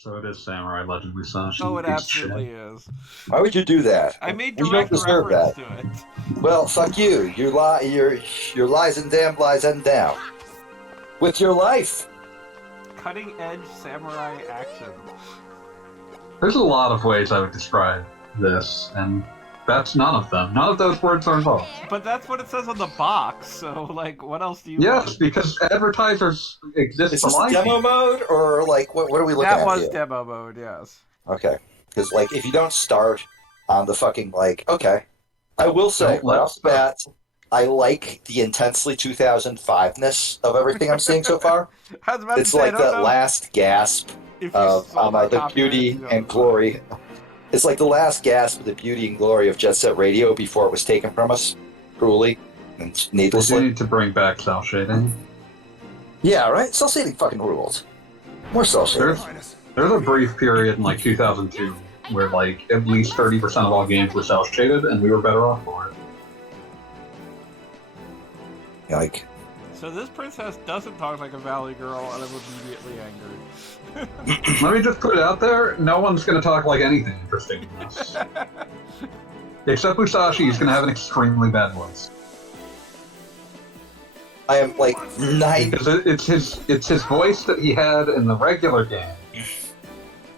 So it is Samurai Legend Musashi. Oh, it piece of absolutely shit. is. Why would you do that? I made You don't direct deserve reference that. to it. Well, fuck you. Your lies and damn lies end down. With your life. Cutting edge samurai action. There's a lot of ways I would describe this, and that's none of them. None of those words are involved. But that's what it says on the box, so, like, what else do you Yes, want? because advertisers exist Is for this life. demo mode, or, like, what are we looking That at was here? demo mode, yes. Okay. Because, like, if you don't start on the fucking, like, okay. I will say, Don't right let off the bat, I like the intensely 2005-ness of everything I'm seeing so far. I was about to It's say, I like don't that know last gasp if you of sold our the copyright beauty in and 2005. glory. It's like the last gasp of the beauty and glory of Jet Set Radio before it was taken from us, cruelly and We do needlessly. need to bring back cell shading. Yeah, right? Cell shading fucking rules. More cell shading. There's a brief period in like 2002 where like at least 30% of all games were cell shaded, and we were better off for it. Like, So this princess doesn't talk like a valley girl, and I'm immediately angry. Let me just put it out there: no one's going to talk like anything interesting in this, except Musashi. He's going to have an extremely bad voice. I am like Because it's his voice that he had in the regular game,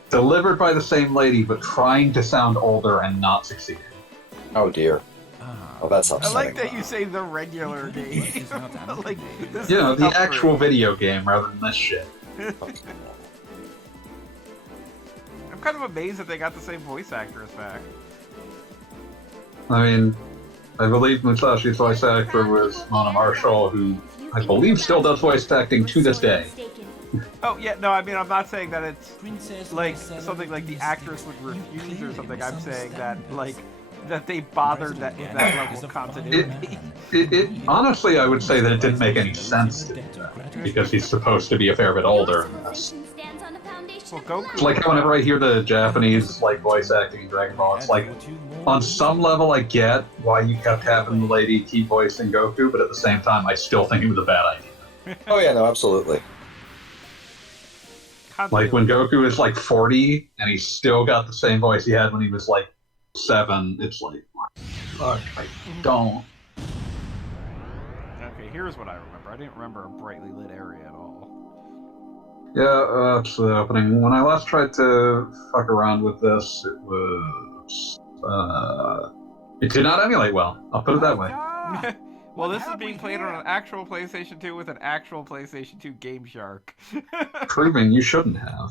delivered by the same lady, but trying to sound older and not succeeding. Oh dear. Oh, that's I upsetting. like that you say the regular game. Like, this You know, is the an upgrade. actual video game rather than this shit. I'm kind of amazed that they got the same voice actress back. I mean, I believe Musashi's voice actor was Mona Marshall, who I believe still does voice acting to this day. Oh, yeah, no, I mean, I'm not saying that it's, like, something like the actress would refuse or something. I'm saying that, like, that they bothered that level of continuity. It honestly, I would say that it didn't make any sense to do that, because he's supposed to be a fair bit older than this. Well, Goku... It's like whenever I hear the Japanese like voice acting in Dragon Ball, it's like, on some level I get why you kept having the lady keep voicing Goku, but at the same time I still think it was a bad idea. Oh yeah, no, absolutely. Like when Goku is like 40 and he's still got the same voice he had when he was like 7, it's like, fuck, I don't. Okay, here's what I remember. I didn't remember a brightly lit area at all. Yeah, that's the opening. When I last tried to fuck around with this, it did not emulate well. I'll put it that way. Well, this is being played on an actual PlayStation 2 with an actual PlayStation 2 Game Shark. Proving you shouldn't have.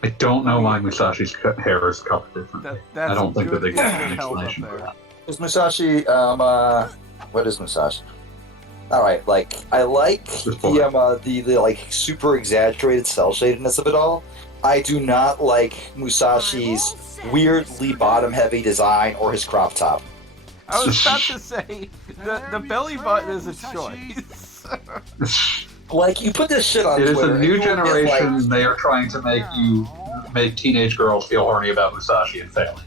I don't know why Musashi's hair is cut differently. I don't think that they get an explanation for that. Is Musashi, what is Musashi? Alright, like, I like the like, super exaggerated cell shadedness of it all. I do not like Musashi's weirdly bottom-heavy design or his crop top. I was about to say, the belly button is a choice. Like, you put this shit on It is Twitter, a new and you will get, generation. like, They are trying to make teenage girls feel horny about Musashi and failing.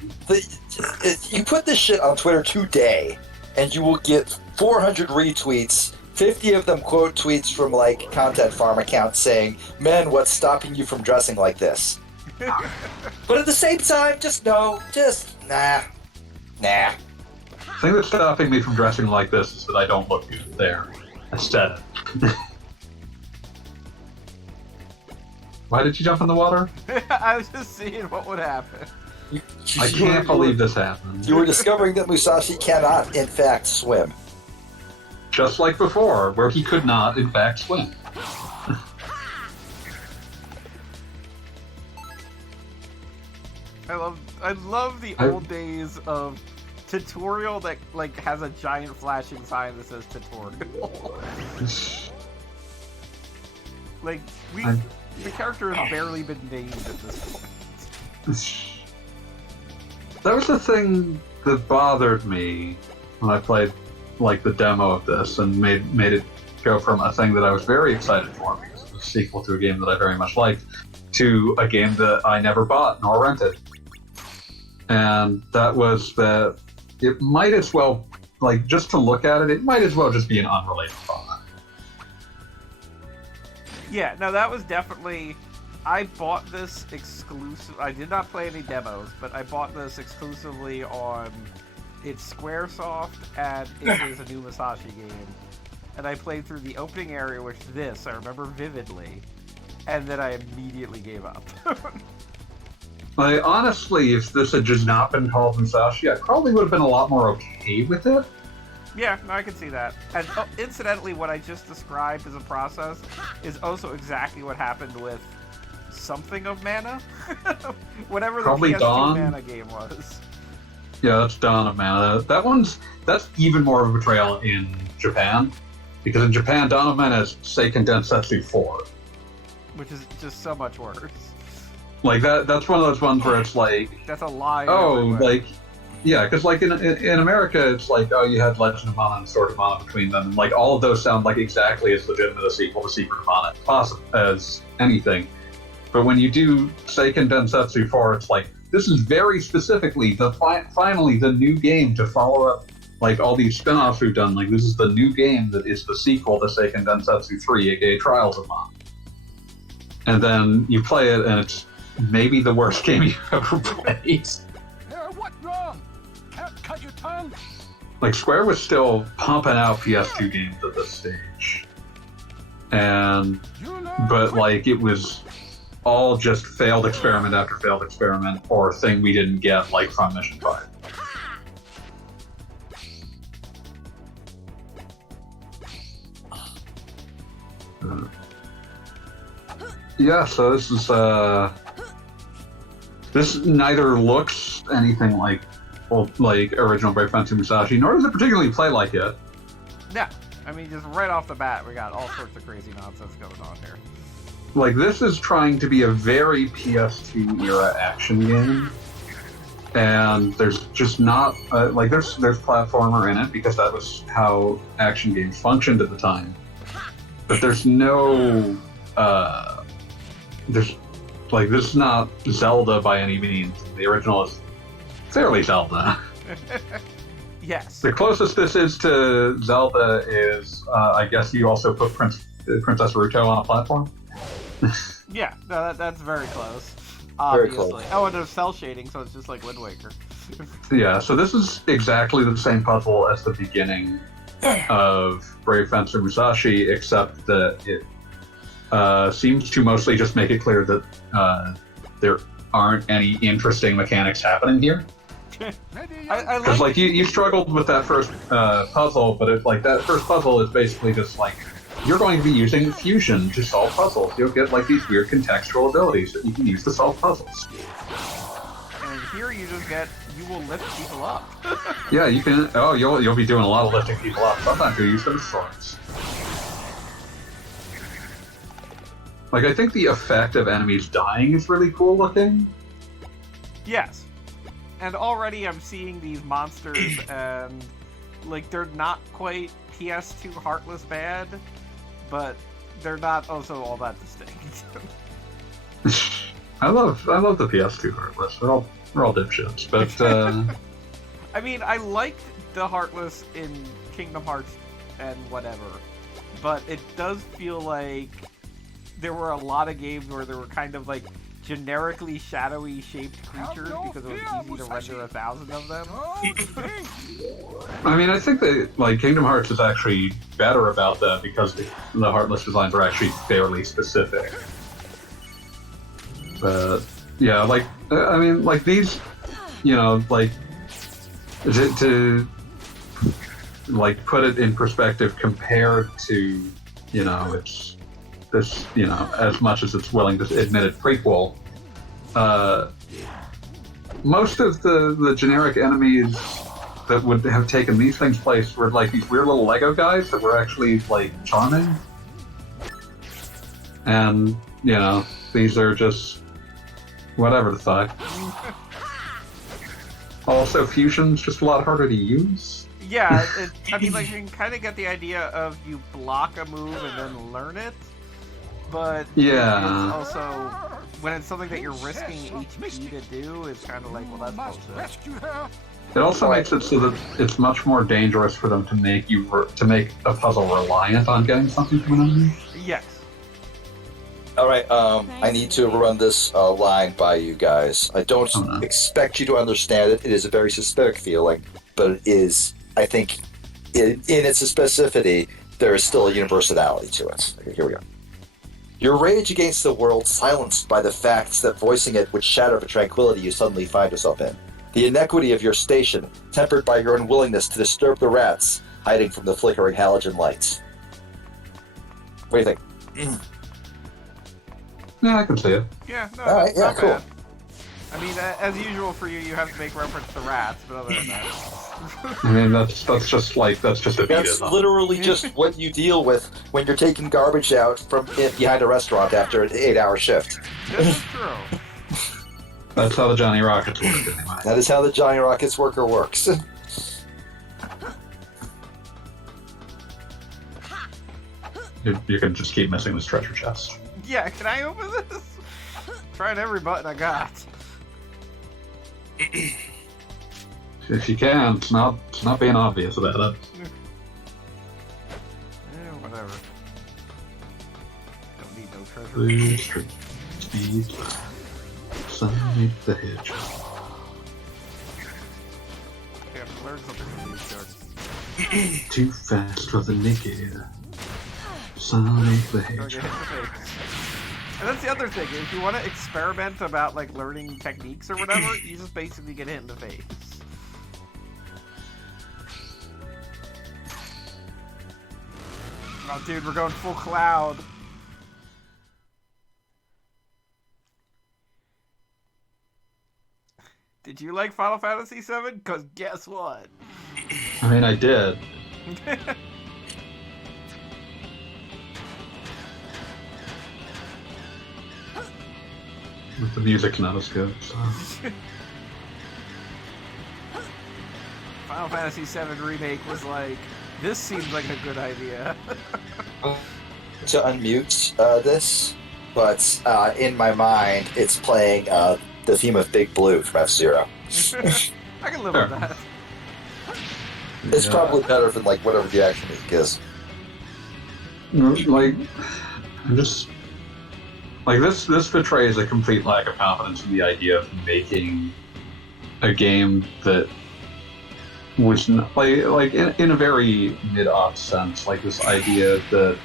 you put this shit on Twitter today, and you will get 400 retweets, 50 of them quote tweets from, like, Content Farm accounts saying, "Men, what's stopping you from dressing like this?" But at the same time, nah. The thing that's stopping me from dressing like this is that I don't look good there. Instead. Why did you jump in the water? I was just seeing what would happen. I can't believe this happened. You were discovering that Musashi cannot, in fact, swim. Just like before, where he could not, in fact, swim. I love the old days of tutorial that like has a giant flashing sign that says tutorial. Like the character has barely been named at this point. That was the thing that bothered me when I played like the demo of this and made it go from a thing that I was very excited for because it was a sequel to a game that I very much liked to a game that I never bought nor rented. And that was that it might as well, like, just to look at it might as well just be an unrelated product. Yeah, no, that was definitely... I bought this exclusive... I did not play any demos, but I bought this exclusively on... It's Squaresoft, and it is a new Musashi game. And I played through the opening area with this, I remember vividly, and then I immediately gave up. Like, honestly, if this had just not been called Musashi, I probably would have been a lot more okay with it. Yeah, no, I can see that. And incidentally, what I just described as a process is also exactly what happened with something of Mana. Whatever the Probably PS2 Dawn. Mana game was. Yeah, that's Dawn of Mana. That's even more of a betrayal in Japan. Because in Japan, Dawn of Mana is Seiken Densetsu 4. Which is just so much worse. Like, that's one of those ones where it's like... That's a lie. Oh, like... Yeah, because like in America, it's like, oh, you had Legend of Mana and Sword of Mana between them, and like all of those sound like exactly as legitimate a sequel to Secret of Mana as anything. But when you do Seiken Densetsu 4, it's like, this is very specifically finally the new game to follow up like all these spin-offs we've done. Like, this is the new game that is the sequel to Seiken Densetsu 3, aka Trials of Mana. And then you play it, and it's maybe the worst game you've ever played. What wrong? Can't cut your tongue. Like, Square was still pumping out PS2 games at this stage. But like, it was all just failed experiment after failed experiment, or thing we didn't get, like from Mission 5. Yeah, so this is, this neither looks anything like original Brave Fencer Musashi, nor does it particularly play like it. Yeah, I mean, just right off the bat, we got all sorts of crazy nonsense going on here. Like, this is trying to be a very PS2 era action game, and there's just not there's platformer in it because that was how action games functioned at the time. But there's no this is not Zelda by any means. The original is fairly Zelda. Yes. The closest this is to Zelda is, I guess you also put Princess Ruto on a platform. Yeah, no, that's very close. Very Obviously. close. Oh, and there's cell shading, so it's just like Wind Waker. Yeah, so this is exactly the same puzzle as the beginning of Brave Fencer Musashi, except that it seems to mostly just make it clear that there aren't any interesting mechanics happening here. I Because like you struggled with that first puzzle, but that first puzzle is basically just like, you're going to be using fusion to solve puzzles. You'll get like these weird contextual abilities that you can use to solve puzzles. And here you will lift people up. Yeah, you can. Oh, you'll be doing a lot of lifting people up. Sometimes you'll use them as swords. Like, I think the effect of enemies dying is really cool looking. Yes. And already I'm seeing these monsters, and like, they're not quite PS2 Heartless bad, but they're not also all that distinct. I love the PS2 Heartless. They're all dipshits, but I mean, I liked the Heartless in Kingdom Hearts and whatever, but it does feel like there were a lot of games where there were kind of like generically shadowy shaped creatures because it was easy to render 1,000 of them. I mean, I think that like Kingdom Hearts is actually better about that because the Heartless designs are actually fairly specific. But yeah, like I mean, like these, you know, like to like put it in perspective compared to, you know, it's this, you know, as much as it's willing to admit it, prequel. Most of the generic enemies that would have taken these things' place were like these weird little Lego guys that were actually like charming. And, you know, these are just whatever the fuck. Also, fusion's just a lot harder to use. Yeah, I mean, like, you can kind of get the idea of you block a move and then learn it, but yeah, it's also, when it's something that you're risking HP to do, it's kind of like, well, that's bullshit. It also makes it so that it's much more dangerous for them to make to make a puzzle reliant on getting something from an enemy. Yes. All right, I need to run this line by you guys. I don't Oh, no. expect you to understand it. It is a very specific feeling, but it is, I think, in its specificity, there is still a universality to it. Okay, here we go. Your rage against the world silenced by the facts that voicing it would shatter the tranquility you suddenly find yourself in. The inequity of your station, tempered by your unwillingness to disturb the rats hiding from the flickering halogen lights. What do you think? Yeah, I can see it. Yeah, no, All right, yeah, not cool. bad. I mean, as usual for you, you have to make reference to rats, but other than that... I mean, that's just a beat. That's literally just what you deal with when you're taking garbage out from behind a restaurant after an 8-hour shift. This is true. That's how the Johnny Rockets work, anyway. That is how the Johnny Rockets worker works. You can just keep missing this treasure chest. Yeah, can I open this? Trying every button I got. If you can, it's not being obvious about it. Whatever. Don't need no treasure. Blue street, speed, Sonic the Hedgehog. Okay, I've learned something from these cards. Too fast for the naked. Sonic the Don't get hit in Hedgehog. the face. And that's the other thing. If you want to experiment about like learning techniques or whatever, you just basically get hit in the face. Oh, dude, we're going full cloud. Did you like Final Fantasy VII? Because guess what? I mean, I did. But the music's not as good, so. Final Fantasy VII Remake was like, this seems like a good idea. To unmute this, but in my mind, it's playing the theme of Big Blue from F-Zero. I can live with that. It's Yeah. probably better than like whatever the action music is. Like, I'm just like this betrays a complete lack of confidence in the idea of making a game that was not, like in a very mid-aught sense, like this idea that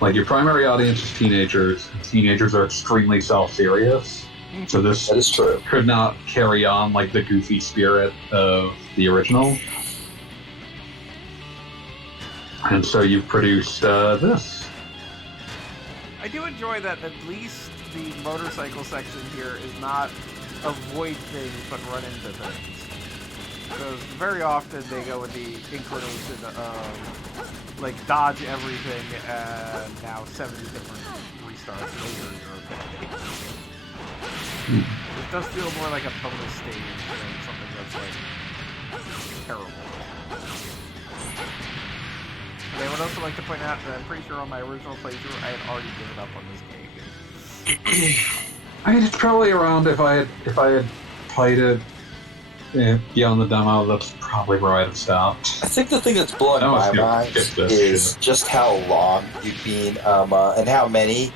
like your primary audience is teenagers, and teenagers are extremely self-serious, so this That is true. could not carry on like the goofy spirit of the original. And so you produced this. I do enjoy that at least the motorcycle section here is not avoid things but run into things. Because very often they go with the inclination of like dodge everything and now 70 different restarts later you're okay. It does feel more like a bonus stage than something that's like terrible. And I would also like to point out that I'm pretty sure on my original playthrough I had already given up on this game. I mean, it's probably around if I had played it beyond the demo. That's probably where I'd have stopped. I think the thing that's blowing I was my gonna mind skip this is shit. just how long you've been, and how many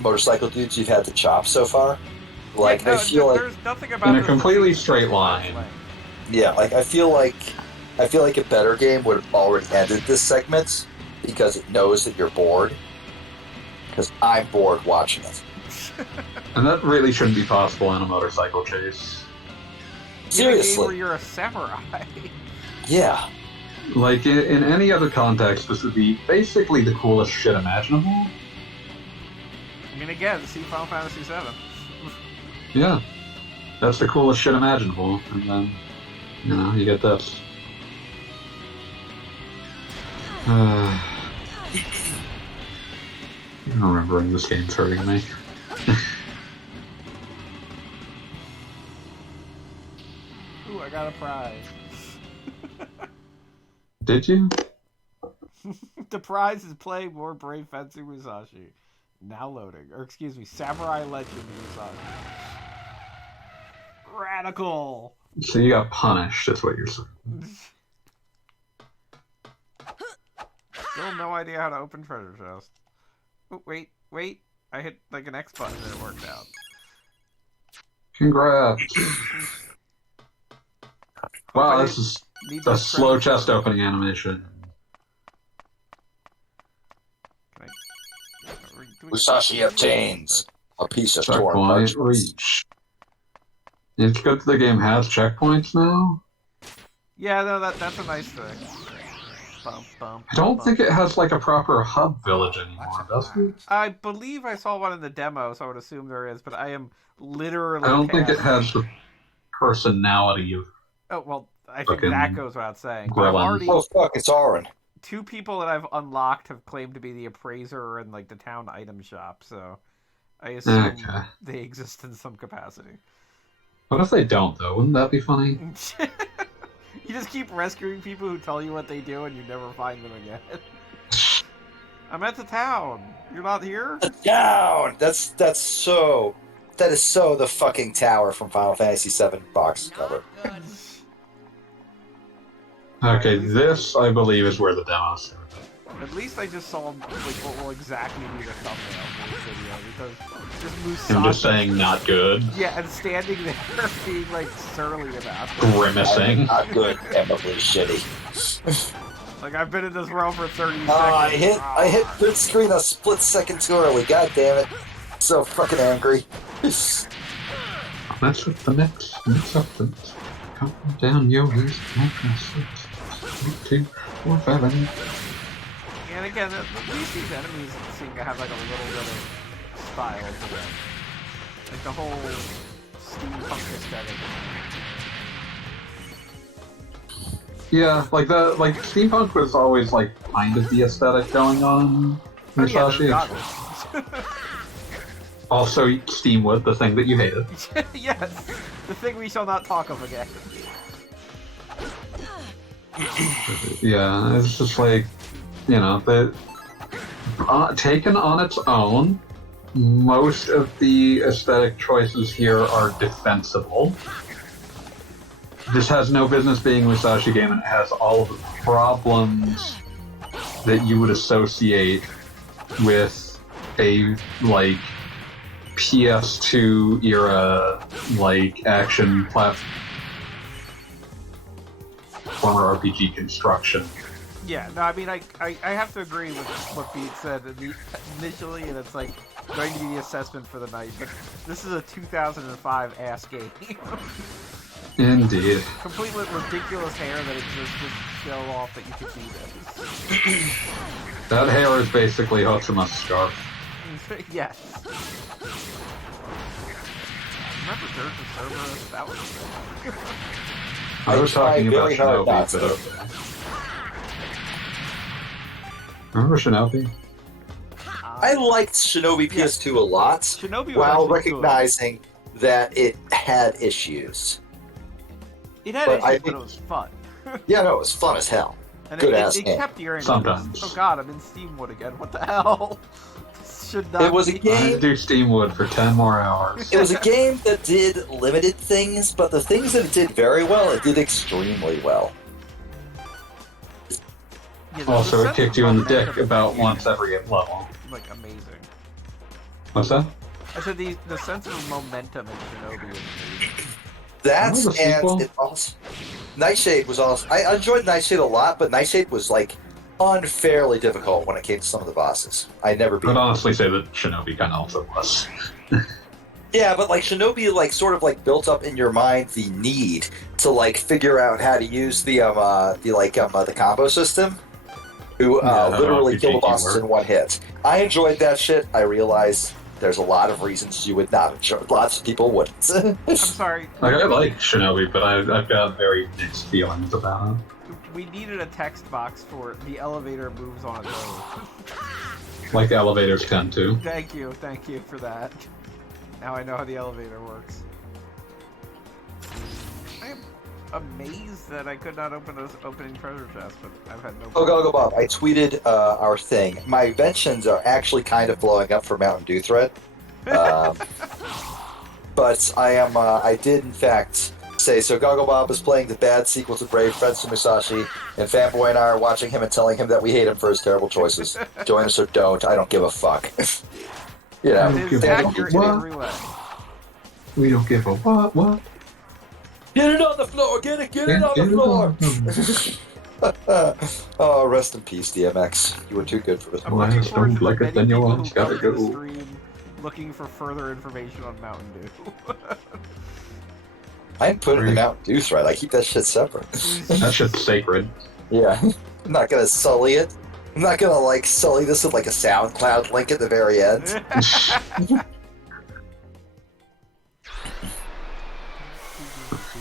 motorcycle dudes you've had to chop so far. Like, Yeah, no, I feel like, there's nothing about In a this completely that's straight line. yeah, like I feel like a better game would have already ended this segment because it knows that you're bored. Because I'm bored watching it. And that really shouldn't be possible in a motorcycle chase. In a game Seriously, where you're a samurai. yeah. Like, in any other context, this would be basically the coolest shit imaginable. I mean, again, see Final Fantasy VII. Yeah. That's the coolest shit imaginable. And then, you get this. Remembering this game's hurting me. Ooh, I got a prize. Did you? The prize is playing more Brave Fencing Musashi. Now loading. Or excuse me, Samurai Legend Musashi. Radical! So you got punished, is what you're saying. Still no idea how to open treasure chest. Oh, wait. I hit like an X button and it worked out. Congrats. Wow, I this is need a this slow treasure chest opening animation. Can I... Musashi obtains a piece of torn Checkpoint parchment. reach. It's good that the game has checkpoints now. Yeah, no, that's a nice thing. I don't think it has like a proper hub village anymore, does it? I believe I saw one in the demo, so I would assume there is, but I am literally I don't think it past... has the personality of Oh, well, I think fucking that goes without saying. But I've Gremlin. already... Oh fuck, it's Auron. 2 people that I've unlocked have claimed to be the appraiser and like the town item shop, so I assume Okay. they exist in some capacity. What if they don't, though? Wouldn't that be funny? You just keep rescuing people who tell you what they do and you never find them again. I'm at the town. You're not here? Down. That is so the fucking tower from Final Fantasy VII box cover. Okay, this, I believe, is where the demo started. At least I just saw like what will exactly be the thumbnail for this video, because just Musashi... I'm just saying not good. Yeah, and standing there being like surly about it. Grimacing. Not good, eminently shitty. Like, I've been in this realm for 30 seconds. I hit third screen a split second too early. God damn it! So fucking angry. Mess with the mix up the mix. Come down, yogis. 2, 4, 5, 8. And again, at least these enemies seem to have like a little bit of style to them. Like the whole steampunk aesthetic. Yeah, like steampunk was always like kind of the aesthetic going on. Musashi. Also, Steamwood, the thing that you hated. Yes, the thing we shall not talk of again. Yeah, it's just like, you know, taken on its own, most of the aesthetic choices here are defensible. This has no business being a Musashi game, and it has all of the problems that you would associate with a, like, PS2 era, like, action platformer RPG construction. Yeah, no, I mean, I have to agree with what Pete said initially, and it's like going to be the assessment for the night, but this is a 2005 ass game. Indeed. Complete with ridiculous hair that exists to show off that you could do this. That hair is basically Hotsuma's scarf. Yes. Remember Dirt to Cerberus? That was I was talking about very hard Shinobi, not but to. okay. Remember Shinobi? I liked Shinobi PS2 a lot, Shinobi was while actually recognizing that it had issues. It had But issues, I but think- it was fun. Yeah, no, it was fun as hell. And Good it ass game. kept hearing Sometimes. Oh god, I'm in Steamwood again. What the hell? This should not It was a be- I game- had to do Steamwood for 10 more hours. It was a game that did limited things, but the things that it did very well, it did extremely well. Yeah, the Also, it sense kicked of you in the momentum dick in about the game once every level. is, like, amazing. What's that? I said the sense of momentum in Shinobi is amazing. That Remember the and sequel? it also Nightshade was also I enjoyed Nightshade a lot, but Nightshade was like unfairly difficult when it came to some of the bosses. I never beat I'd them. honestly say that Shinobi kind of also was. Yeah, but like Shinobi like sort of like built up in your mind the need to like figure out how to use the combo system to Yeah, how literally RPG kill the bosses work. in one hit. I enjoyed that shit. I realized there's a lot of reasons you would not enjoy. Lots of people wouldn't. I'm sorry. Like, I like Shinobi, but I've got very mixed feelings about it. We needed a text box for the elevator moves on its own. Like elevators tend to. Thank you for that. Now I know how the elevator works. I am amazed that I could not open those opening treasure chests, but I've had no Go Bob. I tweeted our thing. My inventions are actually kind of blowing up for Mountain Dew thread. But I am. I did in fact say, so Gogglebob is playing the bad sequel to Brave Fencer Musashi, and Fanboy and I are watching him and telling him that we hate him for his terrible choices. Join us or don't, I don't give a fuck. You know, It is accurate in every way. We don't give a what? Get it on the floor! Get it on the floor! Oh, rest in peace, DMX. You were too good for us. I'm looking Last forward don't to like the it, many then people you'll who gotta come to the go. stream looking for further information on Mountain Dew. I ain't putting the Mountain Dew thread. I keep that shit separate. That shit's sacred. Yeah. I'm not gonna sully it. I'm not gonna, like, sully this with, like, a SoundCloud link at the very end.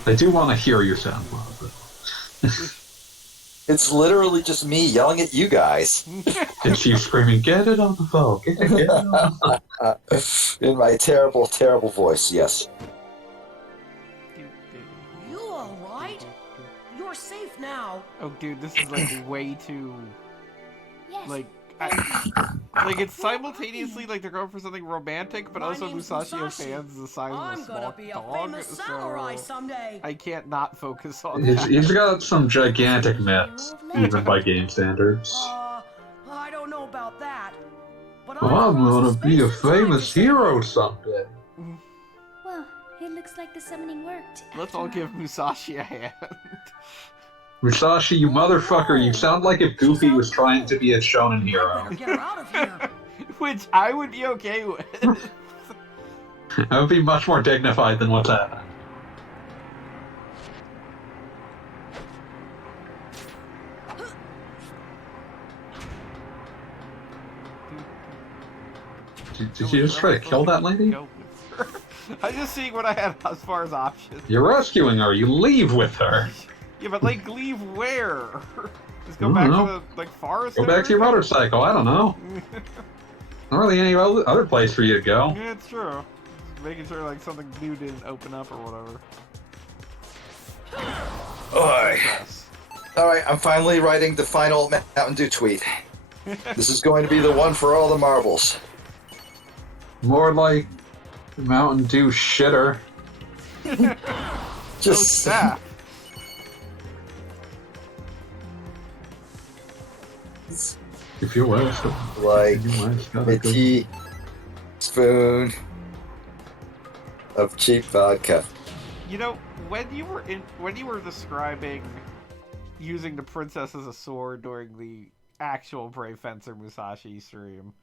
I do want to hear your sound, though. It's literally just me yelling at you guys. And she's screaming, "Get it on the phone! Get it on the phone!" In my terrible, terrible voice, yes. You alright? You're safe now. Oh, dude, this is like way too Yes. like. Like it's simultaneously like they're going for something romantic, but My also name's Musashi Musashi. fans the size of I'm a small gonna be a dog, famous samurai so someday. I can't not focus on He's, that. he's got some gigantic mitts, even by game standards. I don't know about that. But Well, I'm across gonna the be a space and time famous to say hero that. someday. Well, it looks like the summoning worked. Let's after all all. give Musashi a hand. Musashi, you motherfucker, you sound like if Goofy was trying to be a shonen I hero. better get her out of here. Which I would be okay with. That would be much more dignified than what's happening. Did you just try to kill that lady? Go with her. I'm just seeing what I had as far as options. You're rescuing her, you leave with her. Yeah, but like leave where? Just go I back don't to know. the like forest. Go back to your area? motorcycle, I don't know. Not really any other place for you to go. Yeah, it's true. Just making sure like something new didn't open up or whatever. Oi. Yes. Alright, I'm finally writing the final Mountain Dew tweet. This is going to be the one for all the marbles. More like Mountain Dew shitter. Just That. If you're West, like you West, a gotta go. teaspoon of cheap vodka. You know, when you were describing using the princess as a sword during the actual Brave Fencer Musashi stream,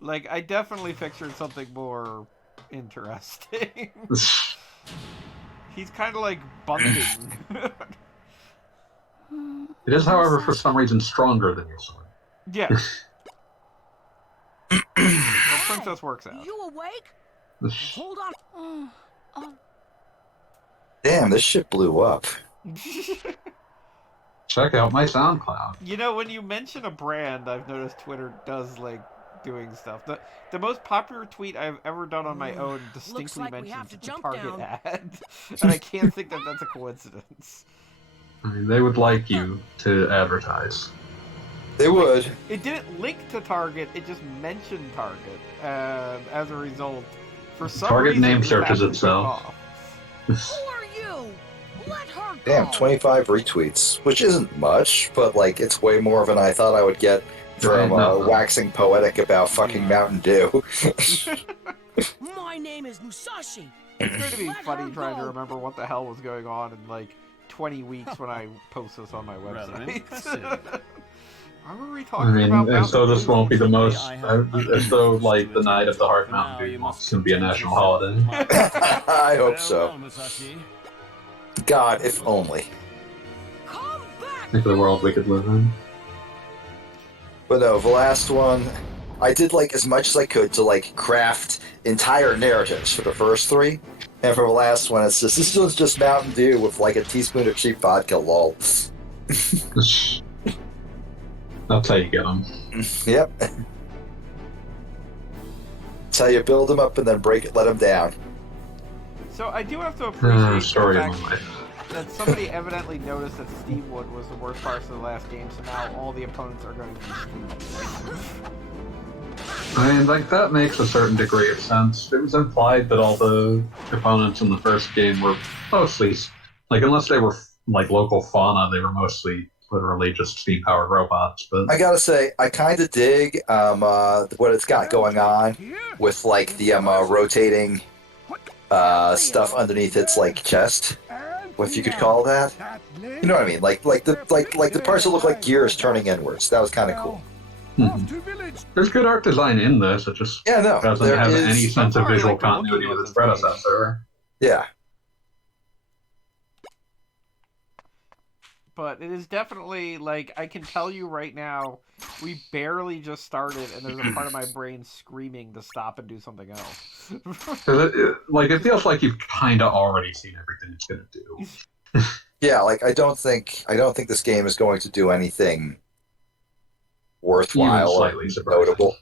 like I definitely pictured something more interesting. He's kind of like bunting. It is, however, for some reason stronger than your sword. Yeah. Well, princess works out. You awake? Hold on. Damn, this shit blew up. Check out my SoundCloud. You know, when you mention a brand, I've noticed Twitter does like doing stuff. The most popular tweet I've ever done on my own distinctly like we have mentions to the jump Target down. ad, and I can't think that that's a coincidence. I mean, they would like you to advertise. They would. It didn't link to Target; it just mentioned Target, and as a result, for some Target reason, name it searches happened to itself. take off. Who are you? Let her go. Damn, 25 retweets, which isn't much, but like it's way more than I thought I would get from waxing poetic about fucking Mountain Dew. My name is Musashi. It's going to be Let funny her trying to go. remember what the hell was going on in like 20 weeks when I post this on my Rather website. impressive. Why were we I talking mean, about and so Mountain this Dew? won't be the most, as though like the night of the Heart Mountain Dew wants to be a national holiday. I hope so. Farewell, Musashi. God, if only. Come back. Think of the world we could live in. But no, the last one, I did like as much as I could to like craft entire narratives for the first three. And for the last one, it's just, this one's just Mountain Dew with like a teaspoon of cheap vodka, lol. That's how you get them. Yep. It's how you build them up and then break it, let them down. So I do have to appreciate the Story of fact my life. that somebody evidently noticed that Steamwood was the worst parts of the last game, so now all the opponents are going to be Steamwood. I mean, like, that makes a certain degree of sense. It was implied that all the opponents in the first game were mostly Like, unless they were like local fauna, they were mostly literally just steam-powered robots. But I gotta say, I kind of dig what it's got going on with like the rotating stuff underneath its like chest, if you could call that. You know what I mean? Like the parts that look like gears turning inwards. That was kind of cool. There's good art design in this. It just doesn't have any sense of visual continuity with its predecessor. Yeah. But it is definitely, like, I can tell you right now, we barely just started, and there's a part of my brain screaming to stop and do something else. It feels like you've kind of already seen everything it's going to do. Yeah, like I don't think this game is going to do anything worthwhile or notable.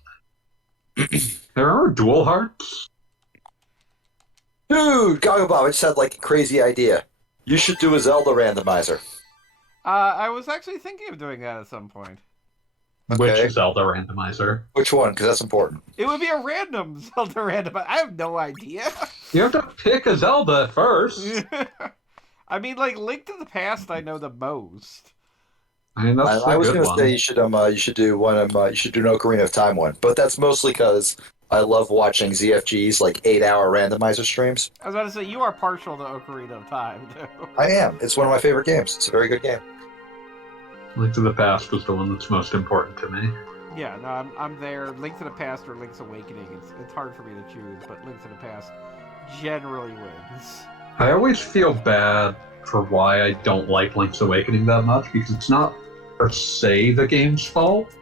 There are dual hearts. Dude, Gogglebob, I just had like a crazy idea. You should do a Zelda randomizer. I was actually thinking of doing that at some point. Okay. Which Zelda randomizer? Which one? Because that's important. It would be a random Zelda randomizer. I have no idea. You have to pick a Zelda first. I mean, like, Link to the Past I know the most. I mean, that's I was going to say you should do one you should do an Ocarina of Time one, but that's mostly because I love watching ZFG's like 8-hour randomizer streams. I was about to say, you are partial to Ocarina of Time, too. I am. It's one of my favorite games. It's a very good game. Link to the Past was the one that's most important to me. Yeah, no, I'm there. Link to the Past or Link's Awakening. It's hard for me to choose, but Link to the Past generally wins. I always feel bad for why I don't like Link's Awakening that much, because it's not per se the game's fault.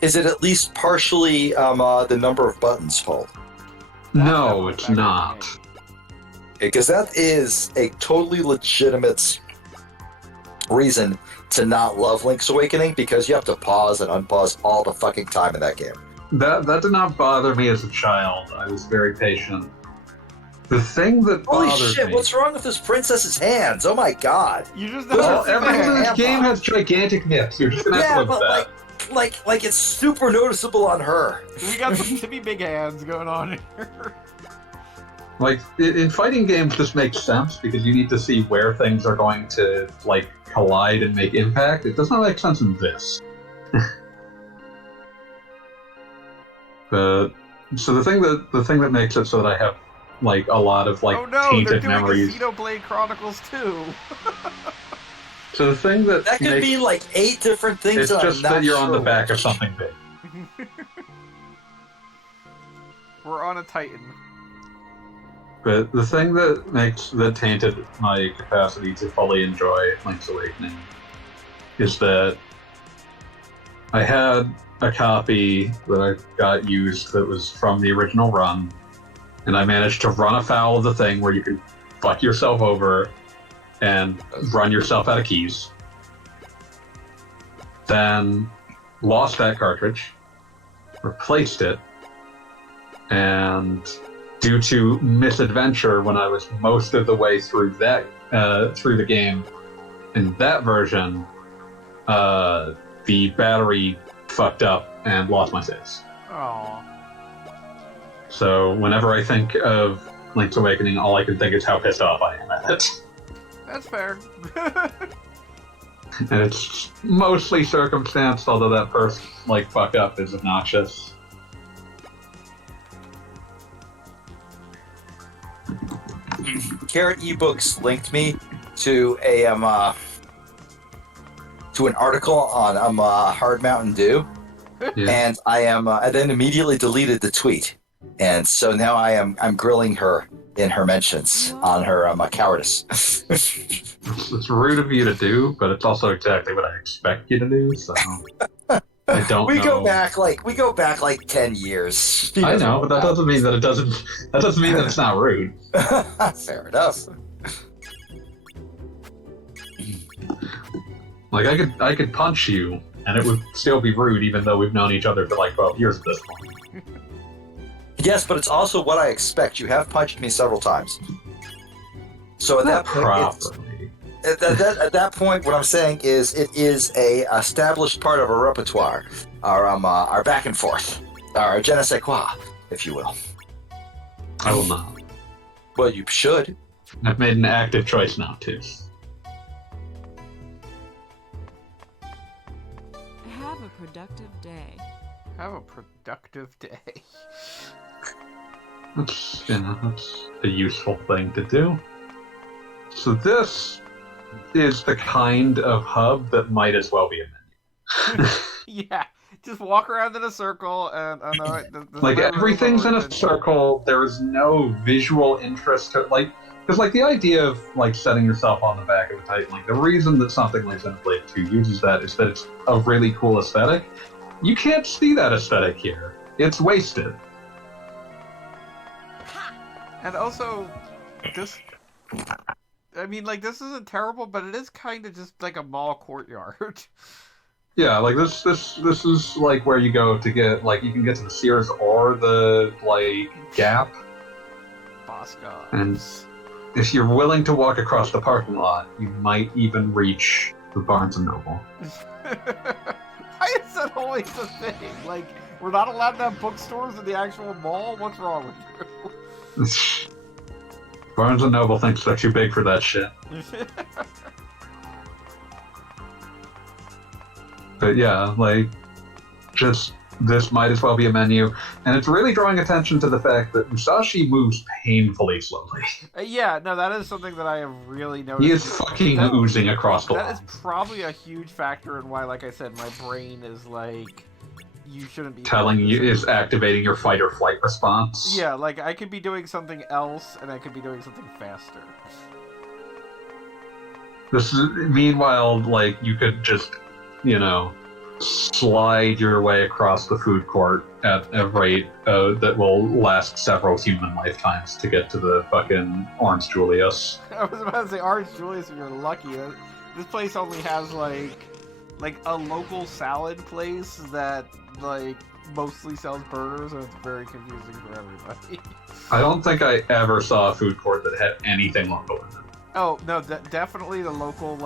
Is it at least partially the number of buttons fault? No, it's not. Because that is a totally legitimate reason to not love Link's Awakening, because you have to pause and unpause all the fucking time in that game. That did not bother me as a child. I was very patient. The thing that Holy bothered shit, me... what's wrong with this princess's hands? Oh my god. You just Well, everything in this game has gigantic nips. You're just gonna have to live with that. Like it's super noticeable on her. We got some tippy big hands going on here. Like, in fighting games, this makes sense because you need to see where things are going to, like, collide and make impact. It does not make sense in this. So the thing that makes it so that I have, like, a lot of, like, tainted memories. Oh no, they're doing Xenoblade Chronicles 2. So the thing that could be like 8 different things. It's just that you're on the back of something big. We're on a Titan. But the thing that tainted my capacity to fully enjoy Link's Awakening is that I had a copy that I got used that was from the original run, and I managed to run afoul of the thing where you could fuck yourself over and run yourself out of keys. Then lost that cartridge, replaced it, and due to misadventure when I was most of the way through through the game in that version, the battery fucked up and lost my saves. Aww. So whenever I think of Link's Awakening, all I can think is how pissed off I am at it. That's fair. And it's mostly circumstance, although that first, like, fuck up is obnoxious. Carrot eBooks linked me to an article on Hard Mountain Dew, Yeah. and I then immediately deleted the tweet, and so now I'm grilling her in her mentions on her cowardice. It's rude of you to do, but it's also exactly what I expect you to do, so I don't we know. go back like 10 years. I know, but that doesn't mean that it's not rude. Fair enough. Like, I could punch you, and it would still be rude, even though we've known each other for like 12 years at this point. Yes, but it's also what I expect. You have punched me several times. So at that point, Properly. at that point, what I'm saying is it is a established part of our repertoire, our back and forth, our je ne sais quoi, if you will. I will not. Well, you should. I've made an active choice now, too. Have a productive day. Have a productive day. That's a useful thing to do. So this is the kind of hub that might as well be a menu. Yeah, just walk around in a circle and Like everything's in a circle. There is no visual interest to because the idea of setting yourself on the back of a Titan, the reason that something like Xenoblade 2 uses that is that it's a really cool aesthetic. You can't see that aesthetic here. It's wasted. And also, this isn't terrible, but it is kind of just like a mall courtyard. Yeah, this is where you go to get you can get to the Sears or the Gap. Bosco. And if you're willing to walk across the parking lot, you might even reach the Barnes and Noble. Why is that always a thing? We're not allowed to have bookstores in the actual mall? What's wrong with you? Barnes and Noble thinks they're too big for that shit. But yeah, just this might as well be a menu, and it's really drawing attention to the fact that Musashi moves painfully slowly. Yeah, no, that is something that I have really noticed. He is fucking oozing across the line. That is probably a huge factor in why, like I said, my brain is you shouldn't be telling you is activating your fight or flight response. Yeah, I could be doing something else, and I could be doing something faster. Meanwhile, you could just, slide your way across the food court at a rate that will last several human lifetimes to get to the fucking Orange Julius. I was about to say Orange Julius if you're lucky. This place only has, a local salad place that, mostly sells burgers, and it's very confusing for everybody. I don't think I ever saw a food court that had anything local in it. Oh, no, definitely the local,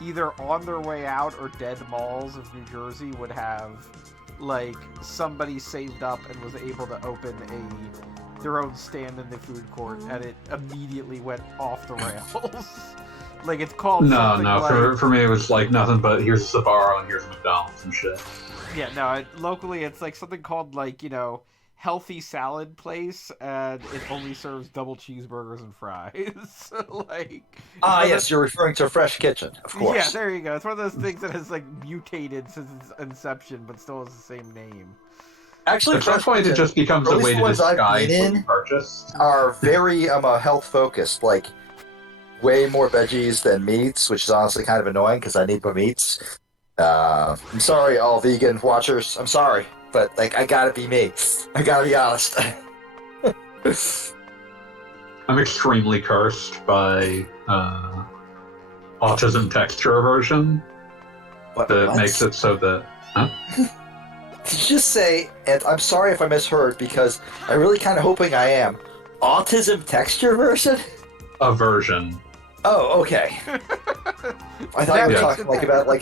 either on their way out or dead malls of New Jersey would have, somebody saved up and was able to open their own stand in the food court, and it immediately went off the rails. It's called for me it was nothing but here's a Sbarro and here's a McDonald's and shit. Yeah, no, locally it's something called healthy salad place, and it only serves double cheeseburgers and fries. Yes, you're referring to Fresh Kitchen, of course. Yeah, there you go. It's one of those things that has mutated since its inception, but still has the same name. Actually, at some point it just becomes a way to disguise what you purchased. Are very health focused, way more veggies than meats, which is honestly kind of annoying because I need my meats. I'm sorry, all vegan watchers. I'm sorry. But, I gotta be me. I gotta be honest. I'm extremely cursed by autism texture aversion. What makes it so that... Huh? Did you just say, and I'm sorry if I misheard, because I'm really kind of hoping I am, autism texture version? Aversion. Oh, okay. I thought you were talking about a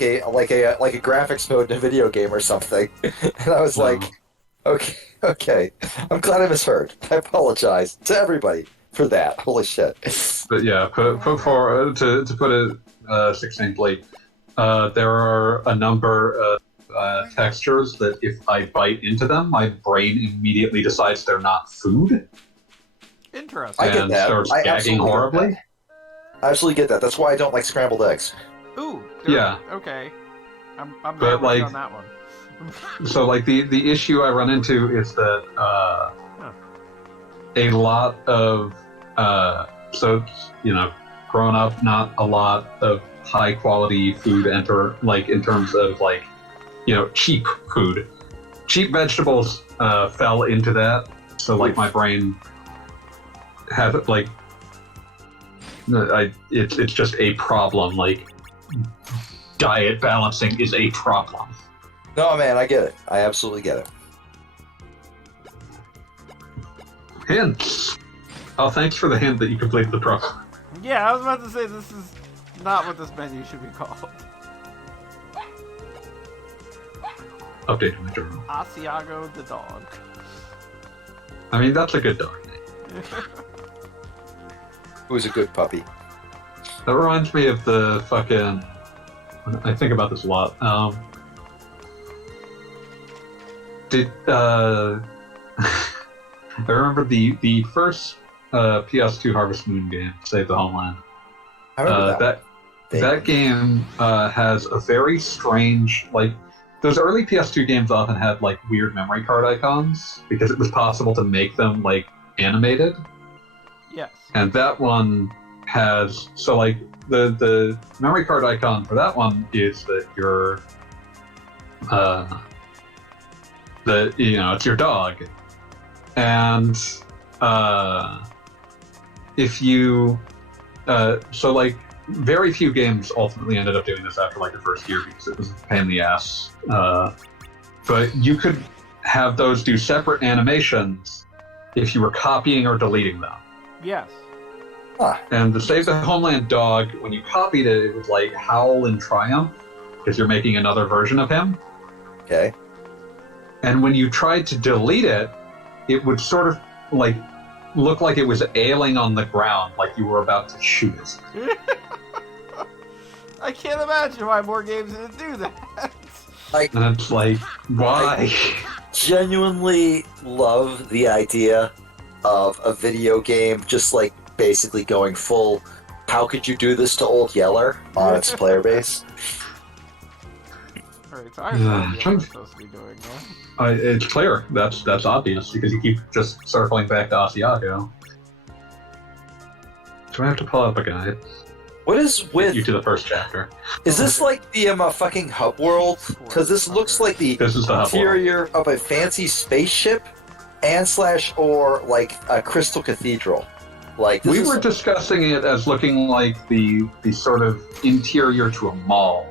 graphics mode in a video game or something, and I was okay. I'm glad I misheard. I apologize to everybody for that. Holy shit. But yeah, to put it succinctly, there are a number of textures that if I bite into them, my brain immediately decides they're not food. Interesting. I get that. Starts gagging horribly. I absolutely get that. That's why I don't like scrambled eggs. Ooh. Yeah. Okay. I'm but on that one. So the issue I run into is that a lot of growing up, not a lot of high quality food enter in terms of cheap food. Cheap vegetables fell into that. So my brain had it's just a problem. Diet balancing is a problem. No, man, I get it. I absolutely get it. Hints. Oh, thanks for the hint that you completed the problem. Yeah, I was about to say this is not what this menu should be called. Updated my journal. Asiago the dog. I mean, that's a good dog name. Who's a good puppy? That reminds me of the fucking. I think about this a lot. I remember the first PS2 Harvest Moon game, Save the Homeland. I remember That game has a very strange, like, those early PS2 games often had like weird memory card icons because it was possible to make them like animated. Yes. And that one has, so like the memory card icon for that one is that you're it's your dog. And if you so like very few games ultimately ended up doing this after like the first year because it was a pain in the ass. But you could have those do separate animations if you were copying or deleting them. Yes. And the Save the Homeland dog, when you copied it, it would like howl in triumph because you're making another version of him. Okay. And when you tried to delete it, it would sort of like look like it was ailing on the ground, like you were about to shoot it. I can't imagine why more games didn't do that. And it's like, why? Genuinely love the idea of a video game just like basically going full, how could you do this to Old Yeller on its player base? Alright, so I have what I'm supposed to be doing now. It's clear. That's obvious because you keep just circling back to Asiago. So I have to pull up a guide. What is with... You to the first chapter. Is this like the fucking hub world? Because this looks like the interior of a fancy spaceship and / or like a crystal cathedral. Like we were discussing it as looking like the sort of interior to a mall.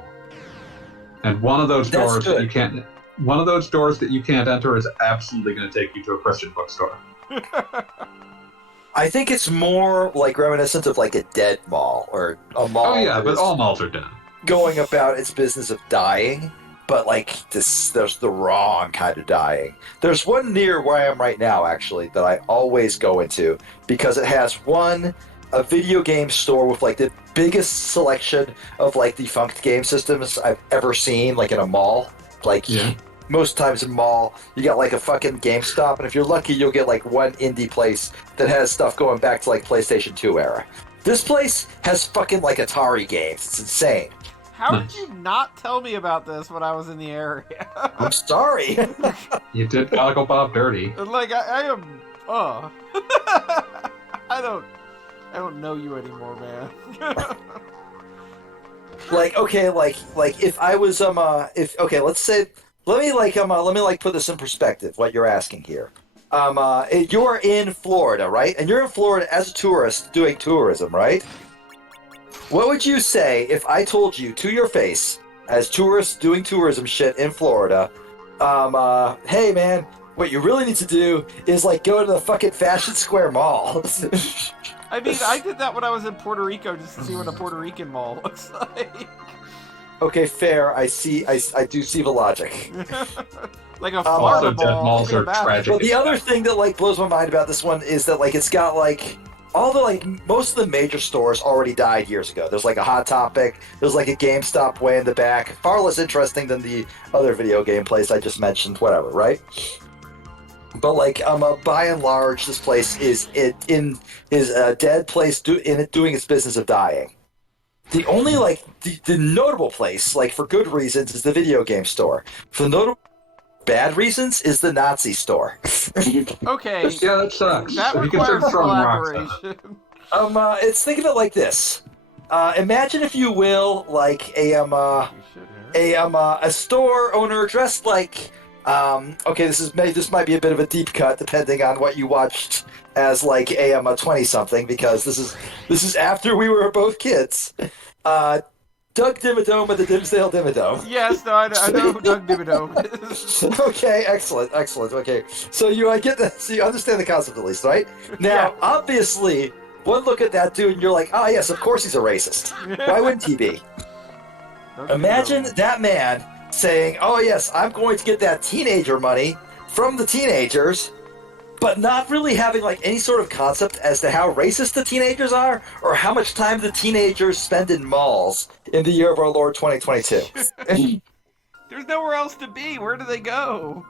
And one of those doors that you can't enter is absolutely going to take you to a Christian bookstore. I think it's more like reminiscent of like a dead mall or a mall. Oh yeah, but all malls are dead. Going about its business of dying, but like there's the wrong kind of dying. There's one near where I am right now, actually, that I always go into because it has a video game store with like the biggest selection of like defunct game systems I've ever seen, like in a mall. Like most times in mall, you got like a fucking GameStop, and if you're lucky, you'll get like one indie place that has stuff going back to like PlayStation 2 era. This place has fucking like Atari games. It's insane. How did you not tell me about this when I was in the area? I'm sorry. You did Goggle Bob dirty. Like I am. I don't know you anymore, man. Like okay, like if I was let's say let me put this in perspective. What you're asking here, you're in Florida, right? And you're in Florida as a tourist doing tourism, right? What would you say if I told you to your face, as tourists doing tourism shit in Florida, hey man, what you really need to do is like go to the fucking Fashion Square Mall. I mean, I did that when I was in Puerto Rico just to see what a Puerto Rican mall looks like. Okay, fair. I do see the logic. Like a Florida dead malls are tragic. Well, the other thing that like blows my mind about this one is that like it's got like all the like most of the major stores already died years ago. There's like a Hot Topic. There's like a GameStop way in the back. Far less interesting than the other video game place I just mentioned. Whatever, right? But like by and large, this place is a dead place doing its business of dying. The only like the notable place, like for good reasons, is the video game store. For notable bad reasons, is the Nazi store. Okay. Yeah, that sucks. That You can start requires throwing rocks collaboration. at it. Think of it like this. Imagine, if you will, like a store owner dressed like. Okay, this might be a bit of a deep cut, depending on what you watched as like a 20-something, because this is after we were both kids. Doug Dimmadome of the Dimsdale Dimmadome. Yes, no, I know who Doug Dimmadome is. Okay, excellent. Okay, so you understand the concept at least, right? Now, obviously, one look at that dude and you're like, oh yes, of course he's a racist. Why wouldn't he be? Imagine that man saying, oh yes, I'm going to get that teenager money from the teenagers, but not really having like any sort of concept as to how racist the teenagers are or how much time the teenagers spend in malls in the year of our Lord 2022. There's nowhere else to be. Where do they go?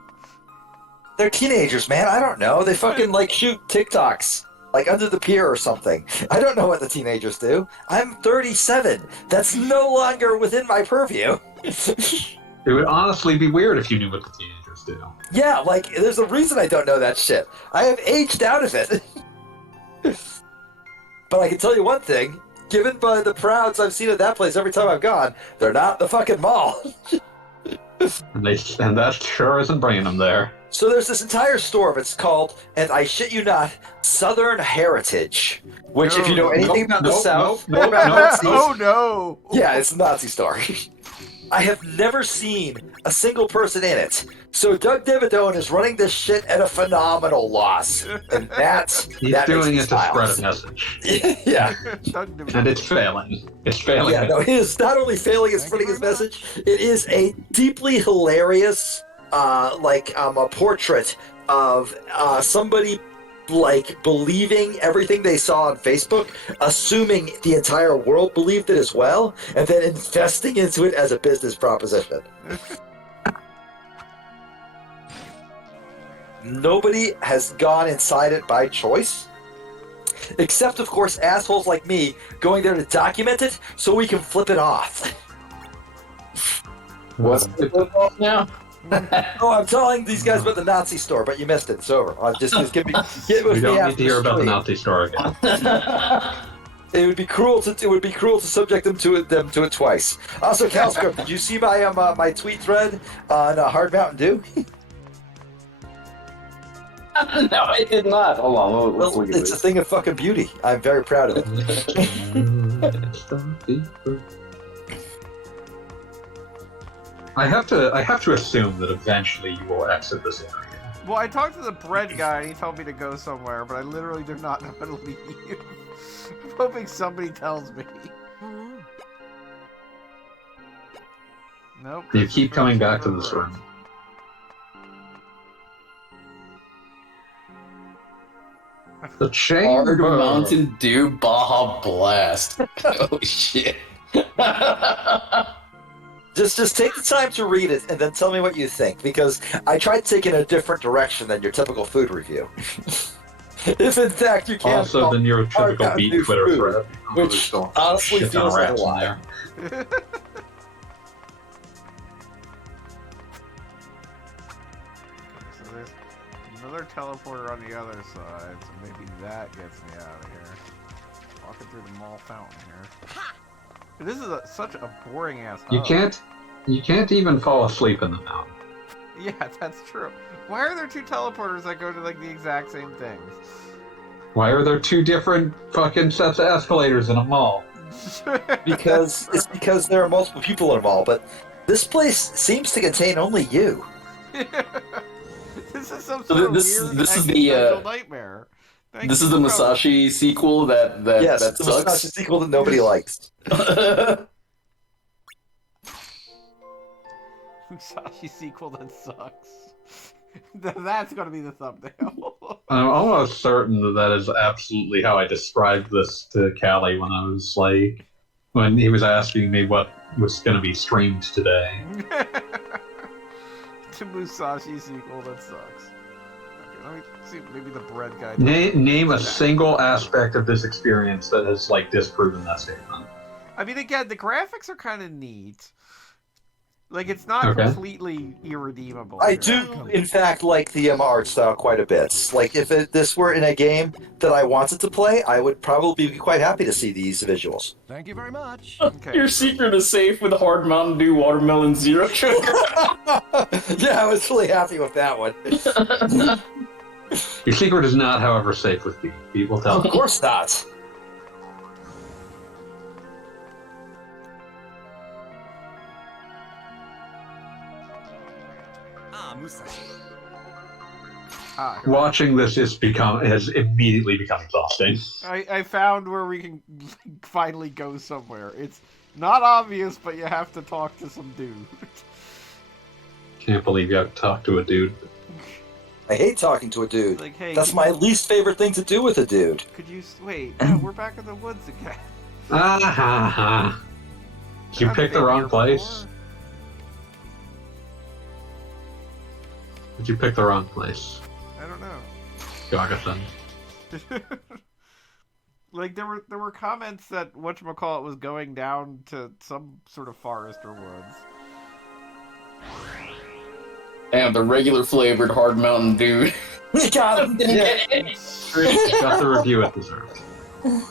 They're teenagers, man. I don't know. They fucking like shoot TikToks like under the pier or something. I don't know what the teenagers do. I'm 37. That's no longer within my purview. It would honestly be weird if you knew what the teenagers do. Yeah, like, there's a reason I don't know that shit. I have aged out of it. But I can tell you one thing. Given by the crowds I've seen at that place every time I've gone, they're not the fucking mall. And that sure isn't bringing them there. So there's this entire store. It's called, and I shit you not, Southern Heritage. Which, if you know anything about the South, nope, Oh no! yeah, it's a Nazi store. I have never seen a single person in it. So Doug Dimmadome is running this shit at a phenomenal loss. And He's doing it to spread a message. Yeah. And it's failing. It's failing. Yeah, no, it is not only failing at spreading his message, it is a deeply hilarious, a portrait of somebody like believing everything they saw on Facebook, assuming the entire world believed it as well, and then investing into it as a business proposition. Nobody has gone inside it by choice, except, of course, assholes like me going there to document it so we can flip it off. What's the flip off now? Oh, I'm telling these guys about the Nazi store, but you missed it. It's over. Just get with We me don't after need to hear the about the stream. Nazi store again. It would be cruel to subject them to it twice. Also, Calscript, did you see my my tweet thread on Hard Mountain Dew? No, I did not. Hold on, let's look at It's a this. thing of fucking beauty. I'm very proud of it. I have to assume that eventually you will exit this area. Well, I talked to the bread guy and he told me to go somewhere, but I literally do not know how to leave. I'm hoping somebody tells me. Hello. Nope. You this keep is coming the back to road. this room. The Hard chamber. Mountain Dew Baja Blast. Oh shit. Just take the time to read it and then tell me what you think, because I tried taking a different direction than your typical food review. If in fact you can't Also than your typical Mountain beat Dew Twitter food, thread. which There's still honestly shit ton feels of like a rats in lie. there. So there's another teleporter on the other side, so maybe that gets me out of here. Walking through the mall fountain here. This is such a boring ass hub. You can't even fall asleep in the mountain. Yeah, that's true. Why are there two teleporters that go to like the exact same things? Why are there two different fucking sets of escalators in a mall? because there are multiple people in a mall, but this place seems to contain only you. This is some So sort of this- weird this is the, existential nightmare. Thank This you is the for Musashi sequel that Yes, that it's the Musashi sucks. sequel that nobody likes. coming. Musashi sequel that sucks. That's gonna be the thumbnail. I'm almost certain that is absolutely how I described this to Callie when he was asking me what was going to be streamed today. To Musashi sequel that sucks. Okay, let me see. Maybe the bread guy. Name a single aspect of this experience that has disproven that statement. I mean, again, the graphics are kind of neat. Like, it's not Okay. completely irredeemable. I here. do, in fact, like the art style quite a bit. Like, if this were in a game that I wanted to play, I would probably be quite happy to see these visuals. Thank you very much. Okay. Your secret is safe with Hard Mountain Dew Watermelon Zero Sugar. Yeah, I was really happy with that one. Your secret is not, however, safe with people. Tell Of me. course not. Ah, Watching this has immediately become exhausting. I found where we can finally go somewhere. It's not obvious, but you have to talk to some dude. Can't believe you have to talk to a dude. I hate talking to a dude. Like, hey, That's my least favorite thing to do with a dude. could you wait? No, we're back in the woods again. Ah ha ha. Did you I've pick the been wrong here place? Did you pick the wrong place? before. I don't know. Gagathon. Like there were comments that whatchamacallit was going down to some sort of forest or woods. Damn, the regular flavored hard Mountain Dew. God, yeah. Got the review it deserved. It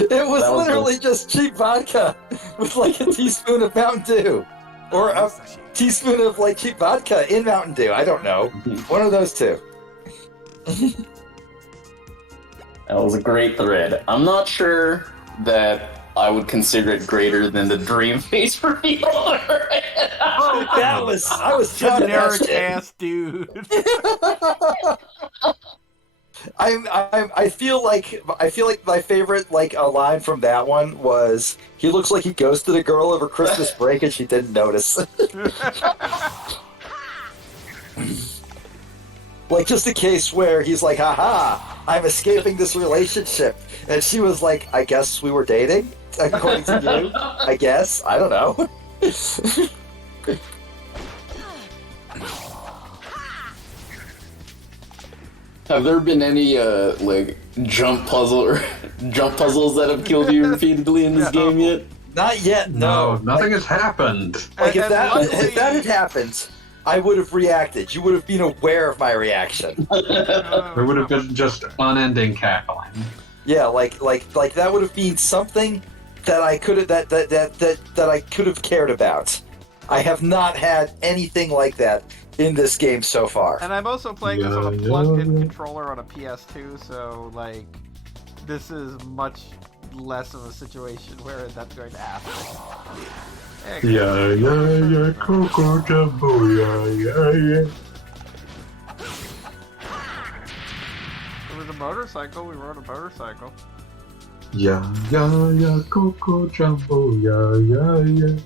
was That was literally just cheap vodka with like a teaspoon of Mountain Dew. Or a teaspoon of like cheap vodka in Mountain Dew. I don't know. One of those two. That was a great thread. I'm not sure that I would consider it greater than the Dream Face revealer. Oh, I was talking that Generic shit. ass dude. I feel like my favorite line from that one was he looks like he ghosted a girl over Christmas break and she didn't notice. Like just a case where he's like, haha, I'm escaping this relationship. And she was like, I guess we were dating? According to you? I guess. I don't know. Have there been any like jump puzzles that have killed you repeatedly in this game yet? Not yet, No, no. nothing has happened. Like if And that luckily- had happened, I would have reacted. You would have been aware of my reaction. There would have been just unending cackling. Yeah, like that would have been something that I could have that I could have cared about. I have not had anything like that in this game so far. And I'm also playing this on a plugged-in controller on a PS2, so like this is much less of a situation where that's going to happen. Yeah, Coco Jumbo, yeah. There was a motorcycle. We rode a motorcycle. Yeah, Coco Jumbo, yeah.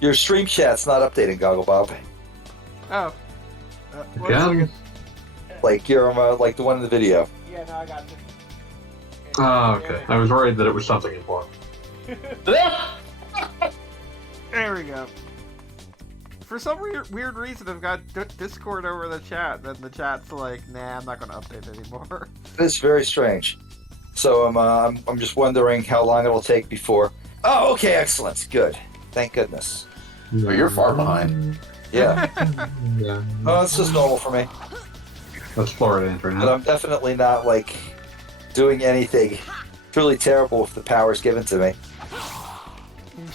Your stream chat's not updating, Goggle Bob. Oh. One Again? second. Like your like the one in the video. Yeah, no, I got you. Oh, okay. I was worried that it was something important. There we go. For some weird reason, I've got Discord over the chat. Then the chat's like, "Nah, I'm not going to update anymore." It's very strange. So I'm just wondering how long it'll take before. Oh, okay, excellent, good. Thank goodness. Oh, you're far behind. Yeah. Yeah. Oh, it's just normal for me. That's Florida internet. But I'm definitely not like doing anything truly terrible with the powers given to me.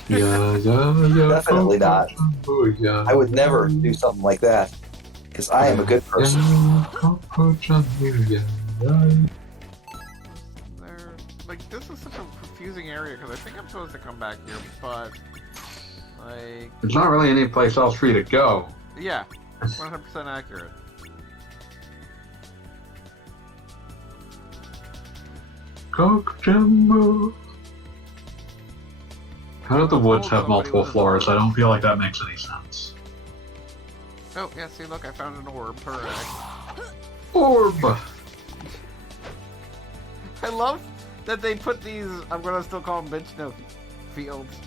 Yeah. Definitely not. Jumbo, yeah. I would never do something like that because I am a good person. Yeah, Coco Jumbo, yeah. There, like, this is such a confusing area because I think I'm supposed to come back here, but like, There's not really any place else for you to go. yeah, 100% accurate. Coco Jumbo. How do the woods have multiple floors? I don't feel like that makes any sense. Oh, yeah, see, look, I found an orb. Hooray. Orb! I love that they put these, I'm going to still call them bench note fields,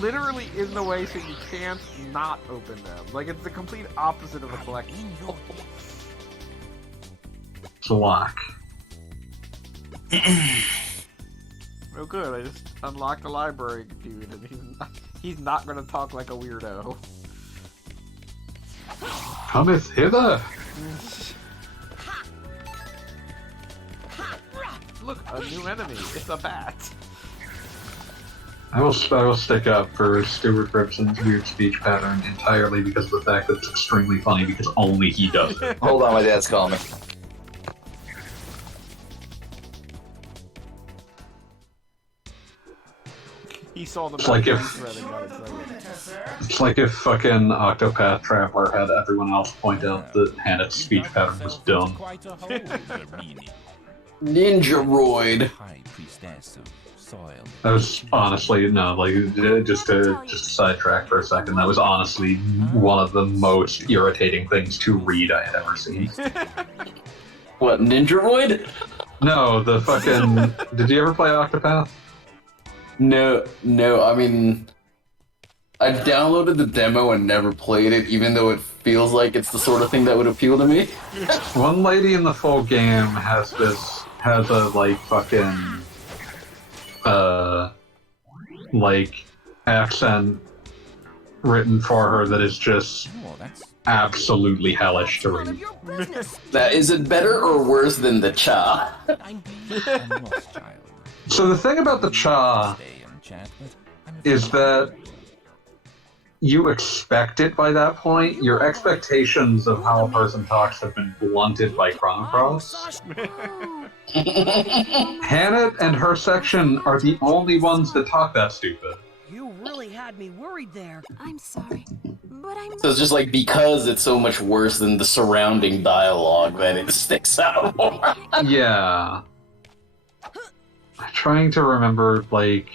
literally in the way so you can't not open them. Like, it's the complete opposite of a collection. It's a lock. Oh, good, I just unlocked a library dude, and he's not going to talk like a weirdo. Cometh hither! Look, a new enemy. It's a bat. I will stick up for Stuart Ripson's weird speech pattern entirely because of the fact that it's extremely funny because only he does it. Hold on, my dad's calling me. He saw the It's like bat if- thread and got excited. It's like if fucking Octopath Traveler had everyone else point out that Hannah's speech pattern was dumb. Ninja Roid. High priestess of soil. That was honestly no, like just sidetrack for a second. That was honestly one of the most irritating things to read I had ever seen. What, Ninja Void? No, the fucking. Did you ever play Octopath? No, I mean, I downloaded the demo and never played it, even though it feels like it's the sort of thing that would appeal to me. One lady in the full game has a like fucking like accent written for her that is just Oh, that's absolutely hellish to None of read. your business. Now, is it better or worse than the Cha? I'm a lost child. So the thing about the Cha Stay and chat, but I'm is that you expect it by that point. Your expectations of how a person talks have been blunted by Chrono Cross. Musashi. Oh, Hannah and her section are the only ones that talk that stupid. You really had me worried there. I'm sorry, but I'm. So it's just like because it's so much worse than the surrounding dialogue that it sticks out more. Yeah. I'm trying to remember, like,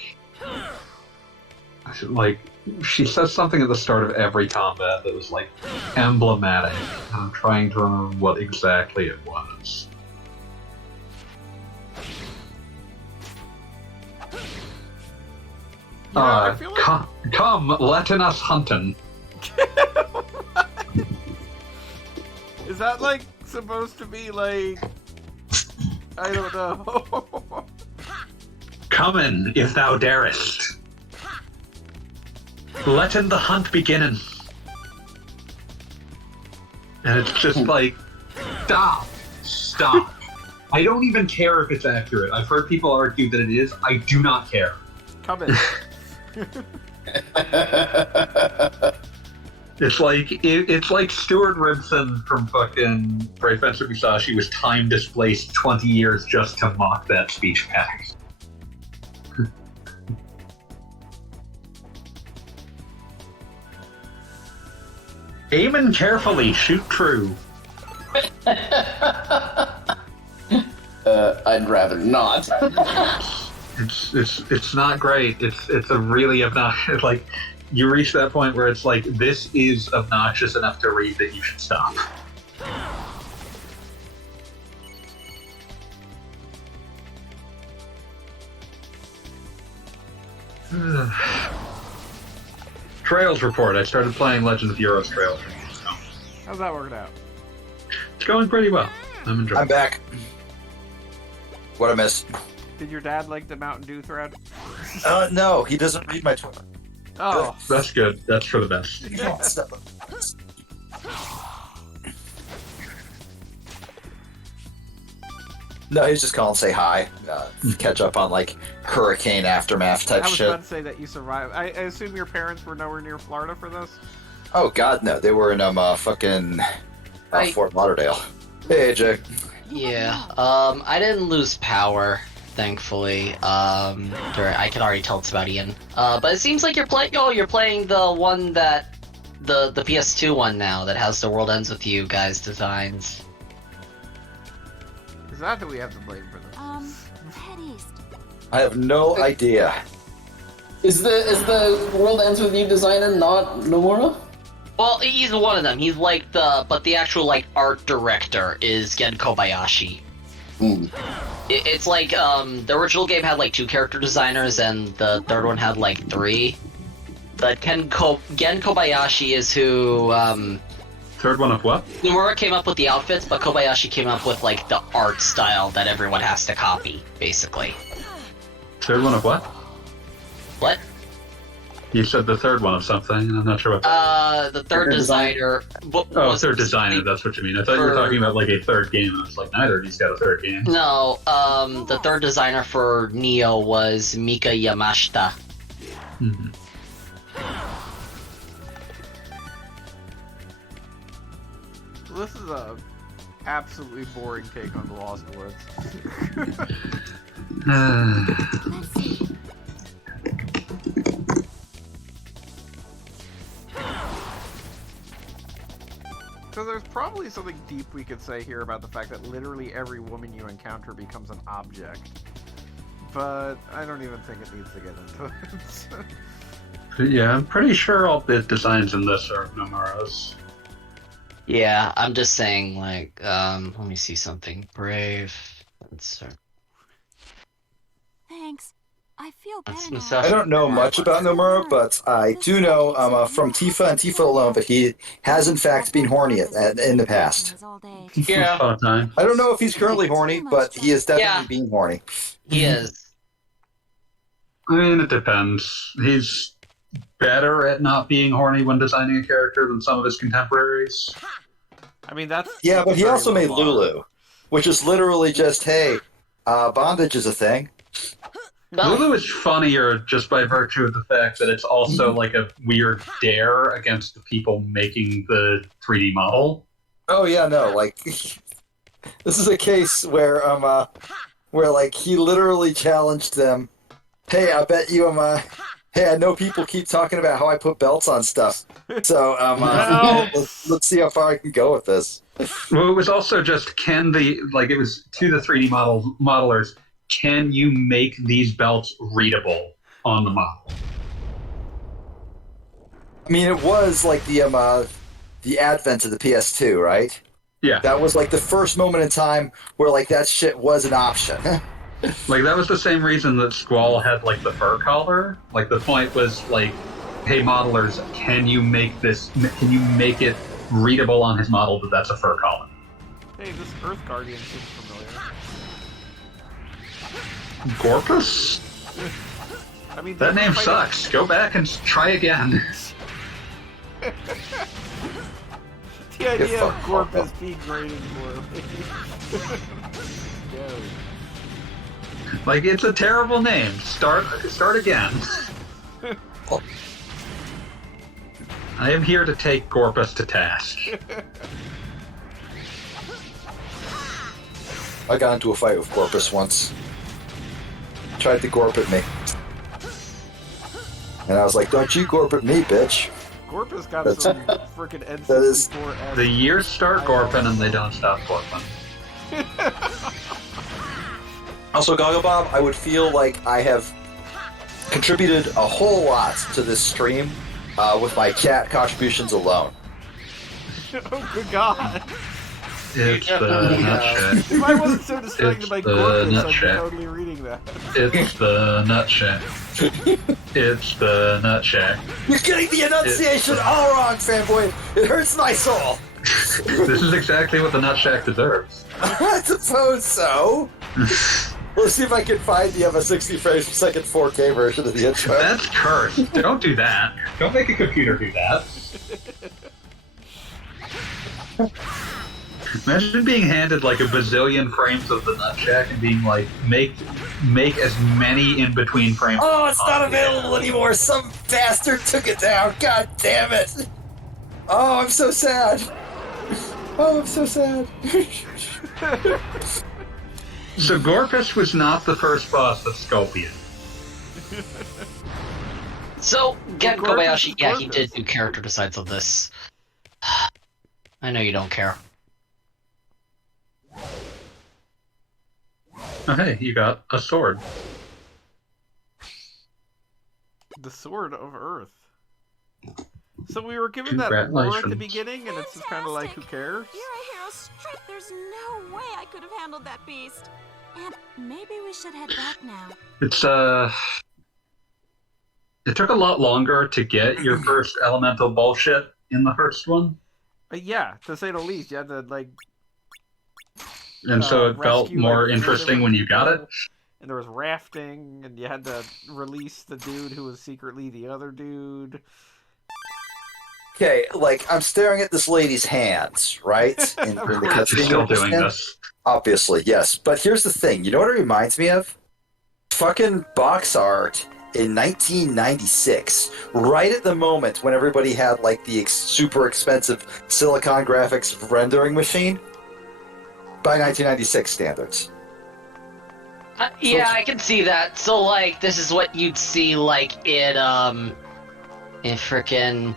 she says something at the start of every combat that was, like, emblematic. And I'm trying to remember what exactly it was. I feel like... Come, letten us huntin'. Is that like supposed to be like? I don't know. Come in, if thou darest. Letten the hunt beginnin'. And it's just like, stop. I don't even care if it's accurate. I've heard people argue that it is. I do not care. Come in. It's like Stuart Ribson from fucking Brave Fencer Musashi was time displaced 20 years just to mock that speech pack. Aiming carefully, shoot true. I'd rather not. It's not great. It's a really obnoxious. Like, you reach that point where it's like, this is obnoxious enough to read that you should stop. Trails report. I started playing Legend of Heroes Trails. How's that working out? It's going pretty well. I'm enjoying I'm back. What I missed? Did your dad like the Mountain Dew thread? No, he doesn't read my Twitter. Oh, That's good. That's for the best. No, he's just calling to say hi. Catch up on, like, hurricane aftermath I type was shit. about to say that you survived. I assume your parents were nowhere near Florida for this? Oh, God, no. They were in, fucking Fort Lauderdale. Hey, AJ. Yeah, I didn't lose power, thankfully. I can already tell it's about Ian. But it seems like you're playing the one that, the PS2 one now that has the World Ends With You guys designs. Is that who we have to blame for this? head east. I have no idea. Is the World Ends With You designer not Nomura? Well, he's one of them. He's like but the actual like art director is Gen Kobayashi. Mm. It's like the original game had like 2 character designers and the third one had like 3. But Gen Kobayashi is who Third one of what? Nomura came up with the outfits, but Kobayashi came up with like the art style that everyone has to copy, basically. Third one of what? What? You said the third one of something, and I'm not sure what. The third designer. Third designer, that's what you mean. I thought you were talking about like a third game, and I was like, neither of these got a third game. No, the third designer for Neo was Mika Yamashita. Mm-hmm. This is a absolutely boring take on the Lost Woods. Let's see. So there's probably something deep we could say here about the fact that literally every woman you encounter becomes an object. but I don't even think it needs to get into it. Yeah, I'm pretty sure all the designs in this are Nomura's. Yeah, I'm just saying, like, let me see something. Brave. Let's Thanks. I feel That's better now. Musashi. I don't know much about Nomura, but I do know from Tifa and Tifa alone that he has in fact been horny in the past. Yeah. All the time. I don't know if he's currently horny, but he is definitely Yeah. being horny. He is. I mean, it depends. He's better at not being horny when designing a character than some of his contemporaries. I mean, that's Yeah, but he very also low made bar. Lulu, which is literally just, hey, bondage is a thing. Lulu is funnier just by virtue of the fact that it's also like a weird dare against the people making the 3D model. Oh yeah, no, like this is a case where like he literally challenged them. Hey, I bet you hey, I know people keep talking about how I put belts on stuff. So let's see how far I can go with this. Well, it was also just it was to the 3D modelers, can you make these belts readable on the model? I mean, it was like the advent of the PS2, right? Yeah. That was like the first moment in time where like that shit was an option. Like, that was the same reason that Squall had, like, the fur collar. Like, the point was, like, hey, modelers, can you make it readable on his model that that's a fur collar? Hey, this Earth Guardian seems familiar. Gorpus? I mean, That name fighting- sucks. Go back and try again. The idea of fucked Gorpus up. being graded for. Go. Like, it's a terrible name. Start again. I am here to take Gorpus to task. I got into a fight with Corpus once. Tried to gorp at me. And I was like, don't you gorp at me, bitch. Gorpus got That's- some freaking that is- N64 The years start gorping and they don't stop gorping. Also, Gogglebob, I would feel like I have contributed a whole lot to this stream with my cat contributions alone. Oh, good God. It's the nut shack. If I wasn't so distracted It's by the Gorpus, I'd be nutshell. totally reading that. It's the nut shack. It's the nut shack. You're getting the enunciation all wrong, fanboy. It hurts my soul. This is exactly what the nut shack deserves. I suppose so. Let's see if I can find the 60 frames per second 4K version of the intro. That's cursed. Don't do that. Don't make a computer do that. Imagine being handed like a bazillion frames of the nut shack and being like, make as many in between frames. Oh, it's not available anymore. Some bastard took it down. God damn it. Oh, I'm so sad. Oh, I'm so sad. So Gorpus was not the first boss of Scorpion. So, Gen Well, Gorpus Kobayashi, is yeah, he Gorpus. did do character designs of this. I know you don't care. Oh, hey, you got a sword. The Sword of Earth. So we were given that lore at the Congratulations. beginning, and it's just kind of like, who cares? You're a hero straight. There's no way I could have handled that beast. And maybe we should head back now. It's it took a lot longer to get your first elemental bullshit in the first one, Yeah, to say the least, you had to like. and so it felt rescue, more like, interesting when you got it. people, And there was rafting, and you had to release the dude who was secretly the other dude. Okay, like, I'm staring at this lady's hands, right? In the Of course. You're cutscene still with this doing hand. this. Obviously, yes. But here's the thing. You know what it reminds me of? Fucking box art in 1996. Right at the moment when everybody had, like, the super expensive Silicon Graphics rendering machine. By 1996 standards. Yeah, I can see that. So, like, this is what you'd see, like, in frickin',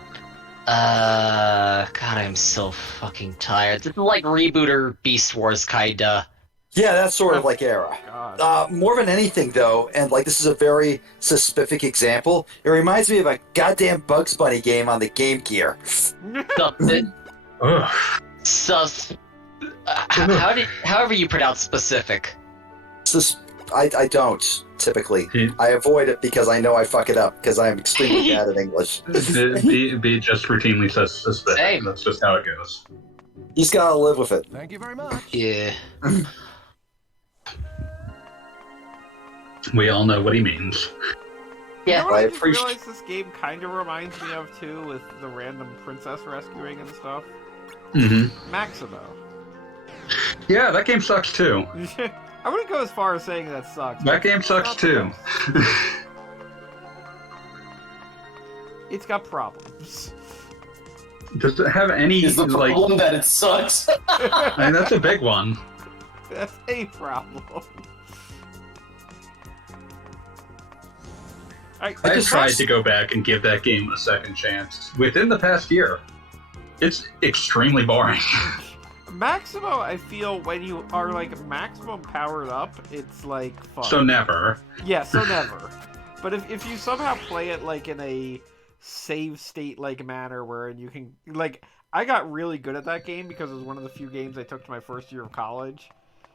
God, I'm so fucking tired. This is like rebooter Beast Wars, kinda. Yeah, that's sort of like era. God. More than anything, though, and like this is a very specific example. It reminds me of a goddamn Bugs Bunny game on the Game Gear. Something. Ugh. However you pronounce specific. I don't typically. I avoid it because I know I fuck it up because I am extremely bad at English. B just routinely says suspicious. Same. That's just how it goes. You just gotta live with it. Thank you very much. Yeah. We all know what he means. You Yeah. know what I I just appreciate- realized this game kind of reminds me of too, with the random princess rescuing and stuff? Mm-hmm. Maximo. Yeah, that game sucks too. I wouldn't go as far as saying that sucks. That game sucks too. It's got problems. Does it have any Is the like? problem that it sucks? I mean, that's a big one. That's a problem. I tried to go back and give that game a second chance within the past year. It's extremely boring. Maximo, I feel when you are like maximum powered up, it's like fun. So never. Yeah, so never. But if you somehow play it like in a save state like manner where you can like I got really good at that game because it was one of the few games I took to my first year of college.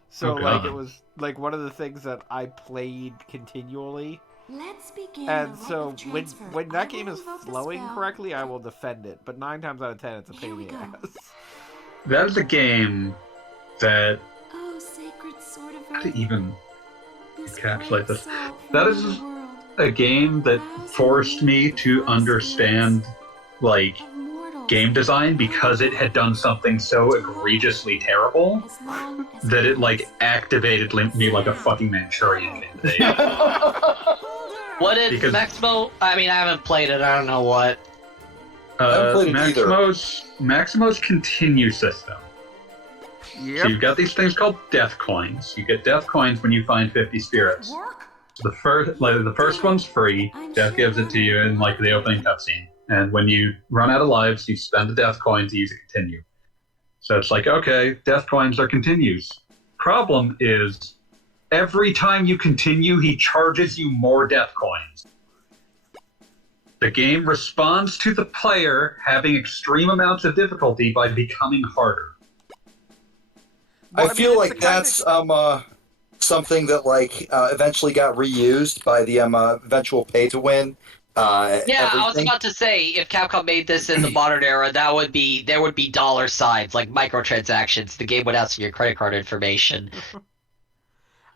So Oh, like God. it was like one of the things that I played continually. Let's begin And the rite so of when transfer. when I that will game is invoke the flowing spell. correctly, I will defend it. But 9 times out of 10 it's a pain Here in we the go. ass. That is a game that Oh, sacred sword of how to earth, even this encapsulate great this. soul from That another is world a game that forced me to understand like of mortals, game design because it had done something so egregiously terrible as long as that it we like activated me like a fucking Manchurian candidate. What did Because- Maximo? I mean, I haven't played it. I don't know what. haven't played it either. Maximo's continue system. So Yep. you've got these things called death coins. You get death coins when you find 50 spirits. The first one's free. Death gives it to you in like the opening cutscene. And when you run out of lives, you spend a death coin to use a continue. So it's like, okay, death coins are continues. Problem is, every time you continue, he charges you more death coins. The game responds to the player having extreme amounts of difficulty by becoming harder. Well, I feel it's like the kind that's something that like eventually got reused by the eventual pay to win. Yeah, I was everything. about to say if Capcom made this in the modern era, there would be dollar signs like microtransactions. The game would ask for your credit card information.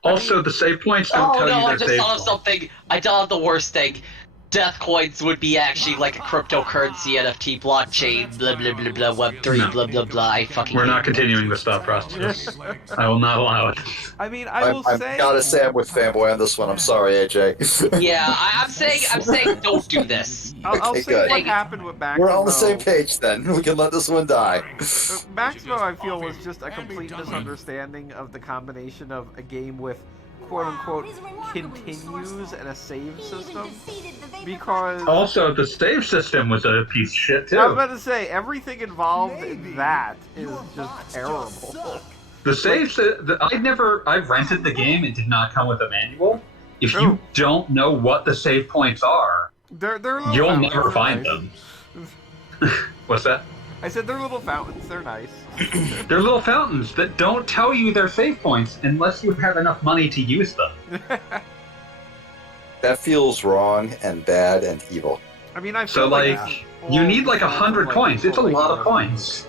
Also, the save points don't Oh tell no! you I their just save thought of points. something. I thought of the worst thing. Death coins would be actually like a cryptocurrency NFT blockchain. Blah blah blah blah. Web3. No. Blah blah blah. I fucking. We're not continuing this thought process. I will not allow it. I mean, I will say gotta say I'm with Fanboy on this one. I'm sorry, AJ. Yeah, I'm saying don't do this. I'll Okay, say good. what happened with Maximo. We're on the same page then. We can let this one die. Maximo, I feel, was just a complete misunderstanding of the combination of a game with quote-unquote continues and a save system. Because Also, the save system was a piece of shit I was too. about to say, everything involved in that is just terrible. The save, I rented the game. It did not come with a manual. If Oh. you don't know what the save points are, They're little you'll fountains, never they're find nice. them. What's that? I said they're little fountains, they're nice. They're little fountains that don't tell you their save points unless you have enough money to use them. That feels wrong and bad and evil. I mean, I So, feel like, like, it's you all need like sorts of, 100 like, coins. It's a people, lot like, of coins.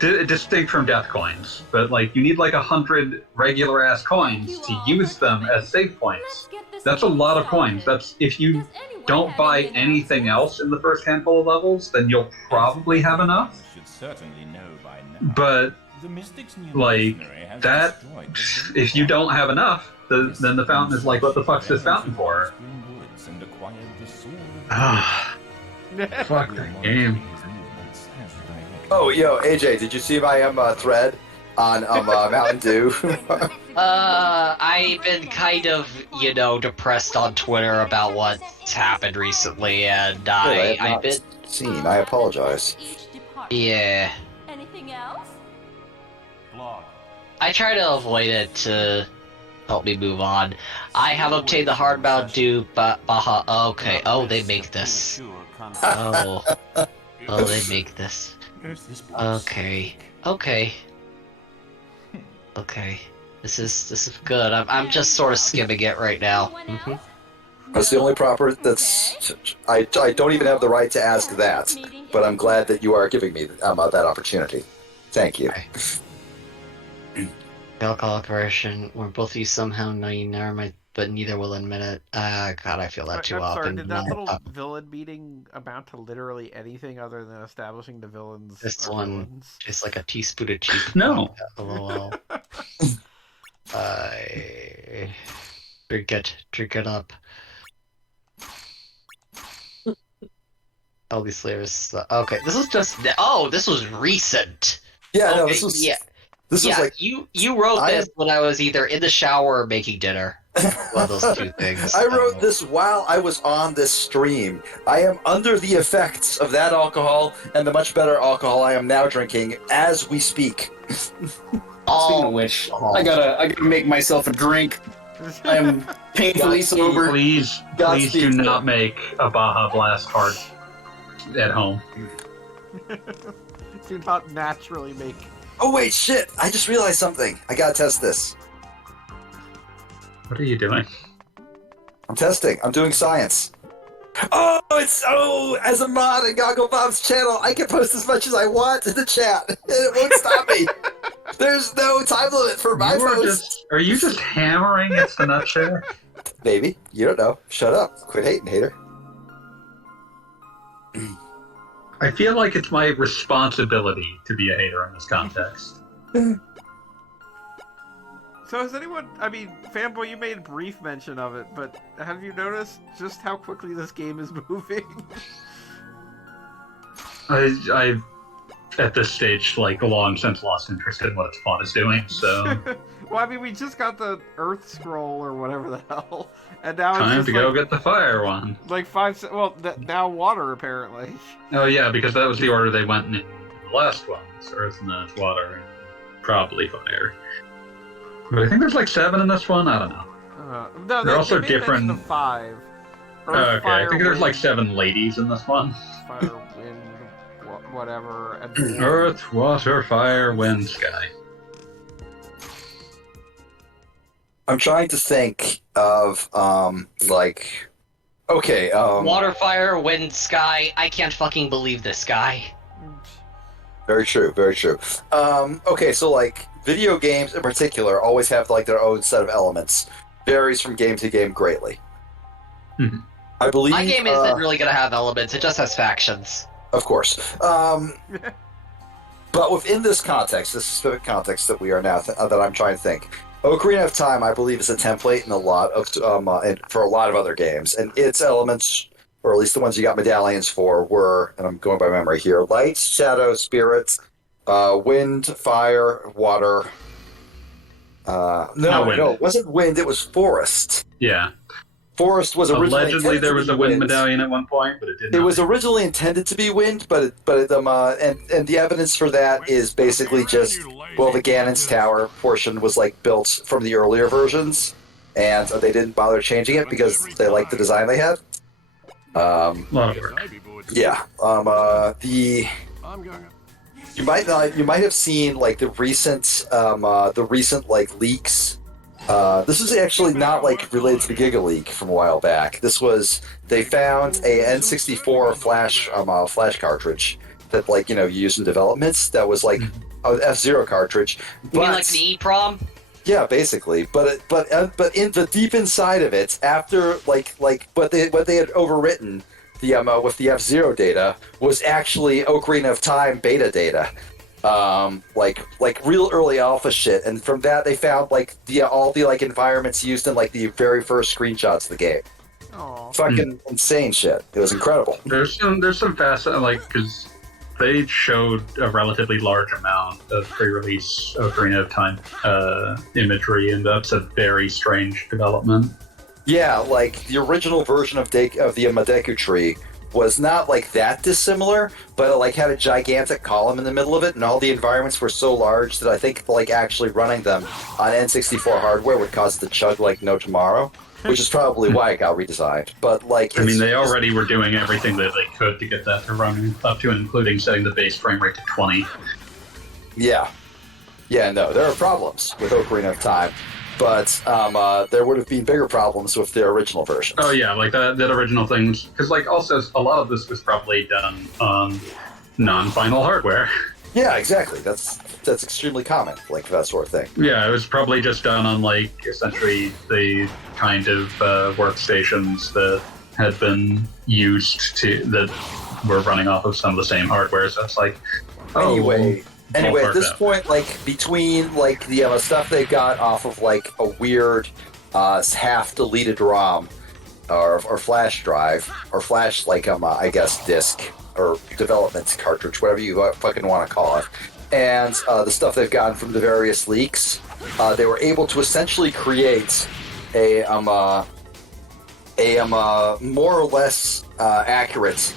Distinct from death coins, but like you need like 100 regular ass coins to use them as save points. That's a lot of coins. That's if you don't buy anything else in the first handful of levels, then you'll probably have enough. Should certainly know by now. But The Mystic's new like mercenary has that, destroyed the if you don't have enough, then the fountain is like, what the fuck's this fountain for? Woods and acquired the sword of Ah, fuck that game. Oh, yo, AJ, did you see my thread on Mountain Dew? I've been kind of, depressed on Twitter about what's happened recently, and I've been. Seen. I apologize. Yeah. Anything else? Blog. I try to avoid it to help me move on. I have obtained the hardbound do Baha. Okay. Oh, they make this. Oh. Oh, they make this. Okay. Okay. Okay. This is good. I'm just sort of skimming it right now. That's the only proper. That's. I don't even have the right to ask that, but I'm glad that you are giving me that opportunity. Thank you. Okay. Alcoholic version, where both of you somehow know you never might, but neither will admit it. God, I feel that too I'm often. sorry, did that little villain meeting amount to literally anything other than establishing the villains This are one villains? is like a teaspoon of cheap. No. LOL. Drink it up. All these slayers. Okay, this was just. Oh, this was recent. Yeah, okay, no, this was. Yeah. This was like you wrote this when I was either in the shower or making dinner. One of those two things. I wrote this while I was on this stream. I am under the effects of that alcohol and the much better alcohol I am now drinking as we speak. Speaking of which, I gotta make myself a drink. I'm painfully sober. Please do not make a Baja Blast card at home. Do not naturally make. Oh wait, shit! I just realized something. I gotta test this. What are you doing? I'm testing. I'm doing science. Oh, as a mod in Goggle Bob's channel, I can post as much as I want in the chat, and it won't stop me. There's no time limit for my posts. Are you just hammering at the nutshell? Maybe. You don't know. Shut up. Quit hating, hater. I feel like it's my responsibility to be a hater in this context. So has anyone, I mean, Fanboy, you made brief mention of it, but have you noticed just how quickly this game is moving? I at this stage, like, long since lost interest in what its plot is doing, so... Well, I mean, we just got the Earth Scroll or whatever the hell, and now Time it's to just go get the fire one. Like now water, apparently. Oh yeah, because that was the order they went in the last one. Earth and then water, and probably fire. But I think there's like 7 in this one, I don't know. No, they're also made different. mention of 5. Earth, Okay, fire, I think there's wind, like 7 ladies in this one. Fire, wind, whatever. And Earth, water, fire, wind, sky. I'm trying to think of, water, fire, wind, sky. I can't fucking believe this guy. Very true, very true. Okay, so, like, video games in particular always have, like, their own set of elements. Varies from game to game greatly. Mm-hmm. I believe... My game isn't really gonna have elements, it just has factions. Of course. But within this context, this specific context that we are now, that I'm trying to think, Ocarina of Time, I believe, is a template in a lot of, for a lot of other games, and its elements, or at least the ones you got medallions for, were, and I'm going by memory here, light, shadow, spirit, wind, fire, water. No, it wasn't wind, it was forest. Yeah. Forest was originally allegedly there was a wind medallion at one point, but it didn't. It was originally intended to be wind, and the evidence for that is basically just, well, the Ganon's Tower portion was like built from the earlier versions, and they didn't bother changing it because they liked the design they had. A lot of work. Yeah. You might have seen like the recent like leaks. This is actually not like related to the Giga Leak from a while back. This was, they found a N64 flash cartridge that, like, you use in developments that was like an F-Zero cartridge. You mean like an EEPROM? Yeah, basically. But in the deep inside of it, after what they had overwritten with the F-Zero data was actually Ocarina of Time beta data. Like real early alpha shit, and from that they found all the environments used in like the very first screenshots of the game. Aww. Fucking insane shit. It was incredible. There's some fascinating, because they showed a relatively large amount of pre-release Ocarina of Time imagery, and that's a very strange development. Yeah, like the original version of the Madeku tree was not like that dissimilar, but it like had a gigantic column in the middle of it, and all the environments were so large that I think like actually running them on N64 hardware would cause it to chug like no tomorrow, which is probably why it got redesigned. But like, I mean, they already were doing everything that they could to get that to run up to and including setting the base frame rate to 20. Yeah. Yeah, no, there are problems with Ocarina of Time, but there would have been bigger problems with their original version. Oh yeah, like that original thing, because like also a lot of this was probably done on non-final hardware. Yeah, exactly. That's extremely common, like that sort of thing. Yeah, it was probably just done on like essentially the kind of workstations that had been used that were running off of some of the same hardware. So it's like, Anyway, at this point, like between like the stuff they got off of like a weird half-deleted ROM or flash drive or flash like I guess disk or development cartridge, whatever you fucking want to call it, and the stuff they've gotten from the various leaks, they were able to essentially create a more or less accurate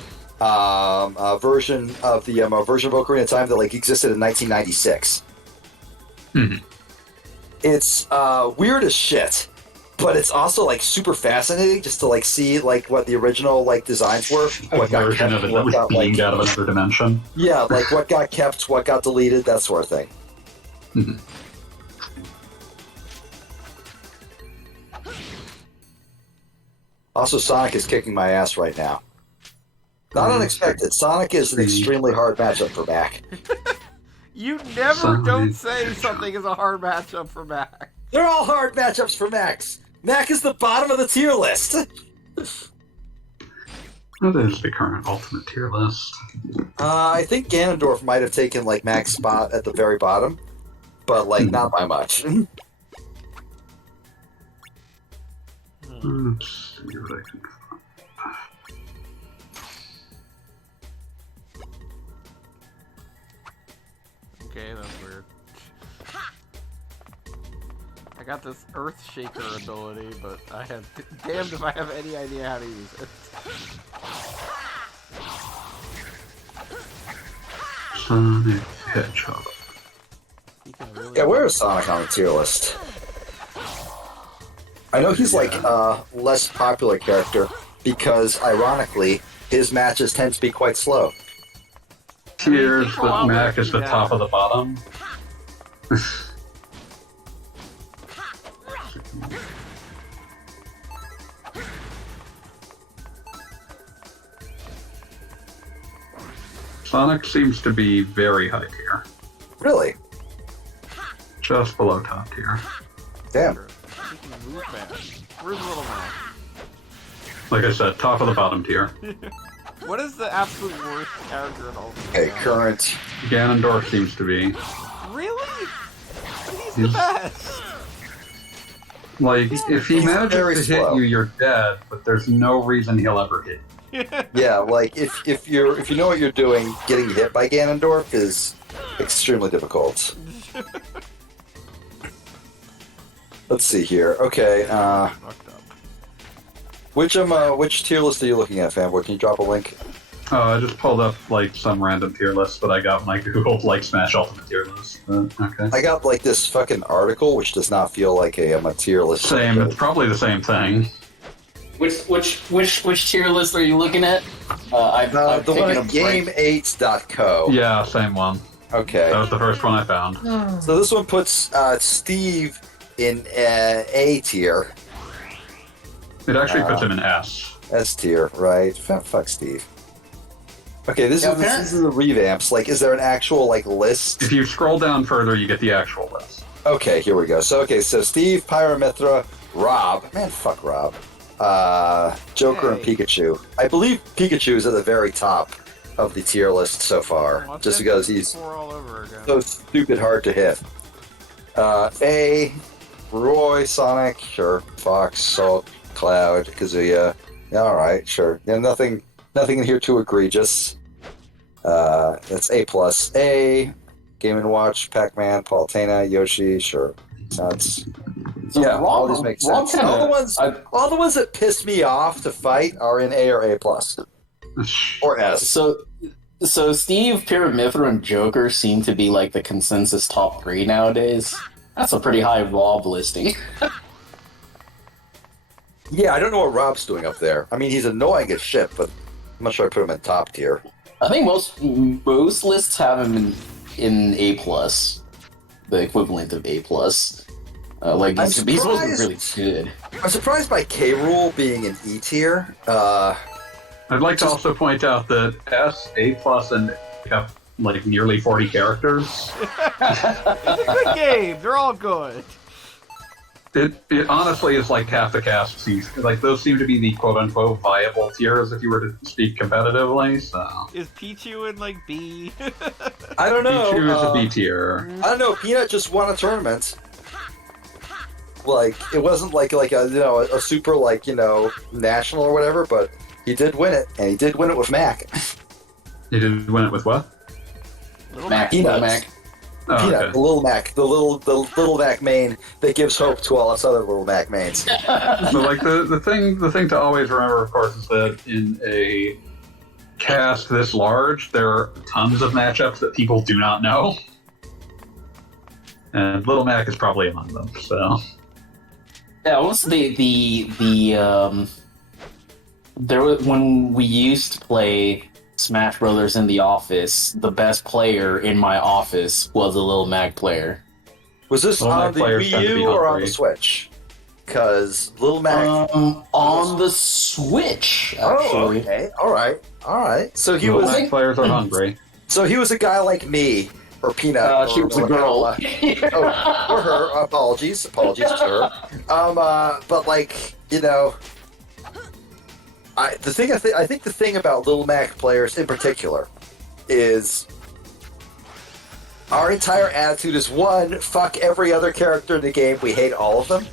version of the version of Ocarina of Time that like existed in 1996. Mm-hmm. It's weird as shit, but it's also like super fascinating just to like see like what the original like designs were, what got version kept, of it what that was got beamed like out of another dimension. yeah, like what got kept, what got deleted, that sort of thing. Mm-hmm. Also, Sonic is kicking my ass right now. Not unexpected. Sonic is an extremely hard matchup for Mac. You never don't say something is a hard matchup for Mac. They're all hard matchups for Macs. Mac is the bottom of the tier list. What is the current ultimate tier list? I think Ganondorf might have taken like Mac's spot at the very bottom, but like not by much. Let's see what I can find. Okay, that's weird. I got this Earth Shaker ability, but I have damned if I have any idea how to use it. Sonic Hedgehog. Yeah, where is Sonic on the tier list? I know he's like a less popular character because, ironically, his matches tend to be quite slow. Tiers, but Mac is the top of the bottom. Sonic seems to be very high tier. Really? Just below top tier. Damn. Where's Little Man? Like I said, top of the bottom tier. What is the absolute worst character in all? Okay, current. Ganondorf seems to be. Really? But he's the best. Like, if he manages very to slow. hit you, you're dead, but there's no reason he'll ever hit you. Yeah, like if you know what you're doing, getting hit by Ganondorf is extremely difficult. Let's see here. Okay, which tier list are you looking at, fanboy? Can you drop a link? I just pulled up like some random tier list that I got when I googled like Smash Ultimate tier list. Okay. I got like this fucking article, which does not feel like a tier list. Same. It's probably the same thing. Which tier list are you looking at? I'm the one taking at a break. game8.co. Yeah, same one. Okay. That was the first one I found. So this one puts Steve in A tier. It actually puts him in S. S tier, right? Fuck Steve. Okay, this is the revamps. Like, is there an actual like list? If you scroll down further, you get the actual list. Okay, here we go. So Steve, Pyramithra, Rob. Man, fuck Rob. Joker and Pikachu. I believe Pikachu is at the very top of the tier list so far, just because he's so stupid hard to hit. A, Roy, Sonic, sure. Fox, Salt, Cloud, Kazuya. Yeah, all right, sure. Yeah, nothing in here too egregious. That's A plus. A, Game & Watch, Pac-Man, Palutena, Yoshi, sure. That's all these make sense. All the ones that piss me off to fight are in A or A plus. Or S. So Steve, Pyramid Mithra, and Joker seem to be like the consensus top 3 nowadays. That's a pretty high Rob listing. Yeah, I don't know what Rob's doing up there. I mean, he's annoying as shit, but I'm not sure I put him in top tier. I think most lists have him in A+, the equivalent of A+. Like he's supposed to be really good. I'm surprised by K. Rool being an E tier. I'd like to also point out that S, A+, and have like nearly 40 characters. It's a good game. They're all good. It honestly is like half the cast. Like those seem to be the quote unquote viable tiers if you were to speak competitively. So Is Pichu in like B? I don't know. Pichu is a B tier. I don't know. Peanut just won a tournament. Like it wasn't like a super national or whatever, but he did win it, and he did win it with Mac. You did win it with what? Mac. Oh, Peanut, okay. the little Mac, the little Mac main that gives hope to all us other little Mac mains. So like the thing to always remember, of course, is that in a cast this large, there are tons of matchups that people do not know, and Little Mac is probably among them. So Yeah, once there was when we used to play Smash Brothers in the office, the best player in my office was a Little Mac player. Was this Little on Mac the players tend to Wii be U or on hungry. the Switch? Because Little Mac. On the Switch, actually. Oh, okay. All right. So he Little was. Mac players are hungry. So he was a guy like me or Peanut. She or was a girl. or her. Apologies to her. But like I think the thing about Little Mac players in particular is our entire attitude is one, fuck every other character in the game. We hate all of them.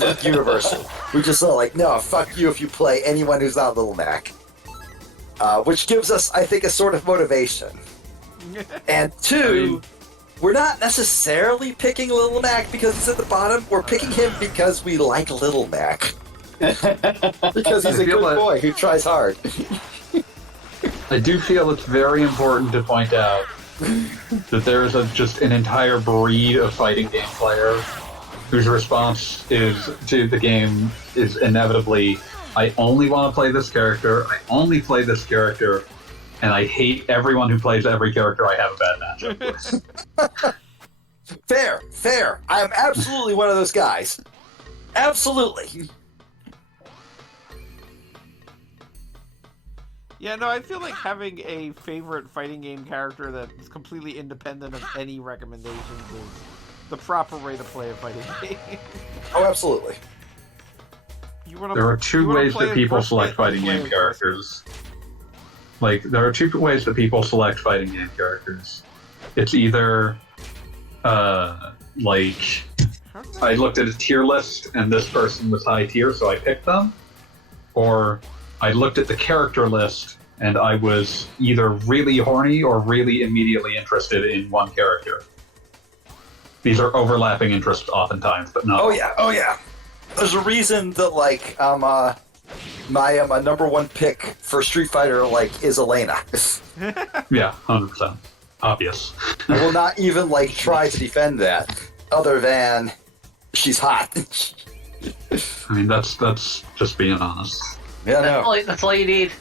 Like universal. We just like, no, fuck you if you play anyone who's not Little Mac. Which gives us, I think, a sort of motivation. And two, we're not necessarily picking Little Mac because he's at the bottom. We're picking him because we like Little Mac. Because he's a good boy who tries hard. I do feel it's very important to point out that there is just an entire breed of fighting game players whose response to the game is inevitably, I only want to play this character, I only play this character, and I hate everyone who plays every character I have a bad matchup with. Fair. I am absolutely one of those guys. Absolutely. Yeah, no, I feel like having a favorite fighting game character that is completely independent of any recommendations is the proper way to play a fighting game. Oh, absolutely. There are two ways that people select fighting game characters. Like, there are two ways that people select fighting game characters. It's either, like, I looked at a tier list and this person was high tier, so I picked them, or I looked at the character list and I was either really horny or really immediately interested in one character. These are overlapping interests oftentimes, but not. Oh yeah. There's a reason that my number one pick for Street Fighter is Elena. Yeah, 100%. Obvious. I will not even try to defend that, other than she's hot. I mean, that's just being honest. Yeah, no. That's all you need.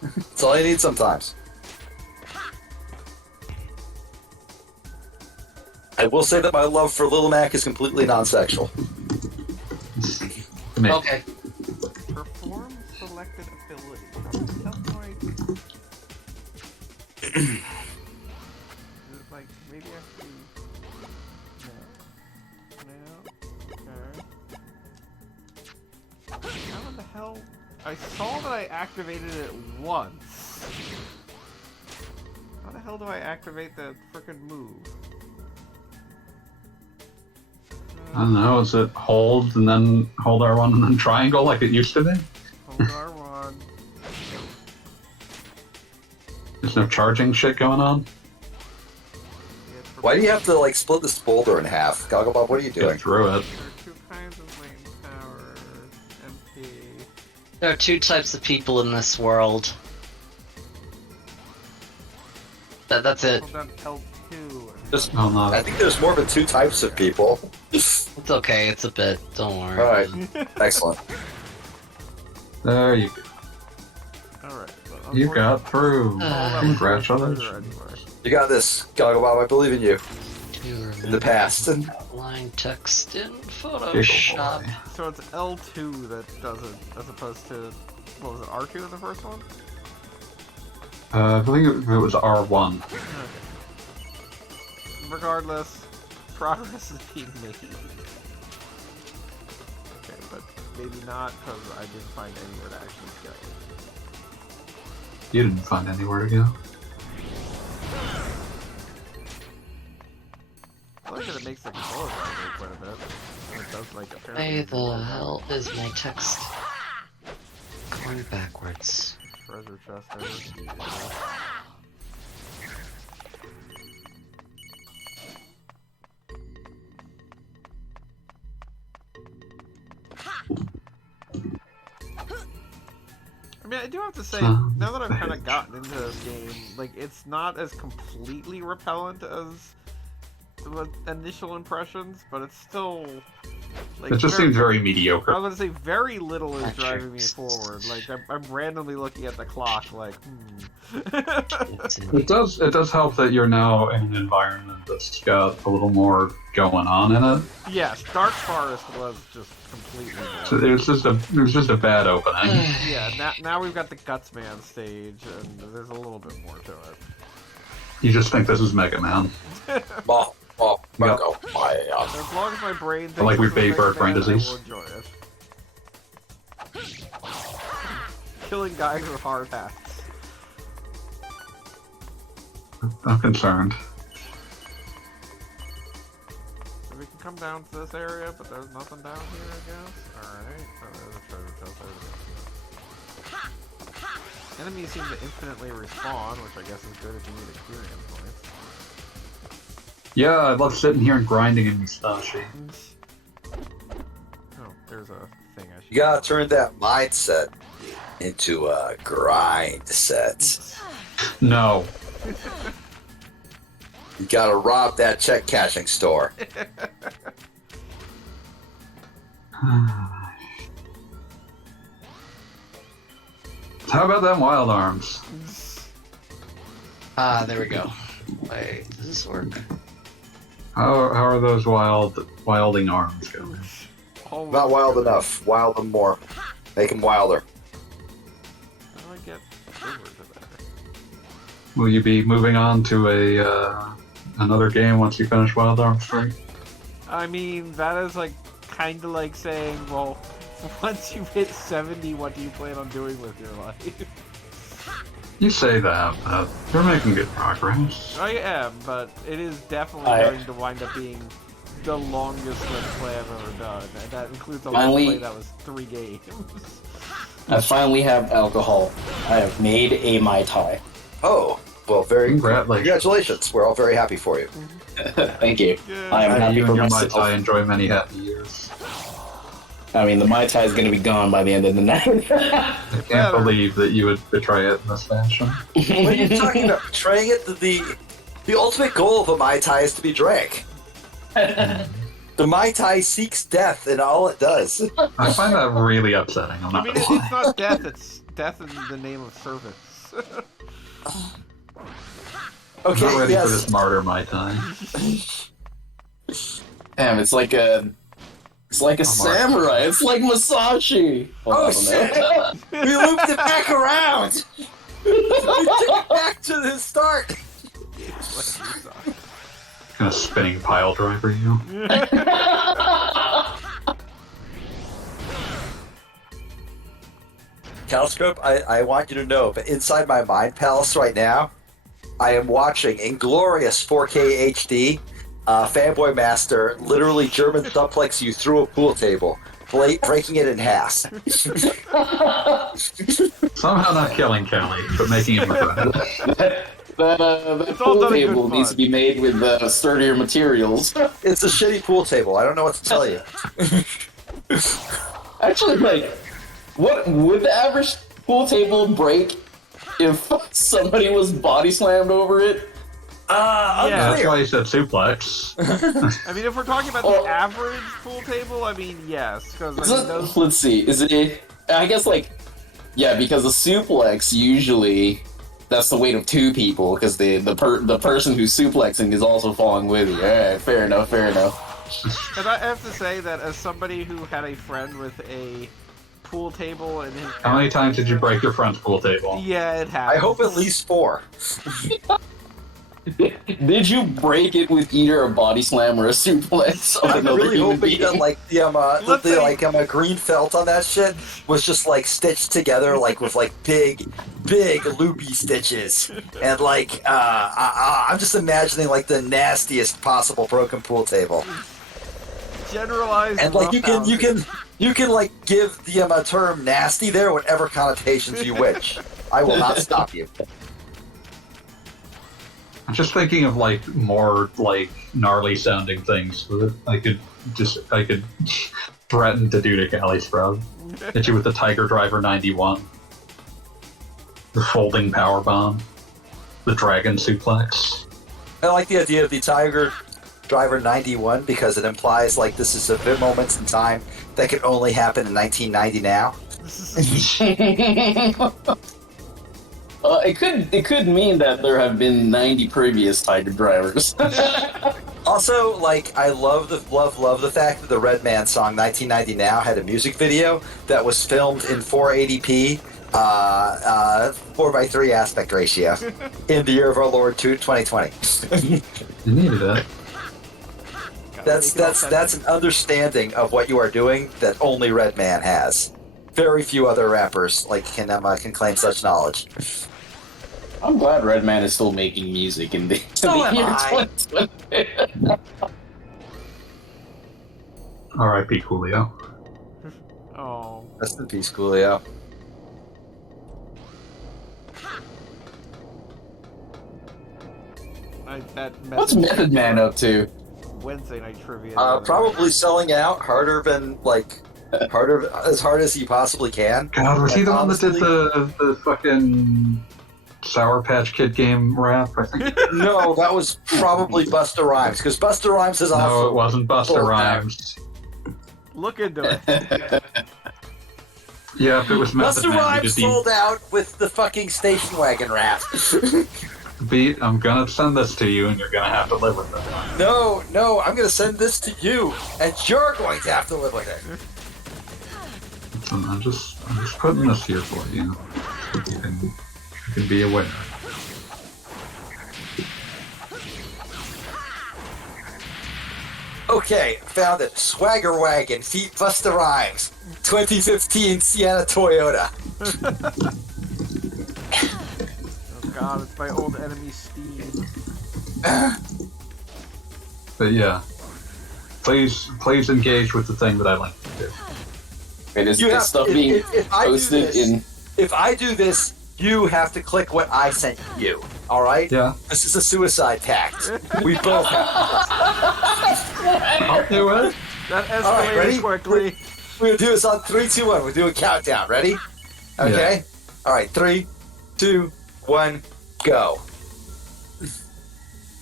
That's all you need sometimes. I will say that my love for Little Mac is completely non-sexual. Okay. Perform selected ability. Like, maybe I have to... No. Okay. How in the hell... I saw that I activated it once. How the hell do I activate the frickin' move? I don't know, is it hold and then hold R1 and then triangle like it used to be? Hold R1. There's no charging shit going on? Why do you have to split this boulder in half? Gogglebob, what are you doing? Get through it. There are two kinds of latent power. MP. There are two types of people in this world. That's it. Hold on, L2. Oh, no. I think there's more than 2 types of people. It's okay. It's a bit. Don't worry. All right, excellent. There you go. Alright. You got through. Congratulations. Anyway. You got this, Goggle Bob. I believe in you. In the past. Line text in Giggle Photoshop. boy. So it's L2 that does it, as opposed to, what was it, R2 in the first one? I believe it was R1. Okay. Regardless, progress is being made. Okay, but maybe not, because I didn't find anywhere to actually go. You didn't find anywhere to go. I like that it makes the controller vibrate quite a bit. And it does, like, apparently... Why the hell is my text going backwards? Treasure chest there. I mean, I do have to say, now that I've kind of gotten into this game, like, it's not as completely repellent as the initial impressions, but it's still... Like, It just seems very mediocre. I was gonna say, very little is driving me forward. Like, I'm randomly looking at the clock, like, It does help that you're now in an environment that's got a little more going on in it. Yes, Dark Forest was just completely So boring. it was just a bad opening. Yeah, now we've got the Gutsman stage, and there's a little bit more to it. You just think this is Mega Man. Marco. As long as my brain thinks Like we it's baby bird brain Mega Man, disease. I will enjoy it. Killing guys with hard hats. I'm concerned. So we can come down to this area, but there's nothing down here, I guess? Alright, so there's a treasure chest over there. Enemies seem to infinitely respawn, which I guess is good if you need experience points. Yeah, I love sitting here and grinding in Musashi. Oh, there's a thing I should... You gotta turn that mindset into a grind set. No. You gotta rob that check cashing store. How about them wild arms? Ah, there we go. Wait, does this work? How are those wilding arms going? Not wild enough. Wild them more. Make them wilder. How do I get over to there? Will you be moving on to another game once you finish Wild Arms 3? I mean, that is like kind of like saying, well, once you hit 70, what do you plan on doing with your life? You say that, but you're making good progress. I am, but it is definitely going to wind up being the longest let's play I've ever done. And that includes a let's play that was 3 games. I finally have alcohol. I have made a Mai Tai. Oh, well, Congratulations. congratulations. We're all very happy for you. Thank you. Yeah. I am happy You for and your Mai myself. Tai enjoy many happy years. I mean, the Mai Tai is going to be gone by the end of the night. I can't believe that you would betray it in this fashion. What are you talking about? Betraying it? The ultimate goal of a Mai Tai is to be drank. The Mai Tai seeks death in all it does. I find that really upsetting. I'm I not mean, gonna it's lie. not death, it's death in the name of service. I'm Okay, not ready yes. for this martyr Mai Tai. Damn, it's like a samurai. It's like Musashi. Oh, shit! We looped it back around! We took it back to the start! Gonna spinning pile driver you. Calscope, I want you to know, but inside my mind palace right now, I am watching in glorious 4K HD, Fanboy Master literally German suplex you through a pool table, breaking it in half. Somehow not killing Kelly, but making him regret it. That all pool done in good table needs fun. to be made with sturdier materials. It's a shitty pool table. I don't know what to tell you. Actually, like, what would the average pool table break if somebody was body slammed over it? Yeah. That's why you said suplex. I mean, if we're talking about the average pool table, I mean, yes, because Let's see. Is it? I guess yeah, because the suplex usually that's the weight of two people because the person who's suplexing is also falling with you. All right, fair enough. And I have to say that as somebody who had a friend with a pool table and his How many times did you break your friend's pool table? Yeah, it happened. I hope at least 4. Did you break it with either a body slam or a suplex? I'm really hoping that the green felt on that shit was just stitched together with big loopy stitches, and I'm just imagining the nastiest possible broken pool table. Generalized. And you can give the term nasty there whatever connotations you wish. I will not stop you. I'm just thinking of more gnarly sounding things that I could threaten to do to Cali Scrub. Hit you with the Tiger Driver 91, the folding power bomb, the dragon suplex. I like the idea of the Tiger Driver 91 because it implies this is a bit moments in time that could only happen in 1990 now. It could mean that there have been 90 previous Tiger Drivers. Also, I love the fact that the Redman song 1990 Now had a music video that was filmed in 480p, 4:3 aspect ratio in the year of our Lord 2020. You needed that. That's an understanding of what you are doing that only Redman has. Very few other rappers can claim such knowledge. I'm glad Redman is still making music in the year 2020. R.I.P. Coolio. Oh. Rest in peace, Coolio. What's Method Man up to? Wednesday night trivia. Probably selling out harder as hard as he possibly can. God, was he the one that did the fucking Sour Patch Kid game rap? I think. No, that was probably Busta Rhymes, because Busta Rhymes is also... No, it wasn't Busta Rhymes. Look into it. Yeah, if it was Method Busta Man, Rhymes sold out with the fucking station wagon rap. Beat, I'm gonna send this to you, and you're gonna have to live with it. No, I'm gonna send this to you, and you're going to have to live with it. Listen, I'm just putting this here for you. You can be aware. Okay, found it. Swagger Wagon, feat Busta Rhymes, 2015 Sienna Toyota. Oh god, it's my old enemy Steve. But yeah, please engage with the thing that I like to do. Wait, is this stuff being posted in? If I do this, you have to click what I sent you. All right? Yeah. This is a suicide pact. We both have. I'll do it. That escalated All right, ready? quickly. We're gonna do this on 3, 2, 1. We'll do a countdown. Ready? Okay. Yeah. All right. 3, 2, 1, go.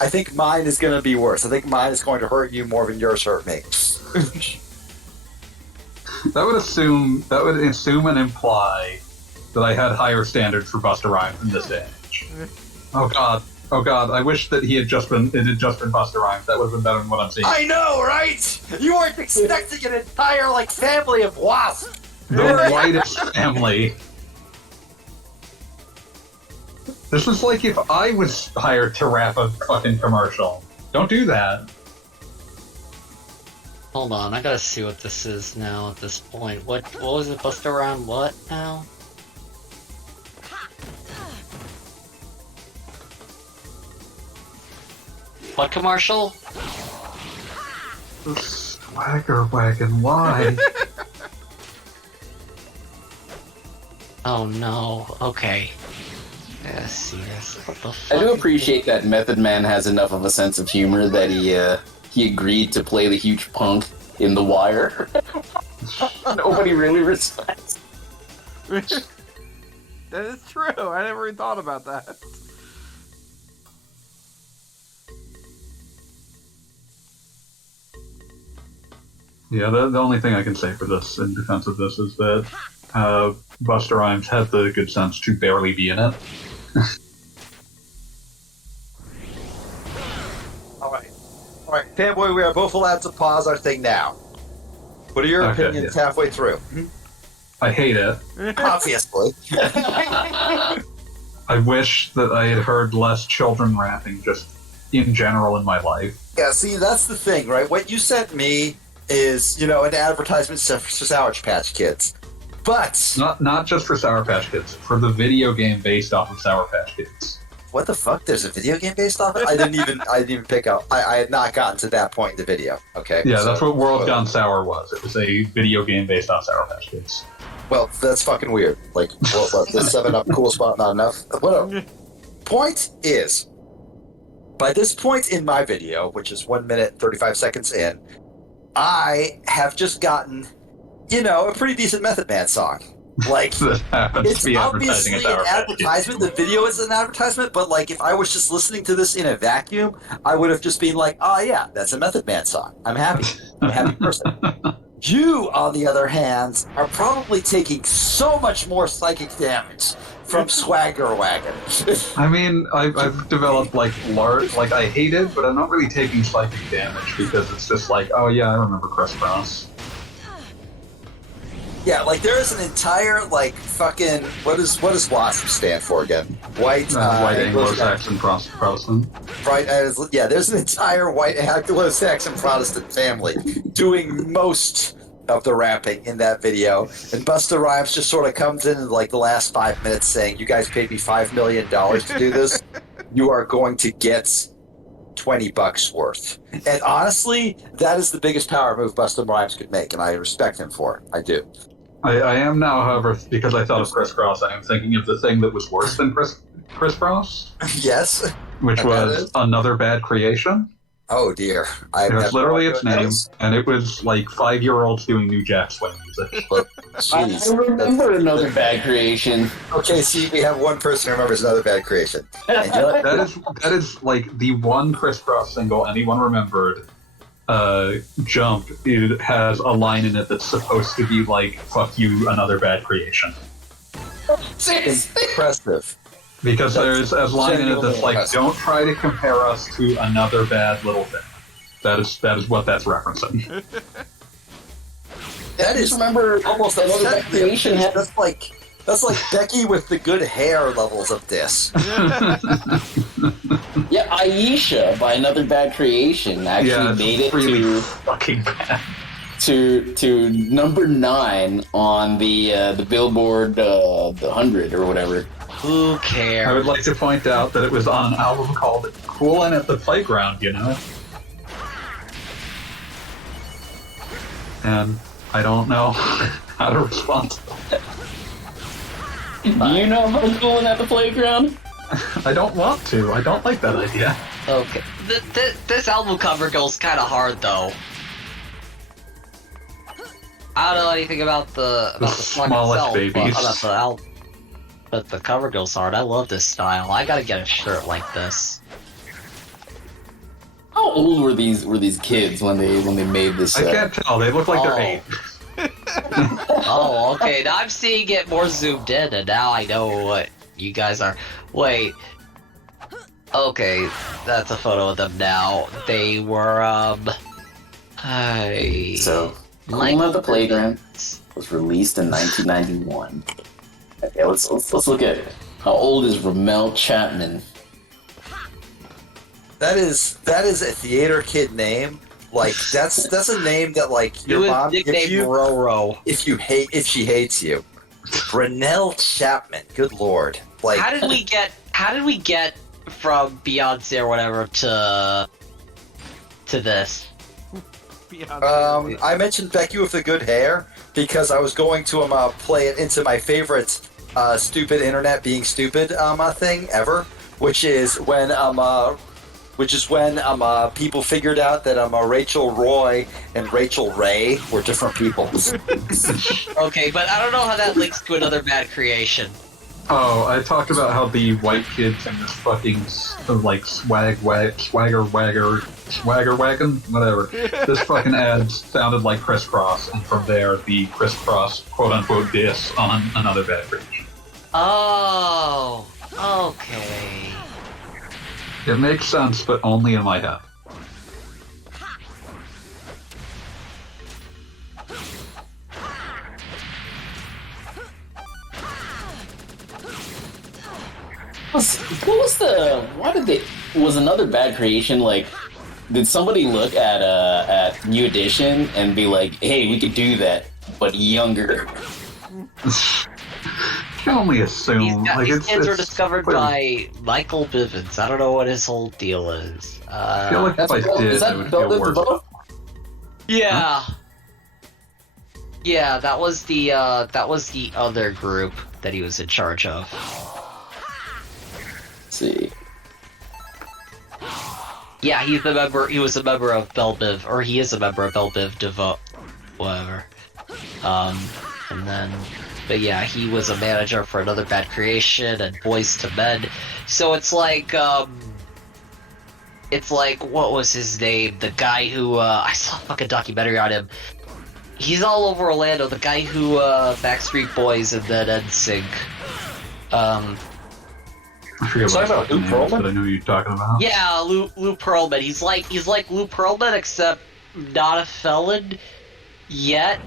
I think mine is gonna be worse. I think mine is going to hurt you more than yours hurt me. That would assume and imply that I had higher standards for Busta Rhymes in this age. Oh god. I wish that it had just been Busta Rhymes. That would have been better than what I'm seeing. I know, right? You weren't expecting an entire family of wasps. The whitest family. This is like if I was hired to rap a fucking commercial. Don't do that. Hold on, I gotta see what this is now at this point. What was it, Busta Rhymes? What now? What commercial? The Swagger Wagon, why? Oh no, okay. Let's see this. What the fuck? I do appreciate that Method Man has enough of a sense of humor that he agreed to play the huge punk in The Wire. Nobody really respects. That is true. I never even thought about that. Yeah, the only thing I can say for this, in defense of this, is that Busta Rhymes had the good sense to barely be in it. All right, fanboy, we are both allowed to pause our thing now. What are your opinions halfway through? I hate it. Obviously. I wish that I had heard less children rapping just in general in my life. Yeah, see, that's the thing, right? What you sent me is, an advertisement for Sour Patch Kids. But... Not just for Sour Patch Kids, for the video game based off of Sour Patch Kids. What the fuck? There's a video game based off it? I didn't even pick up. I had not gotten to that point in the video. Okay. Yeah, that's what World Gone Sour was. It was a video game based off Sour Patch Kids. Well, that's fucking weird. Like, what the 7-Up cool spot not enough? Whatever. Point is, by this point in my video, which is 1 minute 35 seconds in, I have just gotten, a pretty decent Method Man song. Like, it's obviously an advertisement. The video is an advertisement, but like, if I was just listening to this in a vacuum, I would have just been like, oh yeah, that's a Method Man song. I'm happy. I'm a happy person. You, on the other hand, are probably taking so much more psychic damage from Swagger Wagon. I mean, I've developed I hate it, but I'm not really taking psychic damage because it's just like, oh yeah, I remember Crisscross. Yeah, like there is an entire fucking what does WASP stand for again? White Anglo-Saxon Protestant. Right, yeah. There's an entire white Anglo-Saxon Protestant family doing most of the rapping in that video, and Busta Rhymes just sort of comes in the last 5 minutes saying, "You guys paid me $5 million to do this. You are going to get $20 worth." And honestly, that is the biggest power move Busta Rhymes could make, and I respect him for it. I do. I am now, however, because I thought of Crisscross, I am thinking of the thing that was worse than Crisscross. Yes. Which was Another Bad Creation. Oh dear. It was literally its name, and it was like 5-year-olds doing New Jack Swing music. I remember Another Bad Creation. Okay, see, we have one person who remembers Another Bad Creation. That is like the one Crisscross single anyone remembered. Jump, it has a line in it that's supposed to be like, "Fuck you, another bad creation." Impressive. Because there's a line in it that's like, impressive. "Don't try to compare us to another bad little thing." That is what that's referencing. That is, remember almost Another Bad Creation had... That's like Becky with the good hair levels of this. Yeah, Aisha by Another Bad Creation actually made it really to fucking bad. to number 9 on the Billboard the 100 or whatever. Who cares? I would like to point out that it was on an album called "Coolin' at the Playground," and I don't know how to respond to that. Do you know how Coolin' at the Playground? I don't want to. I don't like that idea. Okay. This album cover goes kind of hard, though. I don't know anything about the song smallest itself, babies. but about the album. But the cover goes hard. I love this style. I gotta get a shirt like this. How old were these kids when they made this? I can't tell. They look like they're 8. Oh, okay. Now I'm seeing it more zoomed in, and now I know what you guys are. Wait. Okay, that's a photo of them now. They were, So, Coolin' at the Playground was released in 1991. Okay, let's look at how old is Ramel Chapman. That is a theater kid name. Like that's a name that your mom if she hates you. Brunel Chapman. Good lord. Like how did we get from Beyonce or whatever to this? I mentioned Becky with the good hair because I was going to play it into my favorite stupid internet being stupid thing ever, which is when people figured out that Rachel Roy and Rachel Ray were different people. Okay, but I don't know how that links to Another Bad Creation. Oh, I talked about how the white kids in this fucking like swagger wagon, whatever. This fucking ad sounded like Crisscross, and from there the Crisscross quote unquote diss on another bad creation. Oh, okay. It makes sense, but only in my head. Was another bad creation like? Did somebody look at New Edition and be like, "Hey, we could do that, but younger"? You can only assume. These kids were discovered by Michael Bivens. I don't know what his whole deal is. I feel like if I did, it would feel worse. Yeah. Yeah, that was the other group that he was in charge of. Let's see. Yeah, he's a member. He was a member of Belbiv, or he is a member of Belbiv Devo, whatever. And then, but yeah, he was a manager for another bad creation and Boys to Men. So it's like what was his name? The guy who I saw a fucking documentary on him. He's all over Orlando. The guy who Backstreet Boys and then NSYNC. I forget what about Lou Pearlman, but I know who you're talking about. Yeah, Lou Pearlman. He's like Lou Pearlman, except not a felon yet.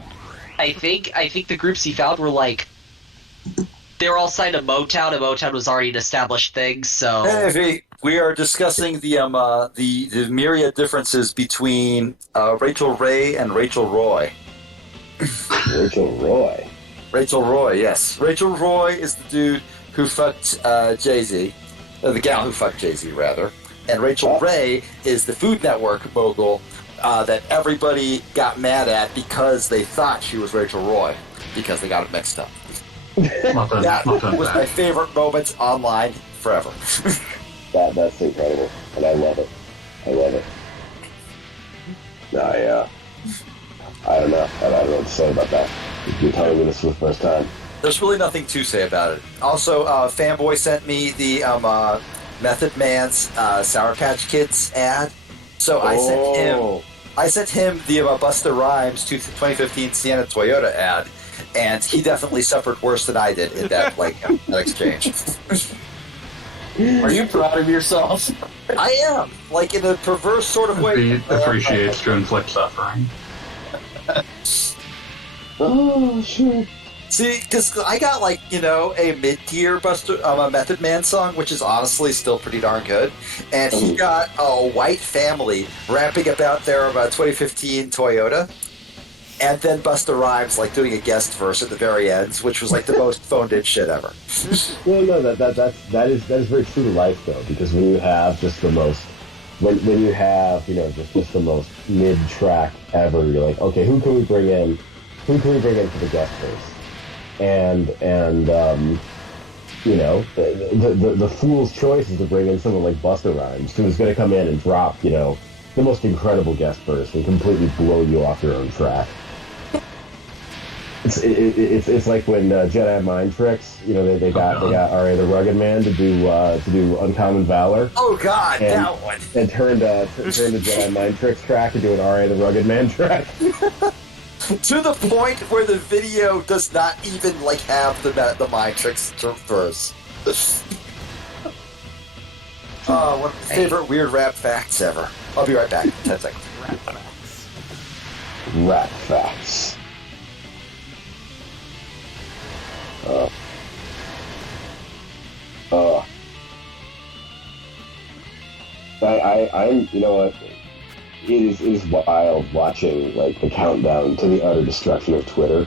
I think the groups he found were like they were all signed to Motown, and Motown was already an established thing. So Hey, we are discussing the myriad differences between Rachel Ray and Rachel Roy. Rachel Roy. Rachel Roy, yes. Rachel Roy is the dude who fucked Jay-Z, the gal who fucked Jay-Z, rather. And Rachel Ray is the Food Network mogul that everybody got mad at because they thought she was Rachel Roy, because they got it mixed up. That was my favorite moment online forever. That's incredible, and I love it. I don't know. I don't know what to say about that. You're telling me this for the first time. There's really nothing to say about it. Also, Fanboy sent me the Method Man's Sour Patch Kids ad. So I sent him the Busta Rhymes 2015 Sienna Toyota ad, and he definitely suffered worse than I did in that that exchange. Are you proud of yourself? I am, in a perverse sort of way. He appreciates to inflict suffering. Oh, shit. See, because I got a mid-tier Method Man song, which is honestly still pretty darn good, and he got a white family rapping about their 2015 Toyota, and then Busta Rhymes doing a guest verse at the very end, which was the most phoned-in shit ever. Well, no, that is very true to life though, because when you have just the most, when you have just the most mid-track ever, you're like, okay, who can we bring in for the guest verse? And the fool's choice is to bring in someone like Busta Rhymes, who's going to come in and drop, the most incredible guest verse and completely blow you off your own track. It's like when Jedi Mind Tricks, they got R.A. the Rugged Man to do Uncommon Valor. Oh God, and, that one! And turned the Jedi Mind Tricks track into an R.A. the Rugged Man track. To the point where the video does not even have the Mind Tricks verse. One of my favorite weird rap facts ever. I'll be right back in 10 seconds. Rap facts. I'm, it is wild watching the countdown to the utter destruction of Twitter.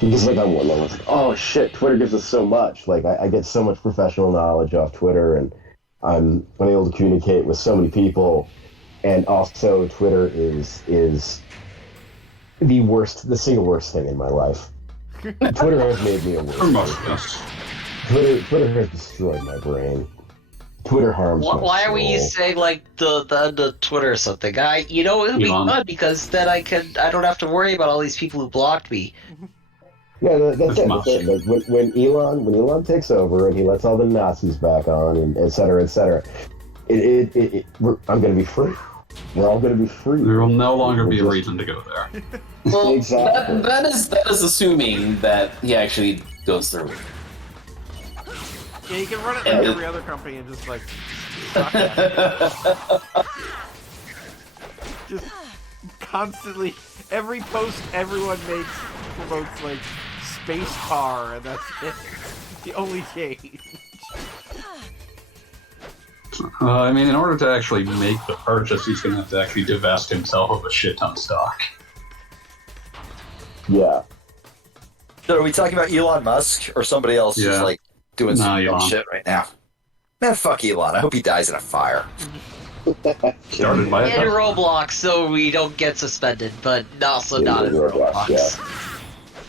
Because on one level, it's oh shit, Twitter gives us so much. I get so much professional knowledge off Twitter, and I'm able to communicate with so many people. And also, Twitter is the single worst thing in my life. Twitter has made me a worse person. Twitter has destroyed my brain. Twitter harms my Why are we soul. saying the Twitter or something? It would be good because then I don't have to worry about all these people who blocked me. Yeah, that's It's it. much. That's it. Like when Elon takes over and he lets all the Nazis back on, and et cetera, et cetera. I'm going to be free. We're all going to be free. There will no longer be a just- reason to go there. Well, Exactly. that is assuming that he actually goes through it. Yeah, you can run it like every other company and just like suck at it. Just constantly, every post everyone makes promotes like space car, and that's it. The only change. I mean, in order to actually make the purchase, he's going to have to actually divest himself of a shit ton of stock. Yeah. So are we talking about Elon Musk or somebody else who's Yeah. like doing some dumb Elon. shit right now? Man, fuck Elon. I hope he dies in a fire. Started by In Roblox, so we don't get suspended, but also not in Roblox.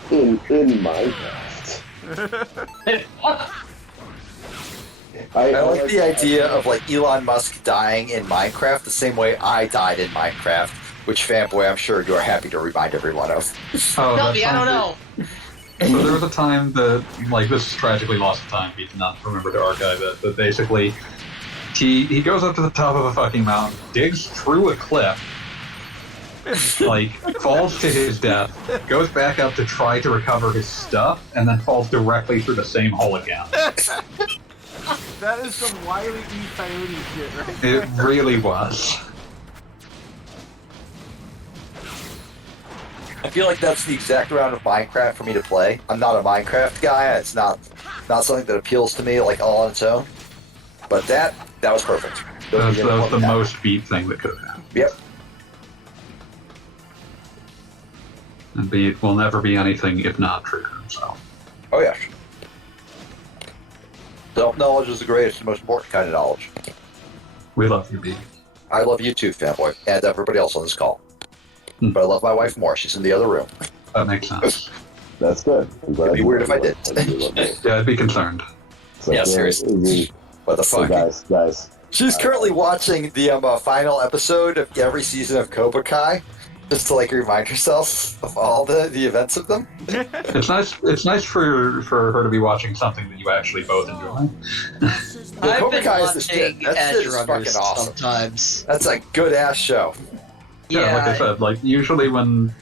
Yeah. In Minecraft. I like the idea of like Elon Musk dying in Minecraft the same way I died in Minecraft, which fanboy I'm sure you're happy to remind everyone of. Oh, Tell that's me, I don't know. So there was a time that, like, this is tragically lost to time, we did not remember to archive it, but basically, he goes up to the top of a fucking mountain, digs through a cliff, like, falls to his death, goes back up to try to recover his stuff, and then falls directly through the same hole again. That is some Wile E. Coyote shit, right? It really was. I feel like that's the exact round of Minecraft for me to play. I'm not a Minecraft guy. It's not something that appeals to me like all on its own. But that was perfect. That was the most beat thing that could have happened. Yep. And beat will never be anything if not true to himself. Oh yeah. Self-knowledge is the greatest and most important kind of knowledge. We love you, Beat. I love you too, fanboy, and everybody else on this call. But I love my wife more. She's in the other room. That makes sense. That's good. It'd be weird if I did. Yeah, I'd be concerned. Yeah, seriously. What the fuck? Guys. She's currently watching the final episode of every season of Cobra Kai, just to like remind herself of all the events of them. It's nice for her to be watching something that you actually both enjoy. I've Cobra been Kai is the shit. watching That Edge shit is Runners fucking awesome. sometimes. That's a good ass show. Yeah, like I said, like usually when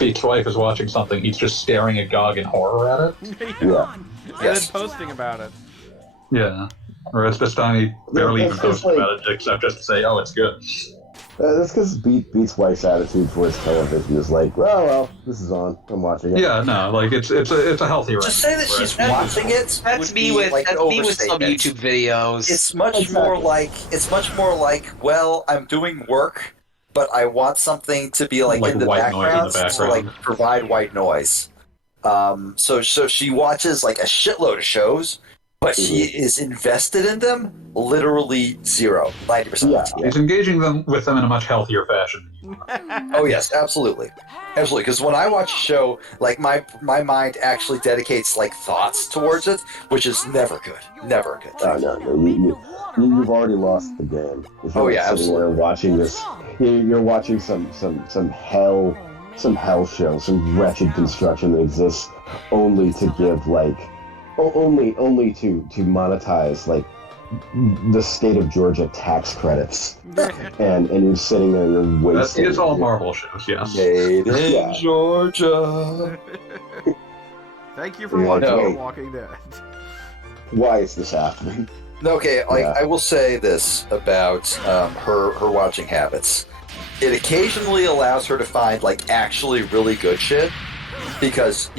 Pete's wife is watching something, he's just staring agog in horror at it. Yeah. And then posting about it. Yeah. Whereas this time he barely even that's just posted like- about it, except just to say, "Oh, it's good." That's because Beat's wife's attitude towards television is like, well, this is on. I'm watching it. Yeah, no, like it's a healthy Just say that she's watching it. That's would me be, with like, that's an me with some overstatement. YouTube videos. It's much more like, well, I'm doing work, but I want something to be like in the white noise in the background to background. like provide white noise. So she watches like a shitload of shows, but she is invested in them literally 90% of the time. He's engaging with them in a much healthier fashion. Oh yes, absolutely, Because when I watch a show, like my mind actually dedicates like thoughts towards it, which is never good. Never a good thing. No. You've already lost the game. If you're Oh, yeah, sitting there watching this, you're watching some hell show, some wretched construction that exists only to give like, only to monetize like the state of Georgia tax credits, and you're sitting there, you're wasting. It's all Marvel shows, yes. Made in Georgia. Thank you for Yeah, watching no. The Walking Dead. Why is this happening? Okay, like Yeah. I will say this about her watching habits. It occasionally allows her to find like actually really good shit, because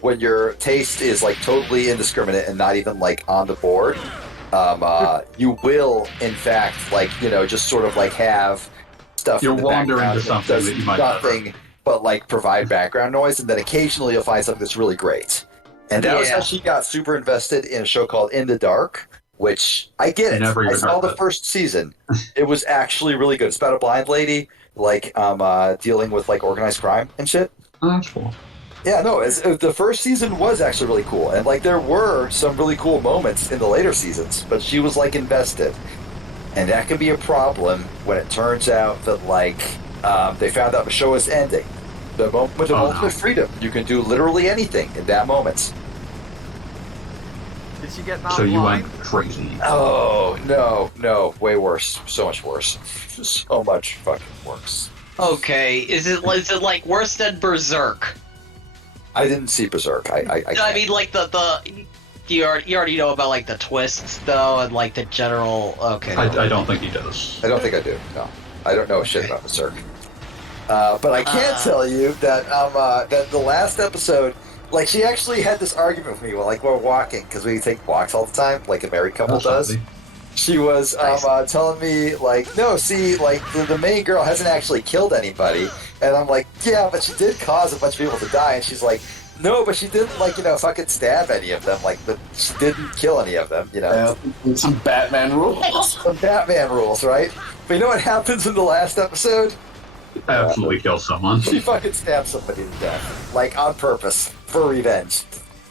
when your taste is like totally indiscriminate and not even like on the board, you will in fact like just sort of like have stuff. You'll in the wander background into that something does that you might nothing but like provide background noise, and then occasionally you'll find something that's really great. And that was Yeah. how she got super invested in a show called In the Dark, which I get it. Never I even saw heard the of it. first season. It was actually really good. It's about a blind lady like dealing with like organized crime and shit. Oh, that's cool. Yeah, no, the first season was actually really cool, and like there were some really cool moments in the later seasons, but she was like invested, and that can be a problem when it turns out that like they found out the show was ending, The moment of ultimate freedom. You can do literally anything in that moment. Did she get knocked So you blind? went crazy. Oh, no. Way worse. So much worse. So much fucking worse. Okay, is it like worse than Berserk? I didn't see Berserk. I mean, like the you already know about like the twists though, and like the general. Okay. I don't think he does. I don't think I do. No, I don't know shit about Berserk. But I can tell you that that the last episode, like she actually had this argument with me while like we're walking because we take walks all the time, like a married couple does. Funny. She was telling me like, no, see, like the main girl hasn't actually killed anybody, and I'm like, yeah, but she did cause a bunch of people to die, and she's like, no, but she didn't like fucking stab any of them, like, but she didn't kill any of them, Some Batman rules. Some Batman rules, right? But you know what happens in the last episode? Absolutely kill someone. She fucking stabs somebody to death, like on purpose for revenge.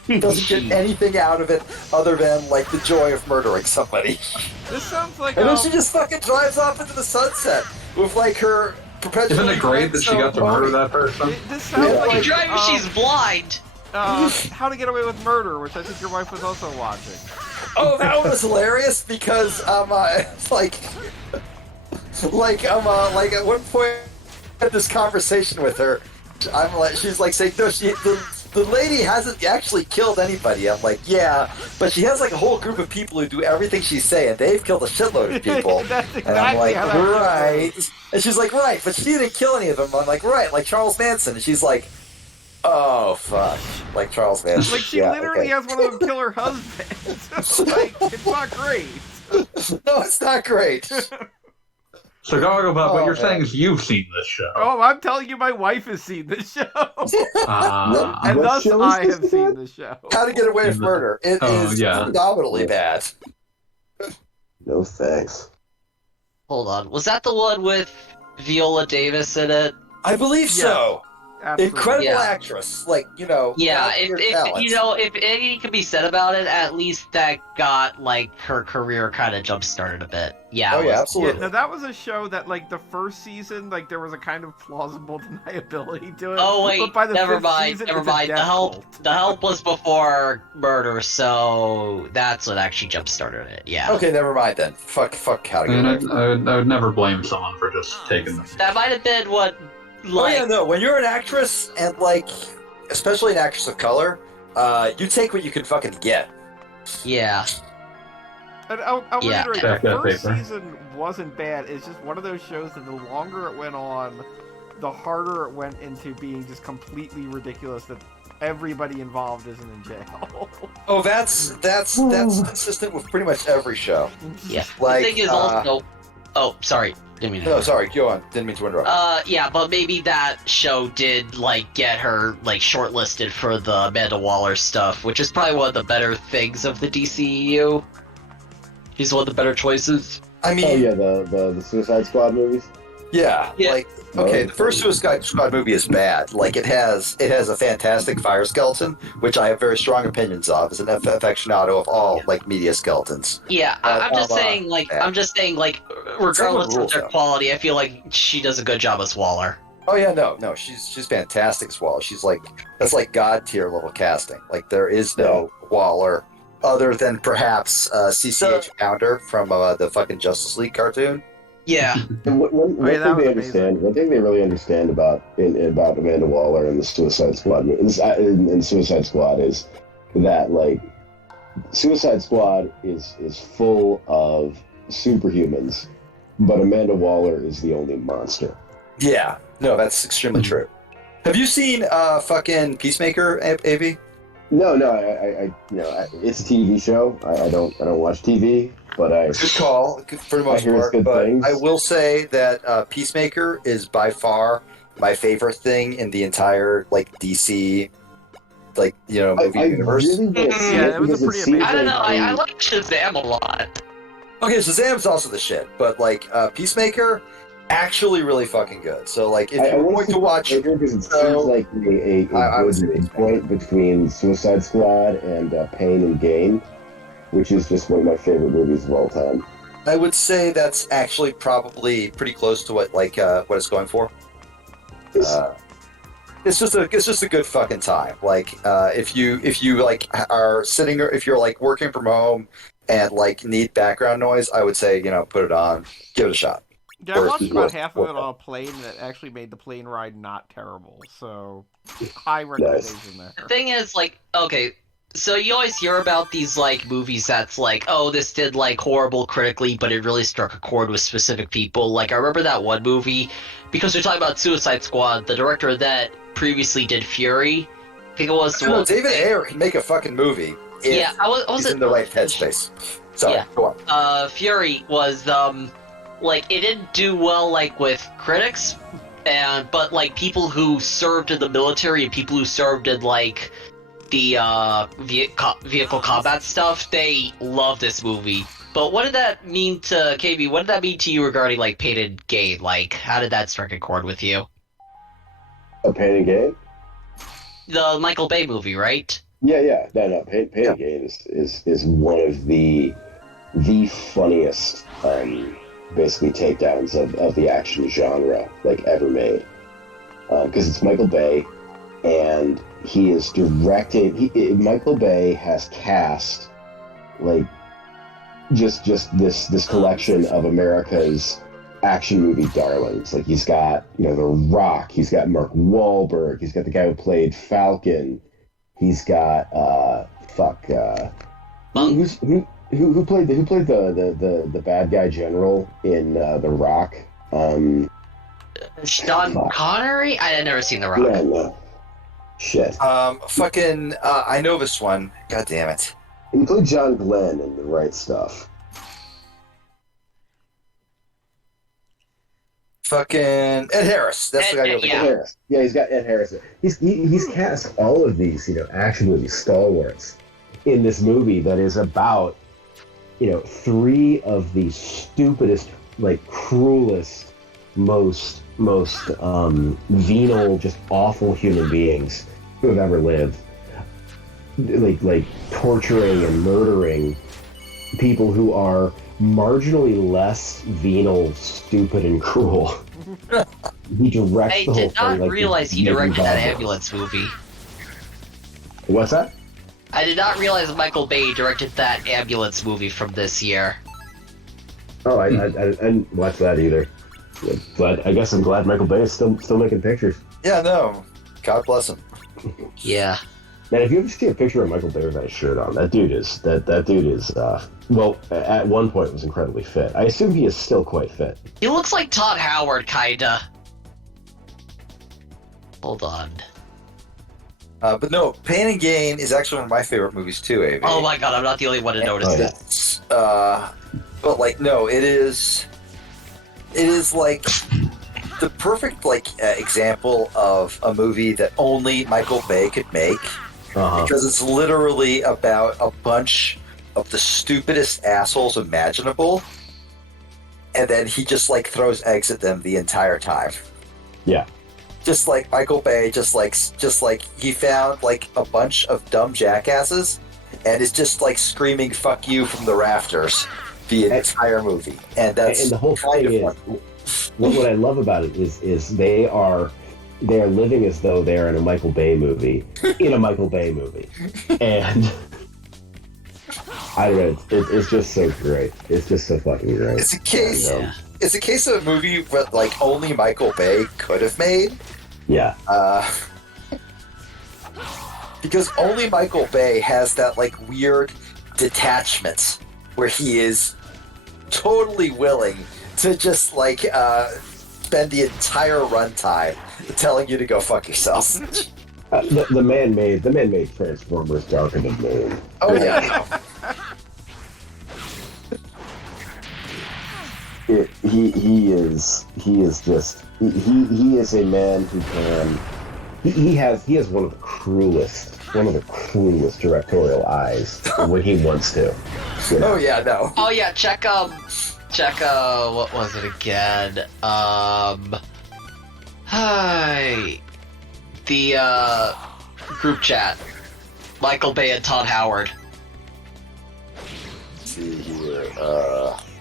Doesn't get anything out of it other than like the joy of murdering somebody. This sounds like. And then she just fucking drives off into the sunset with like her perpetual. Isn't it great that she got to murder that person? This sounds like she's blind. How to Get Away with Murder, which I think your wife was also watching. Oh, that one was hilarious because it's like at one point I had this conversation with her. I'm like, she's like saying, no, the lady hasn't actually killed anybody. I'm like, yeah, but she has like a whole group of people who do everything she's saying. They've killed a shitload of people. That's exactly and I'm like, how that right. goes. And she's like, right, but she didn't kill any of them. I'm like, right, like Charles Manson. And she's like, oh, fuck. Like Charles Manson. Like, she Yeah, literally okay. has one of them kill her husband. Like, it's not great. No, it's not great. So go about what you're man. saying is you've seen this show. Oh, I'm telling you, my wife has seen this show. And What thus show is I this have seen again? the show. How to Get Away with Murder. It is phenomenally bad. No thanks. Hold on, was that the one with Viola Davis in it? I believe so. Absolutely. Incredible Yeah. actress. Like, Yeah, God-tier talent. if anything can be said about it, at least that got like her career kind of jump started a bit. Yeah. Oh, it yeah, was- absolutely. Yeah, now that was a show that, like, the first season, like, there was a kind of plausible deniability to it. Oh wait, but by the never fifth mind. season, Never it's a mind. The death help. cult. The help was before Murder, so that's what actually jump started it. Yeah. Okay, never mind then. Fuck How to Get And Away with Murder. I would never blame someone for just taking this. That might have been what. Oh Like, yeah, no. When you're an actress and like, especially an actress of color, you take what you can fucking get. yeah. And I'll Yeah. reiterate, Check the that first paper. season wasn't bad. It's just one of those shows that the longer it went on, the harder it went into being just completely ridiculous that everybody involved isn't in jail. Oh, that's consistent with pretty much every show. Yeah. Like, the thing is also. Oh, sorry. Didn't mean to. No, sorry. Go on. Didn't mean to interrupt. Yeah, but maybe that show did like get her like shortlisted for the Amanda Waller stuff, which is probably one of the better things of the DCEU. She's one of the better choices. I mean, Oh yeah, the Suicide Squad movies. yeah. Yeah. Like, okay, the first Suicide Squad movie is bad. Like, it has a fantastic fire skeleton, which I have very strong opinions of as an aficionado of all like media skeletons. Yeah, I'm just saying, like, yeah. regardless rules, of their though. quality, I feel like she does a good job as Waller. Oh yeah, no, she's fantastic as well. She's like, that's like god tier level casting. Like, there is no Waller other than perhaps CCH Pounder from the fucking Justice League cartoon. Yeah. And one Oh, yeah, that thing was they amazing. understand, one thing they really understand about Amanda Waller and the Suicide Squad and Suicide Squad is that like Suicide Squad is full of superhumans, but Amanda Waller is the only monster. Yeah, no, that's extremely true. Have you seen fucking Peacemaker, AV? No, I it's a TV show. I don't watch TV, but I Good call, for the most I hear it's part. good But things. I will say that Peacemaker is by far my favorite thing in the entire like DC, like movie universe. Really want to see Yeah, it that was a because it pretty seems amazing- I don't know. like I like Shazam a lot. Okay, Shazam's also the shit, but like Peacemaker, actually really fucking good. So like, if I you're want going to watch, because it So, seems like a I would good say midpoint between Suicide Squad and Pain and Gain, which is just one of my favorite movies of all time. I would say that's actually probably pretty close to what it's going for. It's it's just a good fucking time. Like, if you like are sitting, or if you're like working from home and like need background noise, I would say put it on, give it a shot. Yeah, I watched about half of it on a plane, and it actually made the plane ride not terrible. So, high recommendation there. The thing is, like, okay, so you always hear about these, like, movies that's like, oh, this did, like, horrible critically, but it really struck a chord with specific people. Like, I remember that one movie, because we're talking about Suicide Squad, the director of that previously did Fury. I think it was... No, David Ayer can make a fucking movie if he's in the right headspace. Sorry, go on. Fury was, like, it didn't do well, like, with critics, but, like, people who served in the military and people who served in, like, the vehicle combat stuff, they love this movie. But what did that mean to KB? What did that mean to you regarding like Pain and Gain? Like, how did that strike a chord with you? A Pain and Gain? The Michael Bay movie, right? Yeah. No. Pain and Gain is one of the funniest basically takedowns of the action genre like ever made. Because it's Michael Bay, and he is directing. Michael Bay has cast like just this collection of America's action movie darlings. Like he's got The Rock, he's got Mark Wahlberg, he's got the guy who played Falcon, he's got who played the bad guy general in The Rock. Sean Connery? I had never seen The Rock. Yeah, no. Shit. I know this one. God damn it. He played John Glenn in The Right Stuff. Fucking Ed Harris. That's the guy you're thinking. Ed Harris. Yeah, he's got Ed Harris. He's cast all of these, action movie stalwarts in this movie that is about, three of the stupidest, like cruelest, most venal, just awful human beings who have ever lived, like torturing and murdering people who are marginally less venal, stupid, and cruel. He directs I the whole did not thing, like, realize he directed that ambulance movie. What's that? I did not realize Michael Bay directed that ambulance movie from this year. Oh, I didn't watch that either. But I guess I'm glad Michael Bay is still making pictures. Yeah, no. God bless him. Yeah. Man, if you ever see a picture of Michael Bay without a shirt on, that dude is well, at one point was incredibly fit. I assume he is still quite fit. He looks like Todd Howard, kinda. Hold on. But no, Pain and Gain is actually one of my favorite movies too, Avi. Oh my god, I'm not the only one to notice it. But like, no, it is like the perfect example of a movie that only Michael Bay could make, because it's literally about a bunch of the stupidest assholes imaginable, and then he just throws eggs at them the entire time. Yeah. Just like Michael Bay, just like he found a bunch of dumb jackasses, and is just screaming "fuck you" from the rafters the entire movie, and the whole thing is what I love about it is they are living as though they are in a Michael Bay movie in a Michael Bay movie, and I don't know, it's just so great. It's just so fucking great. It's a case. It's a case of a movie that only Michael Bay could have made. Yeah. Because only Michael Bay has that weird detachment where he is totally willing to just spend the entire runtime telling you to go fuck yourself. The man made Transformers Dark of the Moon. Oh yeah. He is a man who can. He has one of the cruelest directorial eyes when he wants to. Oh yeah, no. Oh yeah, check what was it again? Hi. The group chat. Michael Bay and Todd Howard. Let's see here.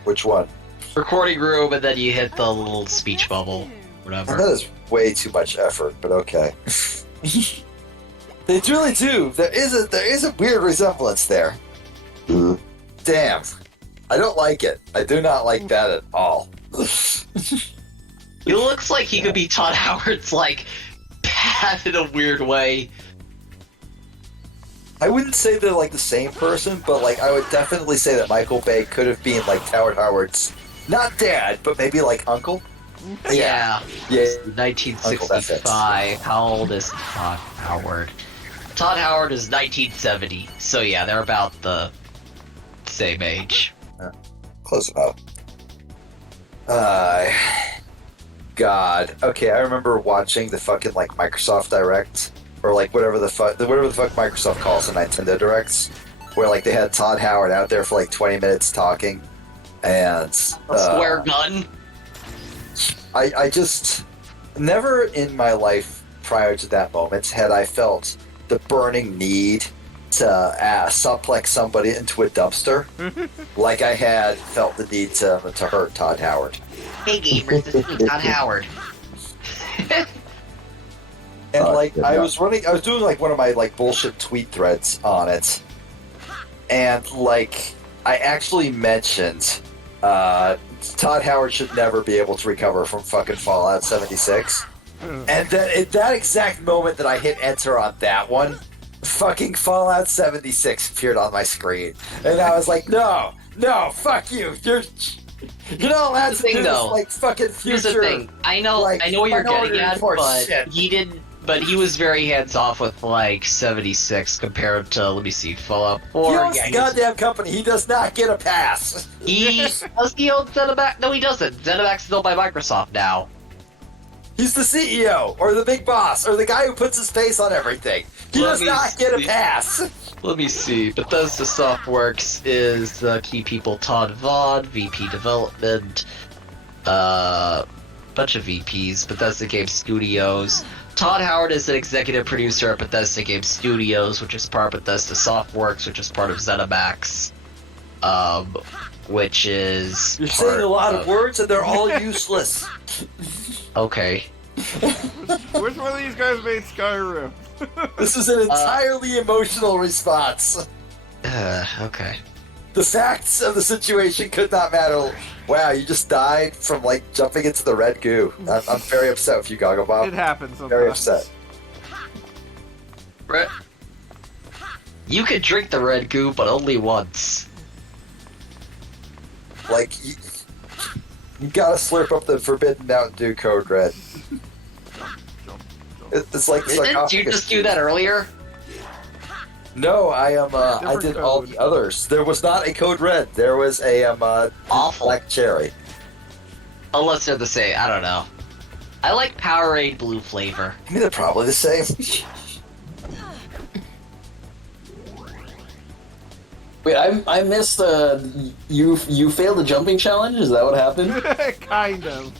Which one? Recording room, and then you hit the little speech bubble. whatever. that is way too much effort, but okay. They really do. There is a weird resemblance there. Mhm. Damn. I don't like it. I do not like that at all. He looks like he could be Todd Howard's, like, pad in a weird way. I wouldn't say they're like the same person, but like I would definitely say that Michael Bay could have been like Todd Howard's, not dad, but maybe like uncle. Yeah. Yeah. 1965. How old is Todd Howard? Todd Howard is 1970. So yeah, they're about the same age. Close enough. God. Okay, I remember watching the fucking like Microsoft Direct, or like whatever the fuck Microsoft calls the Nintendo Directs, where like they had Todd Howard out there for like 20 minutes talking, and A square gun. I just never in my life prior to that moment had I felt the burning need to suplex somebody into a dumpster like I had felt the need to hurt Todd Howard. Hey gamers, this is Todd Howard. And like I was doing like one of my like bullshit tweet threads on it, and like I actually mentioned Todd Howard should never be able to recover from fucking Fallout 76. And then at that exact moment that I hit enter on that one, fucking Fallout 76 appeared on my screen. And I was like, no, fuck you. You're not allowed to do this, like, fucking future... Here's the thing. I know what you're getting at, but he didn't... But he was very hands-off with, like, 76 compared to, let me see, Fallout 4. He owns the goddamn company. He does not get a pass. Does he own ZeniMax? No, he doesn't. ZeniMax is owned by Microsoft now. He's the CEO, or the big boss, or the guy who puts his face on everything. He does not get a pass. Let me see. Bethesda Softworks is the key people: Todd Vaughn, VP Development, bunch of VPs. Bethesda Game Studios. Todd Howard is an executive producer at Bethesda Game Studios, which is part of Bethesda Softworks, which is part of ZeniMax, which is. You're saying a lot of words, and they're all useless. Okay. Which one of these guys made Skyrim? This is an entirely emotional response. Okay. The facts of the situation could not matter. Wow, you just died from like jumping into the red goo. I'm very upset with you, Gogglebop. It happens sometimes. Very upset. Red. You can drink the red goo, but only once. Like, you gotta slurp up the forbidden Mountain Dew Code Red. It's like the Didn't you just do that earlier? No, I did all the others. There was not a Code Red. There was a awful Black Cherry. Unless they're the same, I don't know. I like Powerade Blue flavor. I mean, they're probably the same. Wait, I missed you failed the jumping challenge? Is that what happened? Kind of.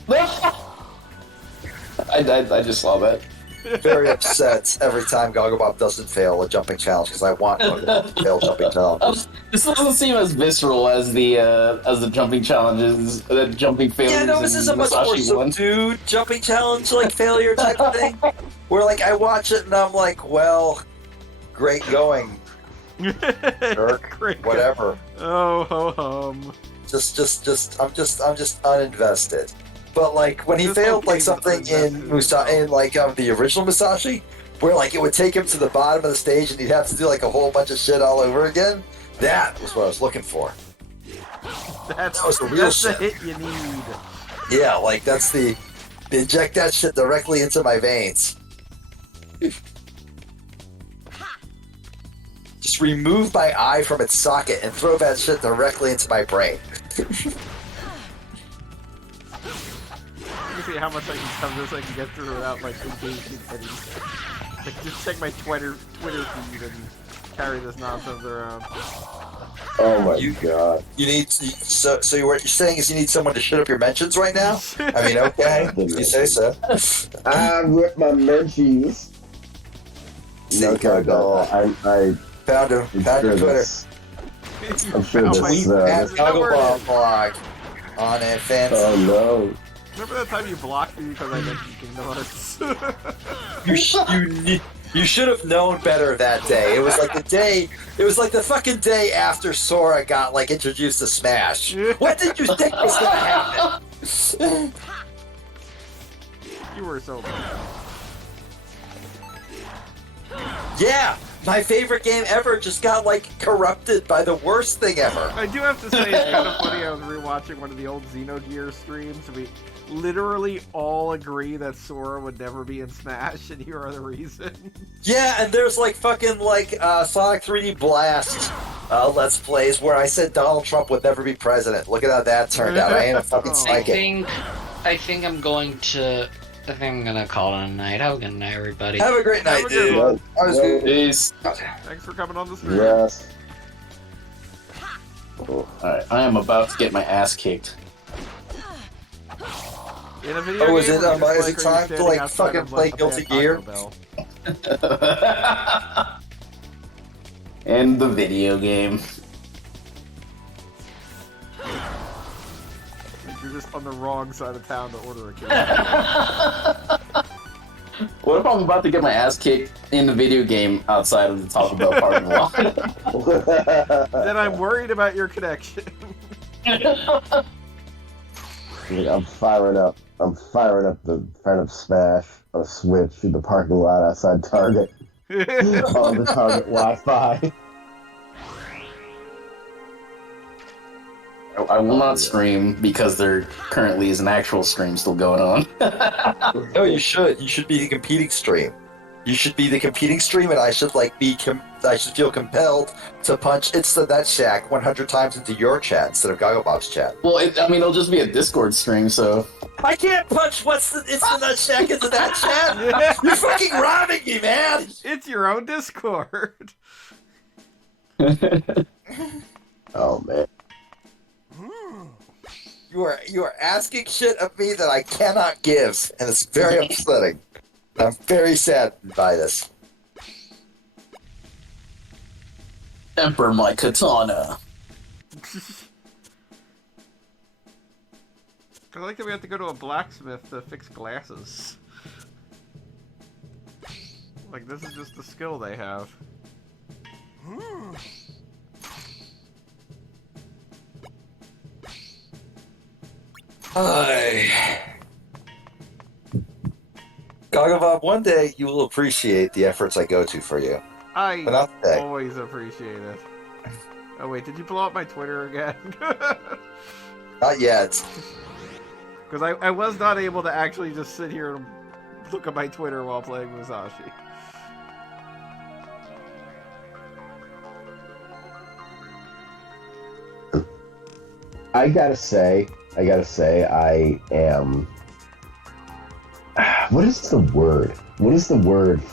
I just saw that. Very upset every time Gogglebop doesn't fail a jumping challenge because I want Gogglebop to fail jumping challenges. This doesn't seem as visceral as the jumping challenges, the jumping failures. Yeah, no, this is a much more Musashi one. subdued jumping challenge, like failure type of thing. Where like I watch it and I'm like, well, great going, jerk, whatever. Oh ho hum. I'm just uninvested. But like when he failed like something in the original Musashi, where like it would take him to the bottom of the stage and he'd have to do like a whole bunch of shit all over again. That was what I was looking for. That was the real that's shit. the hit you need. Yeah, like that's the inject that shit directly into my veins. Just remove my eye from its socket and throw that shit directly into my brain. Let me see how much I can cover this I can get through without like engaging any. Like just check my Twitter feed and carry this nonsense around. Oh my god. You need so what you're saying is you need someone to shut up your mentions right now? I mean, okay, you say so. I rip my menchies. No, I found him. Found your Twitter. I'm sure Tweet this. at Goggleball blog on a fancy. Oh no. Remember that time you blocked me because I mentioned Kingdom Hearts? You should have known better that day. It was like the day. It was like the fucking day after Sora got like introduced to Smash. What did you think was gonna happen? You were so bad. Yeah, my favorite game ever just got like corrupted by the worst thing ever. I do have to say, it's kind of funny. I was rewatching one of the old Xenogears streams. We literally all agree that Sora would never be in Smash, and here are the reasons. Yeah, and there's like fucking like Sonic 3D Blast Let's Plays where I said Donald Trump would never be president. Look at how that turned out. I ain't a fucking psychic. I think I'm gonna call it a night. Have a good night, everybody. Have a great night, dude. I was good. Peace. Thanks for coming on the stream. Yes. Alright, I am about to get my ass kicked. In a video Oh, is game, it, we're just is it are you time to standing like outside fucking of, play a Guilty bad Taco Gear? Bell? And the video game. You're just on the wrong side of town to order a cake. What if I'm about to get my ass kicked in the video game outside of the Taco Bell parking lot? Then I'm worried about your connection. I'm firing up Smash on a Switch in the parking lot outside Target on the Target Wi-Fi. I will not stream because there currently is an actual stream still going on. No, you should. You should be the competing stream. You should be the competing stream, and I should like I should feel compelled to punch that Shack 100 times into your chat instead of Gogglebob's chat. Well, it'll just be a Discord stream, so. I can't punch Nut Shack into that chat. You're fucking robbing me, man. It's your own Discord. Oh man. You are asking shit of me that I cannot give, and it's very upsetting. I'm very saddened by this. Emperor my katana. I like that we have to go to a blacksmith to fix glasses. Like, this is just the skill they have. Gogglebob, one day you will appreciate the efforts I go to for you. I But not today. always appreciate it. Oh wait, did you blow up my Twitter again? Not yet. Because I was not able to actually just sit here and look at my Twitter while playing Musashi. I gotta say, I am. What is the word?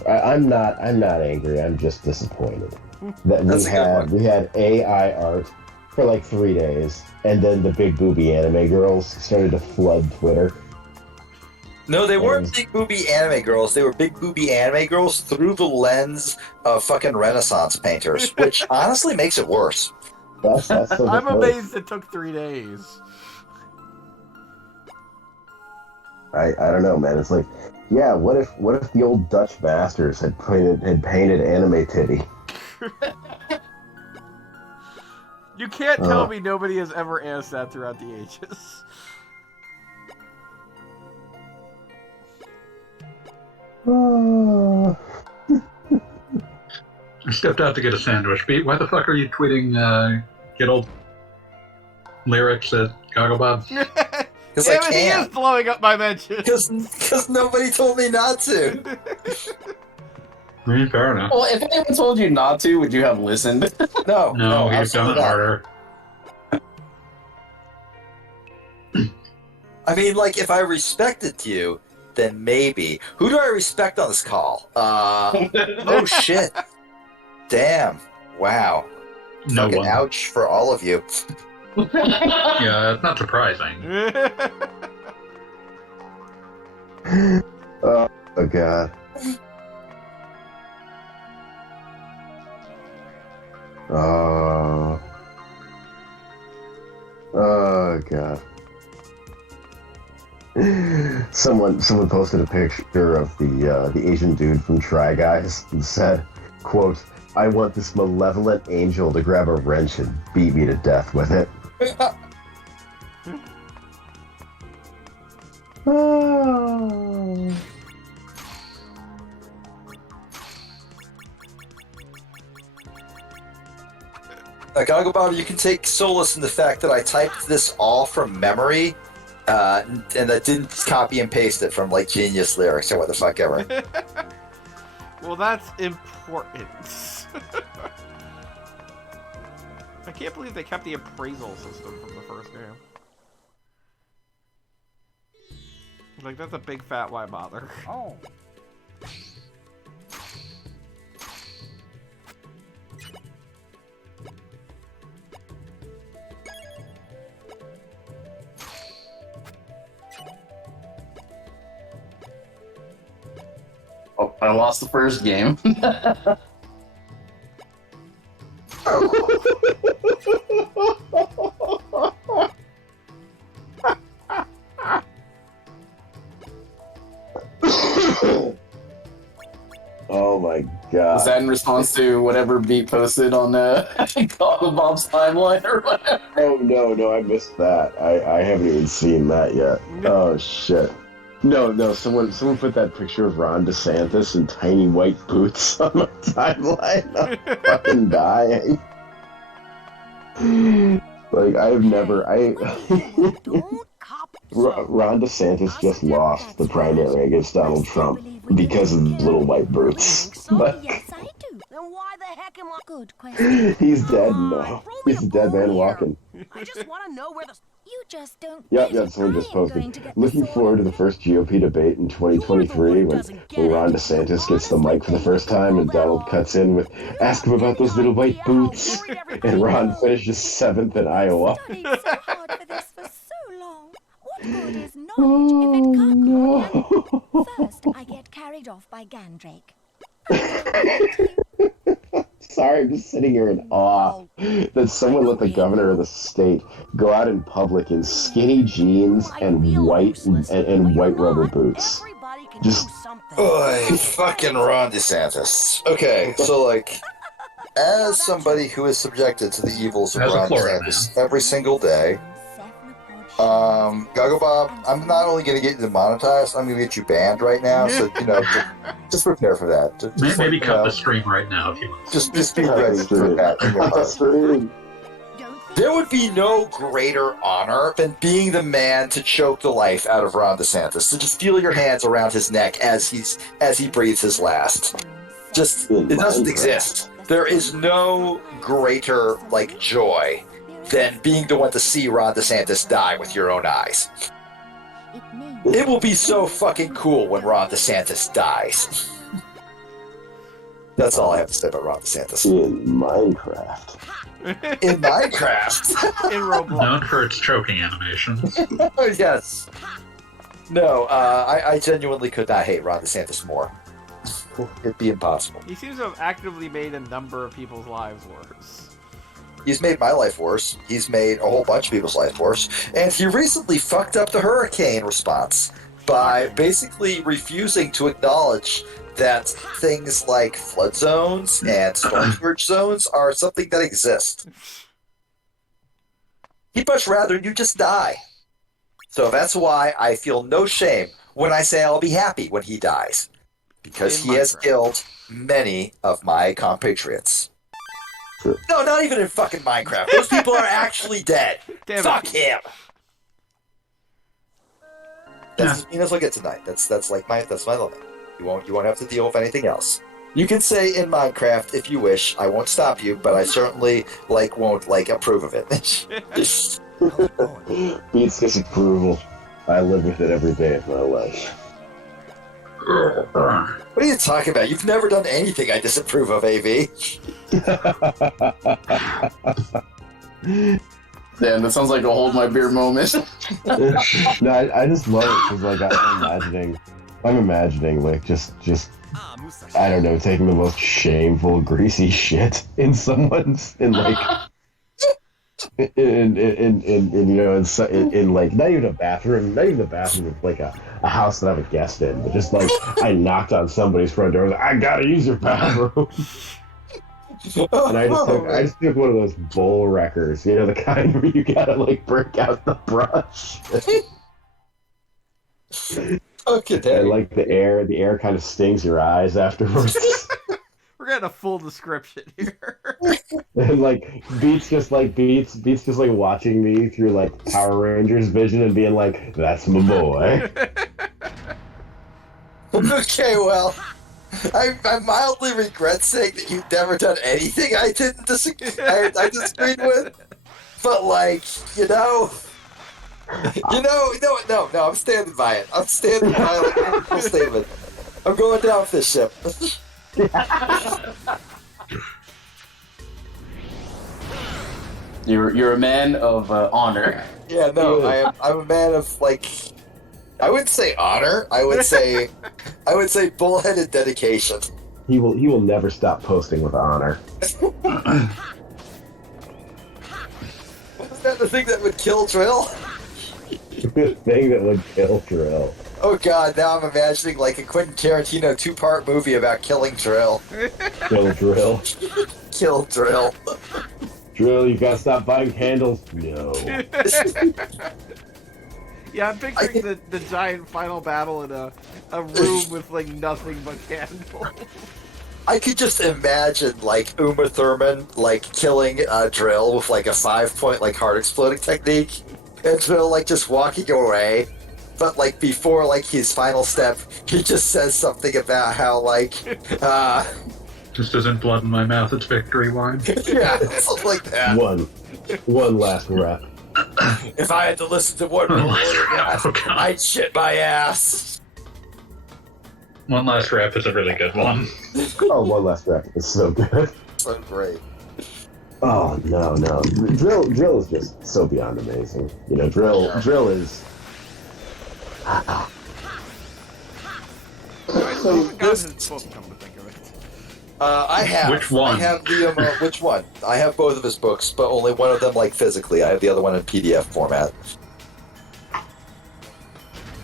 I'm not angry. I'm just disappointed that we had AI art for like 3 days, and then the big booby anime girls started to flood Twitter. No, they weren't big booby anime girls. They were big booby anime girls through the lens of fucking Renaissance painters, which honestly makes it worse. That's so I'm amazed it took 3 days. I don't know, man. It's like, yeah, what if the old Dutch masters had painted anime titty? You can't tell me nobody has ever asked that throughout the ages. I stepped out to get a sandwich. Pete, why the fuck are you tweeting good old lyrics at Gogglebob? Because I He can't. is blowing up my mention. Because nobody told me not to. Fair enough. Well, if anyone told you not to, would you have listened? No, No, he's done absolutely it not. harder. I mean, like, if I respected you, then maybe. Who do I respect on this call? Oh shit. Damn. Wow. No Fucking one. ouch for all of you. Yeah, it's not surprising. Oh my god. Oh god. Someone posted a picture of the Asian dude from Try Guys and said, quote, "I want this malevolent angel to grab a wrench and beat me to death with it." Oh. Goggle Bob, you can take solace in the fact that I typed this all from memory, and that didn't copy and paste it from like Genius Lyrics or what the fuck ever. Well, that's important. I can't believe they kept the appraisal system from the first game. Like, that's a big fat why bother. Oh. Oh, I lost the first game. Oh my god. Was that in response to whatever Beat posted on Goggle Bob's timeline or whatever? Oh no, I missed that. I haven't even seen that yet. Oh shit. No, someone put that picture of Ron DeSantis in tiny white boots on my timeline. I'm fucking dying. Like, I've never... Ron DeSantis just lost the primary against Donald Trump because of his little white boots. Like, Yes, I do. Then why the heck am I? Good question. he's dead now. He's a dead man walking. I just want to know where the. You just don't. Yeah, someone just posted. Looking forward to the first GOP debate in 2023 when Ron DeSantis gets the mic for the first time and Donald cuts in with, "Ask him about those little white boots." And Ron finishes 7th in Iowa. Studied so hard for this for so long. What good is knowledge if it can't No. First, I get carried off by Gandrake. Sorry, I'm just sitting here in awe that someone let the governor of the state go out in public in skinny jeans and white rubber boots. Just Oy, fucking Ron DeSantis. Okay, so like, as somebody who is subjected to the evils of As a Ron Florida DeSantis every single day, Goggle Bob, I'm not only going to get you demonetized, I'm going to get you banned right now. So just prepare for that. Just Maybe cut the stream right now if you want. Just be ready for that. in your heart. There would be no greater honor than being the man to choke the life out of Ron DeSantis, to just feel your hands around his neck as he breathes his last. It doesn't exist. There is no greater joy than being the one to see Ron DeSantis die with your own eyes. It will be so fucking cool when Ron DeSantis dies. That's all I have to say about Ron DeSantis. In Minecraft. In Minecraft? In Roblox. Known for its choking animations. Yes. No, I genuinely could not hate Ron DeSantis more. It'd be impossible. He seems to have actively made a number of people's lives worse. He's made my life worse. He's made a whole bunch of people's life worse. And he recently fucked up the hurricane response by basically refusing to acknowledge that things like flood zones and storm surge zones are something that exist. He'd much rather you just die. So that's why I feel no shame when I say I'll be happy when he dies. Because he has killed many of my compatriots. No, not even in fucking Minecraft. Those people are actually dead. Fuck him. That's as mean as I'll get tonight. That's my limit. You won't have to deal with anything else. You can say in Minecraft if you wish. I won't stop you, but I certainly won't approve of it. Beats disapproval. I live with it every day of my life. What are you talking about? You've never done anything I disapprove of, AV. Damn, that sounds like a hold my beer moment. No, I just love it because I'm imagining just I don't know, taking the most shameful, greasy shit in in like not even a bathroom, not even the bathroom of like a house that I have a guest in, but just like I knocked on somebody's front door. I was like, I gotta use your bathroom. And I just took one of those bowl wreckers, the kind where you gotta like break out the brush. Okay. And like the air kind of stings your eyes afterwards. We're getting a full description here. And like Beats just like watching me through like Power Rangers vision and being like, "That's my boy." Okay, well, I mildly regret saying that you've never done anything I didn't disagree. I disagreed with, but like no, I'm standing by it. I'm standing by it. Full statement. I'm going down with this ship. You're a man of honor. Yeah, no, I'm a man of like. I wouldn't say honor. I would say bullheaded dedication. He will never stop posting with honor. Was that the thing that would kill Drill? The thing that would kill Drill. Oh god, now I'm imagining like a Quentin Tarantino 2-part movie about killing Drill. Kill Drill. Kill Drill. Drill, you gotta stop buying candles. No. Yeah, I'm picturing the giant final battle in a room with like nothing but candles. I could just imagine like Uma Thurman like killing Drill with like a 5-point like heart exploding technique, and Drill like just walking away. But like before like his final step, he just says something about how like This isn't blood in my mouth, it's victory wine. Yeah, something like that. One last rep. If I had to listen to one more I'd shit my ass. One last rep is a really good one. Oh, one last rep is so good. So great. Oh no. Drill is just so beyond amazing. Drill is So this is book, come to think of it. I have. Which one? I have the which one? I have both of his books, but only one of them like physically. I have the other one in PDF format.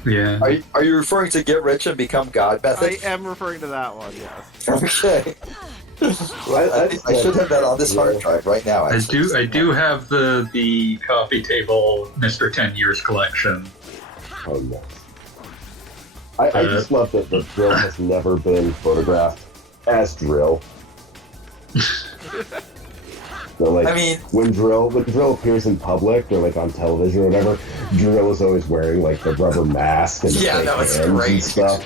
Yeah. Are you referring to Get Rich and Become God method? I am referring to that one, yes. Okay. I should have that on this hard drive right now. Actually. I do have the coffee table Mr. 10 Years collection. Oh no. I just love that the Drill has never been photographed as Drill. So, like, I mean, when Drill appears in public or like on television or whatever, Drill is always wearing like the rubber mask and the fake hands and stuff.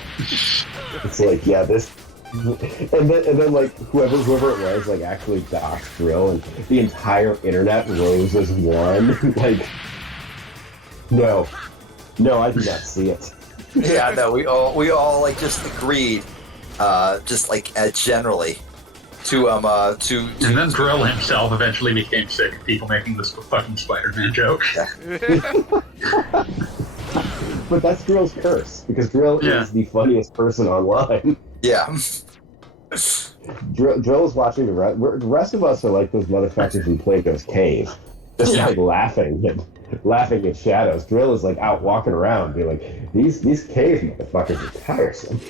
It's like, yeah, this, and then like whoever it was like actually doxed Drill, and the entire internet rose as one. Like, no, I did not see it. Yeah, no, we all like just agreed, just like generally. To and then Drill himself eventually became sick of people making this fucking Spider-Man joke. Yeah. But that's Drill's curse, because Drill is the funniest person online. Yeah. Drill is watching the rest of us are like those motherfuckers in Plato's cave, just like laughing at shadows. Drill is like out walking around, being like, these cave motherfuckers are tiresome.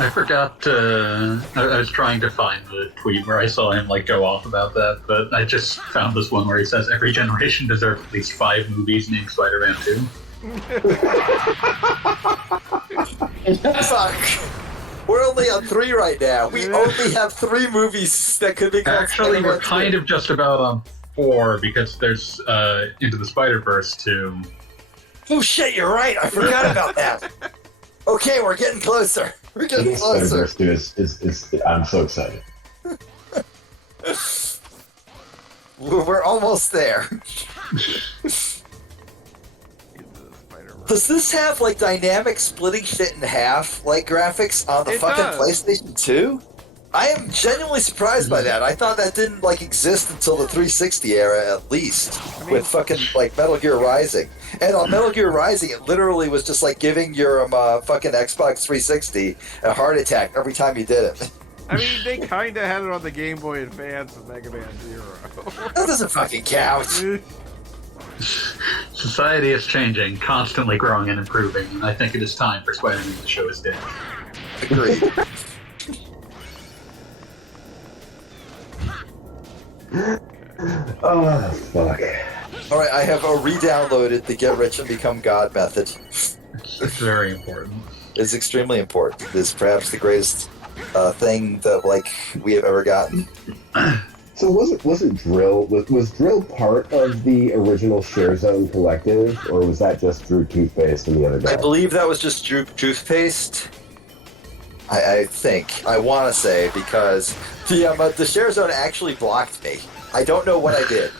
I forgot I was trying to find the tweet where I saw him like go off about that, but I just found this one where he says every generation deserves at least 5 movies named Spider-Man 2. Fuck. We're only on 3 right now. We only have 3 movies that could be called Actually, we're kind of just about on 4 because there's Into the Spider-Verse 2. Oh shit, you're right. I forgot about that. Okay, we're getting closer. We're getting closer. Is I'm so excited. We're almost there. Does this have like dynamic splitting shit in half like graphics on the fucking PlayStation 2? I am genuinely surprised by that. I thought that didn't like exist until the 360 era at least, with fucking like Metal Gear Rising. And on Metal Gear Rising, it literally was just like giving your fucking Xbox 360 a heart attack every time you did it. I mean, they kind of had it on the Game Boy Advance with Mega Man Zero. That doesn't fucking count. Society is changing, constantly growing and improving, and I think it is time for Spider-Man to show his dick. Agreed. Oh, fuck. Alright, I have re-downloaded the Get Rich and Become God method. It's very important. It's extremely important. It's perhaps the greatest thing that, like, we have ever gotten. So was Drill part of the original Share Zone collective, or was that just Drew Toothpaste and the other guy? I believe that was just Drew Toothpaste. I think. I want to say, because the Share Zone actually blocked me. I don't know what I did.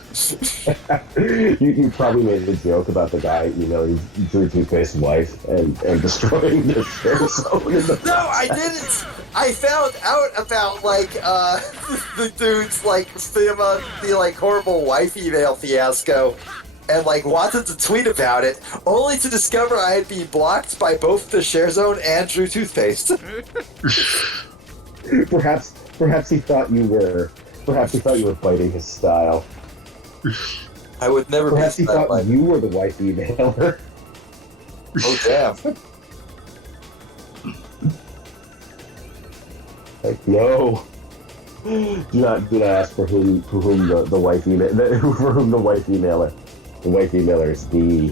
you probably made the joke about the guy emailing Drew Toothpaste's wife and destroying their Share Zone. No, I didn't! I found out about, like, the dude's, like, the like, horrible wife email fiasco, and, like, wanted to tweet about it, only to discover I had been blocked by both the Share Zone and Drew Toothpaste. Perhaps he thought you were fighting his style. I would never. Perhaps he thought you were the wife emailer. Oh damn! Like, no. Do not ask for whom the wife email for whom the wife emailer is the.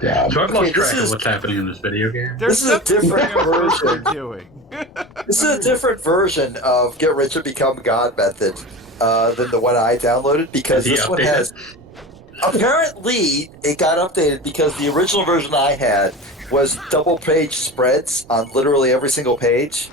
Yeah. So I've lost track of what's happening in this video game. This is a different version. Doing. This is a different version of Get Rich and Become God method than the one I downloaded, because this one has. Apparently, it got updated because the original version I had was double page spreads on literally every single page.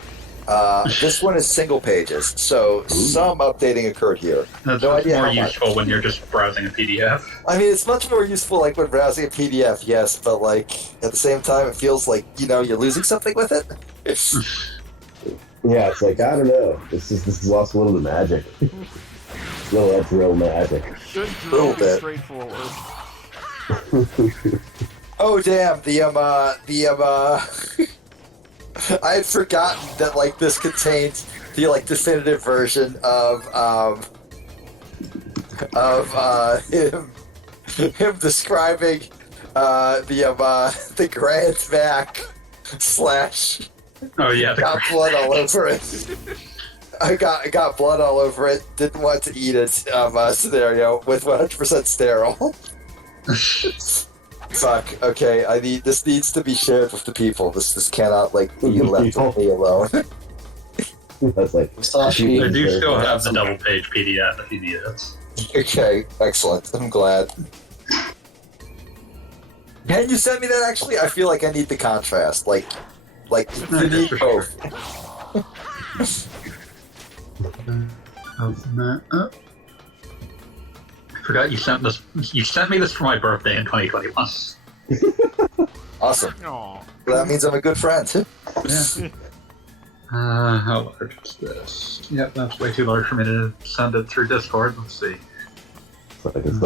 This one is single pages, so some updating occurred here. That's no idea more how much. useful when you're just browsing a PDF. I mean, it's much more useful like when browsing a PDF, yes, but like at the same time, it feels like you're losing something with it. Yeah, it's like, I don't know. This is lost a little of the magic. A little of that drill magic. Should drill be straightforward. Oh damn! I had forgotten that like this contains the like definitive version of him describing the Grand Mac / Oh yeah, got blood all over it. I got blood all over it. Didn't want to eat it. Scenario with 100% sterile. Fuck. Okay. This needs to be shared with the people. This cannot like be left with me alone. That's like. I do still have the double page PDF if you need it. Okay. Excellent. I'm glad. Can you send me that? Actually, I feel like I need the contrast. Like you need both. I forgot you sent this. You sent me this for my birthday in 2021. Awesome. Aww. Well, that means I'm a good friend. Yeah. How large is this? Yep, that's way too large for me to send it through Discord. Let's see.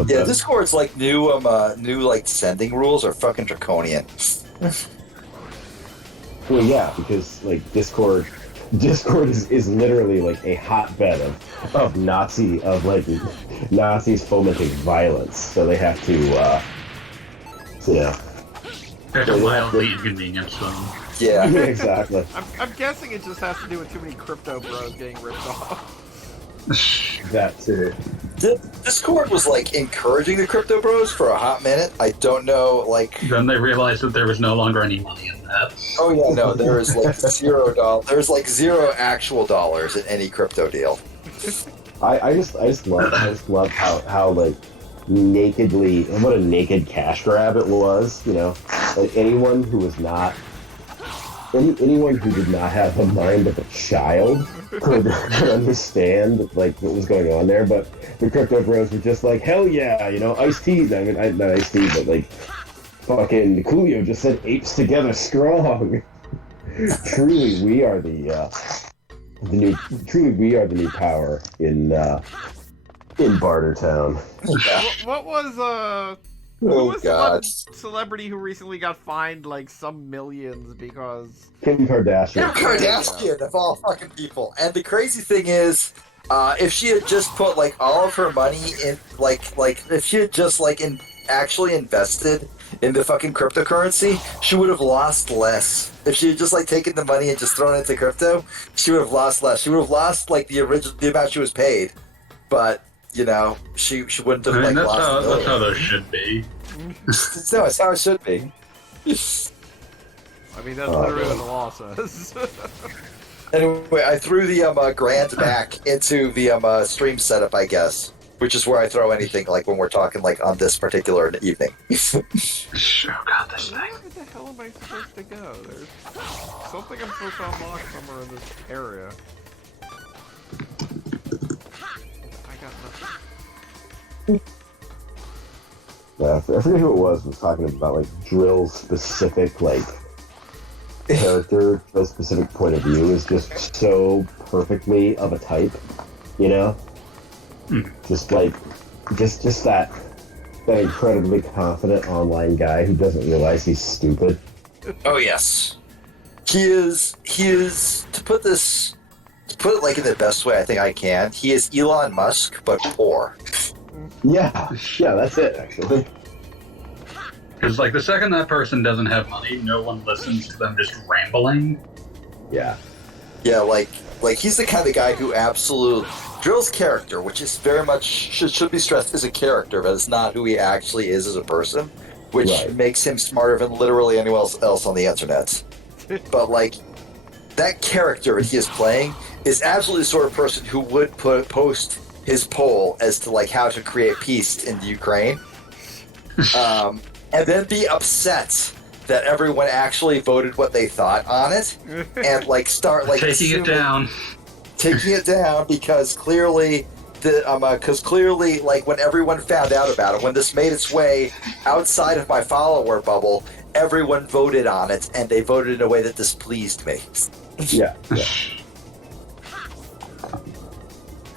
Yeah, Discord's like new like sending rules are fucking draconian. Well, yeah, because like Discord is literally like a hotbed of Nazis fomenting violence. So they have to, They're to mildly inconvenience them. Yeah, exactly. I'm guessing it just has to do with too many crypto bros getting ripped off. That too. Discord was like encouraging the crypto bros for a hot minute. I don't know, like. Then they realized that there was no longer any money in that. Oh yeah, no, there is like $0. There's like $0 actual dollars in any crypto deal. I just love how like nakedly what a naked cash grab it was. You know, like anyone who was not. Anyone who did not have the mind of a child could understand like what was going on there, but the crypto bros were just like, hell yeah, Ice-T. I mean, not Ice-T, but like fucking Coolio just said apes together strong. Truly, we are the new power in Bartertown. What was Who Oh was God. the one celebrity who recently got fined like some millions because Kim Kardashian. Kim Kardashian of all fucking people. And the crazy thing is, if she had just put like all of her money in, like if she had just actually invested in the fucking cryptocurrency, she would have lost less. If she had just like taken the money and just thrown it into crypto, she would have lost less. She would have lost like the amount she was paid, but she wouldn't have I mean, lost a million. that's how those should be. No, it's how it should be. I mean, that's literally what the law says. Anyway, I threw the grand back into the stream setup, I guess, which is where I throw anything like when we're talking like on this particular evening. Sure, got this thing. Where the hell am I supposed to go? There's something I'm supposed to unlock somewhere in this area. I got nothing. Yeah, I forget who it was talking about like drill specific like character, drill specific point of view is just so perfectly of a type, you know? Just like just that incredibly confident online guy who doesn't realize he's stupid. Oh yes, he is to put it like in the best way I think I can. He is Elon Musk but poor. Yeah, that's it actually. Because like the second that person doesn't have money, no one listens to them just rambling. Yeah, like he's the kind of guy who absolutely Drill's character, which is very much should be stressed as a character, but it's not who he actually is as a person, which makes him smarter than literally anyone else on the internet. But like that character that he is playing is absolutely the sort of person who would post his poll as to like how to create peace in the Ukraine, and then be upset that everyone actually voted what they thought on it, and like start like taking it down because clearly like when everyone found out about it, when this made its way outside of my follower bubble, everyone voted on it, and they voted in a way that displeased me. Yeah.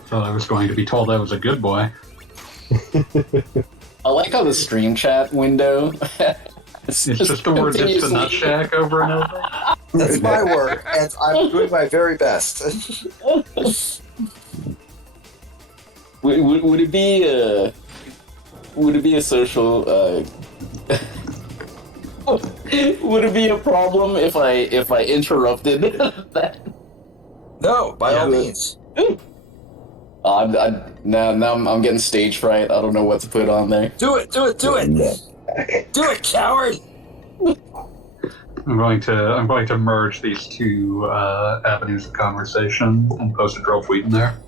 Thought I was going to be told I was a good boy. I like how the stream chat window. It's just the words "it's the nut shack" over and over. That's my work, and I'm doing my very best. Would it be a social? Would it be a problem if I interrupted that? No, by all means. Now I'm getting stage fright. I don't know what to put on there. Do it! Do it, coward! I'm going to merge these two avenues of conversation and post a drill tweet in there.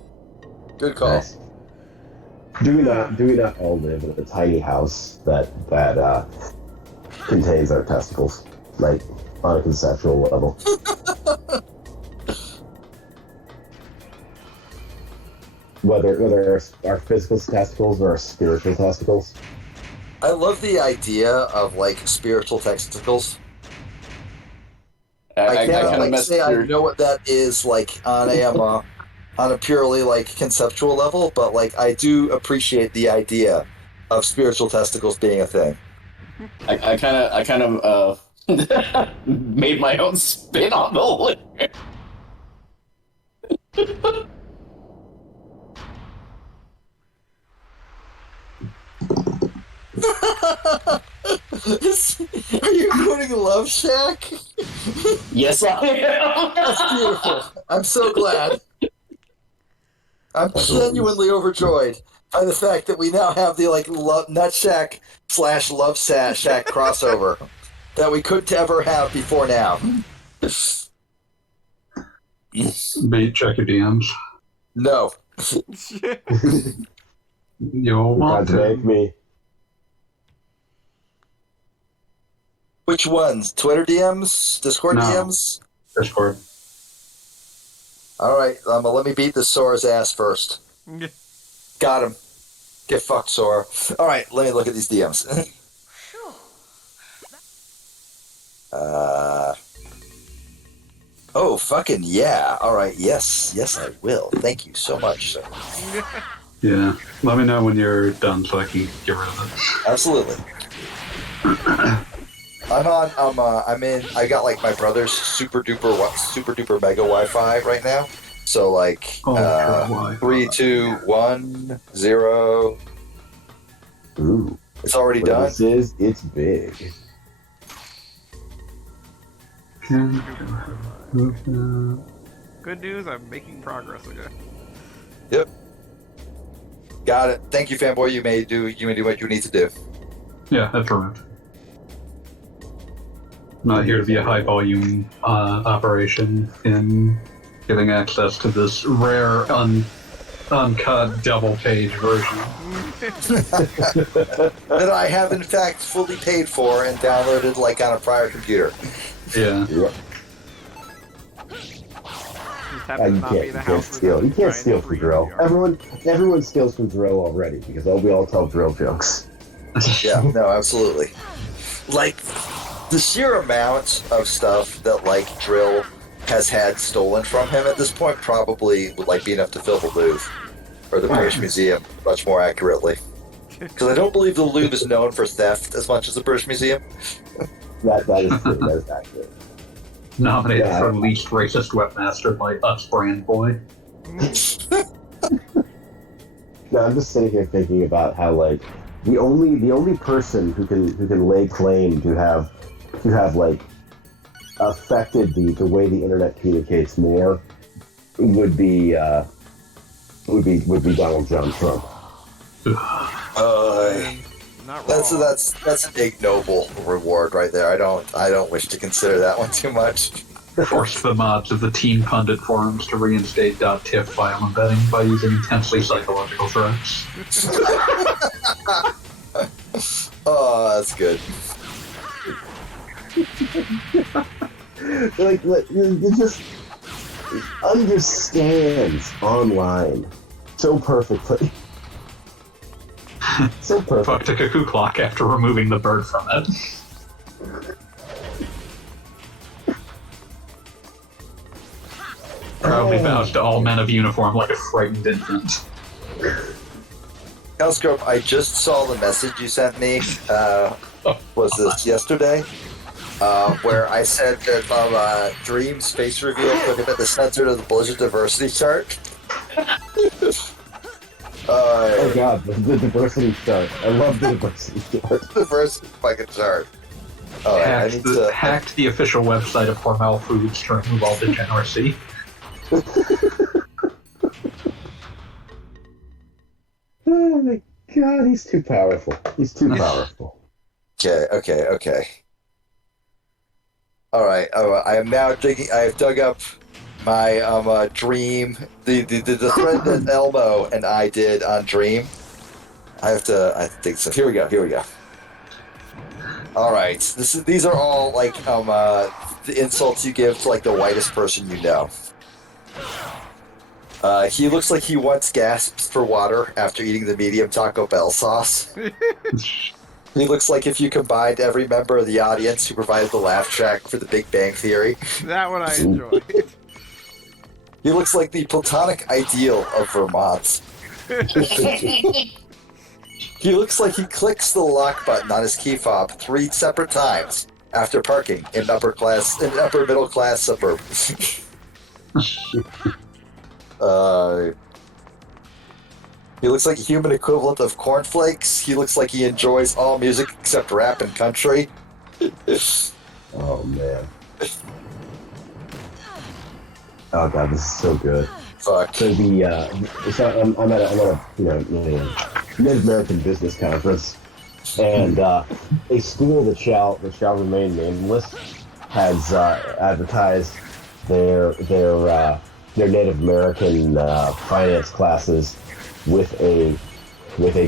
Good call. Nice. Do we not all live in a tiny house that contains our testicles, like on a conceptual level? Whether our physical testicles or our spiritual testicles. I love the idea of like spiritual testicles. I can't say I know what that is like on a purely like conceptual level, but like I do appreciate the idea of spiritual testicles being a thing. I kind of made my own spin on the whole. Are you quoting Love Shack? Yes, I am. That's beautiful. I'm so glad. I'm genuinely overjoyed by the fact that we now have the like Nut Shack / Love Shack crossover that we couldn't ever have before now. Beat, check your DMs. No. You'll want to make me. Which ones? Twitter DMs? Discord No. DMs? Discord. Alright, let me beat this Sora's ass first. Got him. Get fucked, Sora. Alright, let me look at these DMs. Oh, fucking yeah. Alright, yes, I will. Thank you so much, sir. Yeah. Let me know when you're done so I can get rid of it. Absolutely. I got like my brother's super duper mega Wi-Fi right now. So like, Wi-Fi. 3, 2, 1, 0. Ooh. It's already done. It's big. Good news, I'm making progress again. Yep. Got it. Thank you, fanboy. You may do what you need to do. Yeah, that's correct. Not here to be a high volume operation in giving access to this rare uncut double page version. That I have in fact fully paid for and downloaded like on a prior computer. Yeah. You can't steal. You can't steal from Drill. Everyone steals from Drill already because we all tell Drill jokes. Yeah, no, absolutely. Like the sheer amount of stuff that like Drill has had stolen from him at this point probably would like be enough to fill the Louvre or the British Museum, much more accurately. Because I don't believe the Louvre is known for theft as much as the British Museum. That is true. That is accurate. Nominated for least racist webmaster by Us Brand Boy. No, I'm just sitting here thinking about how like the only person who can lay claim to have like affected the way the internet communicates more would be Donald John Trump. That's an ignoble reward right there. I don't wish to consider that one too much. Forced the mods of the Teen Pundit forums to reinstate .tiff file embedding by using intensely psychological threats. Oh, that's good. Like, it just understands online so perfectly. So perfect. Fucked a cuckoo clock after removing the bird from it. Proudly bows to all men of uniform like a frightened infant. Elscope, I just saw the message you sent me. Was this yesterday? Where I said that Dream's face reveal put him at the center of the Blizzard diversity chart. Oh god, the diversity chart. I love the diversity chart. Diversity fucking chart. Hacked the official website of Hormel Foods to remove all degeneracy. Oh my god, he's too powerful. He's too powerful. Okay. All right. I am now digging. I have dug up my Dream, the thread that Elmo and I did on Dream. I think so. Here we go. All right. These are all like the insults you give to like the whitest person you know. He looks like he once gasped for water after eating the medium Taco Bell sauce. He looks like if you combined every member of the audience who provided the laugh track for The Big Bang Theory. That one I enjoyed. He looks like the platonic ideal of Vermont. He looks like he clicks the lock button on his key fob 3 separate times after parking in upper middle class suburb. He looks like a human equivalent of cornflakes. He looks like he enjoys all music except rap and country. Oh man. Oh god, this is so good. Fuck. So I'm at a Native American business conference, and a school that shall remain nameless has advertised their Native American finance classes with a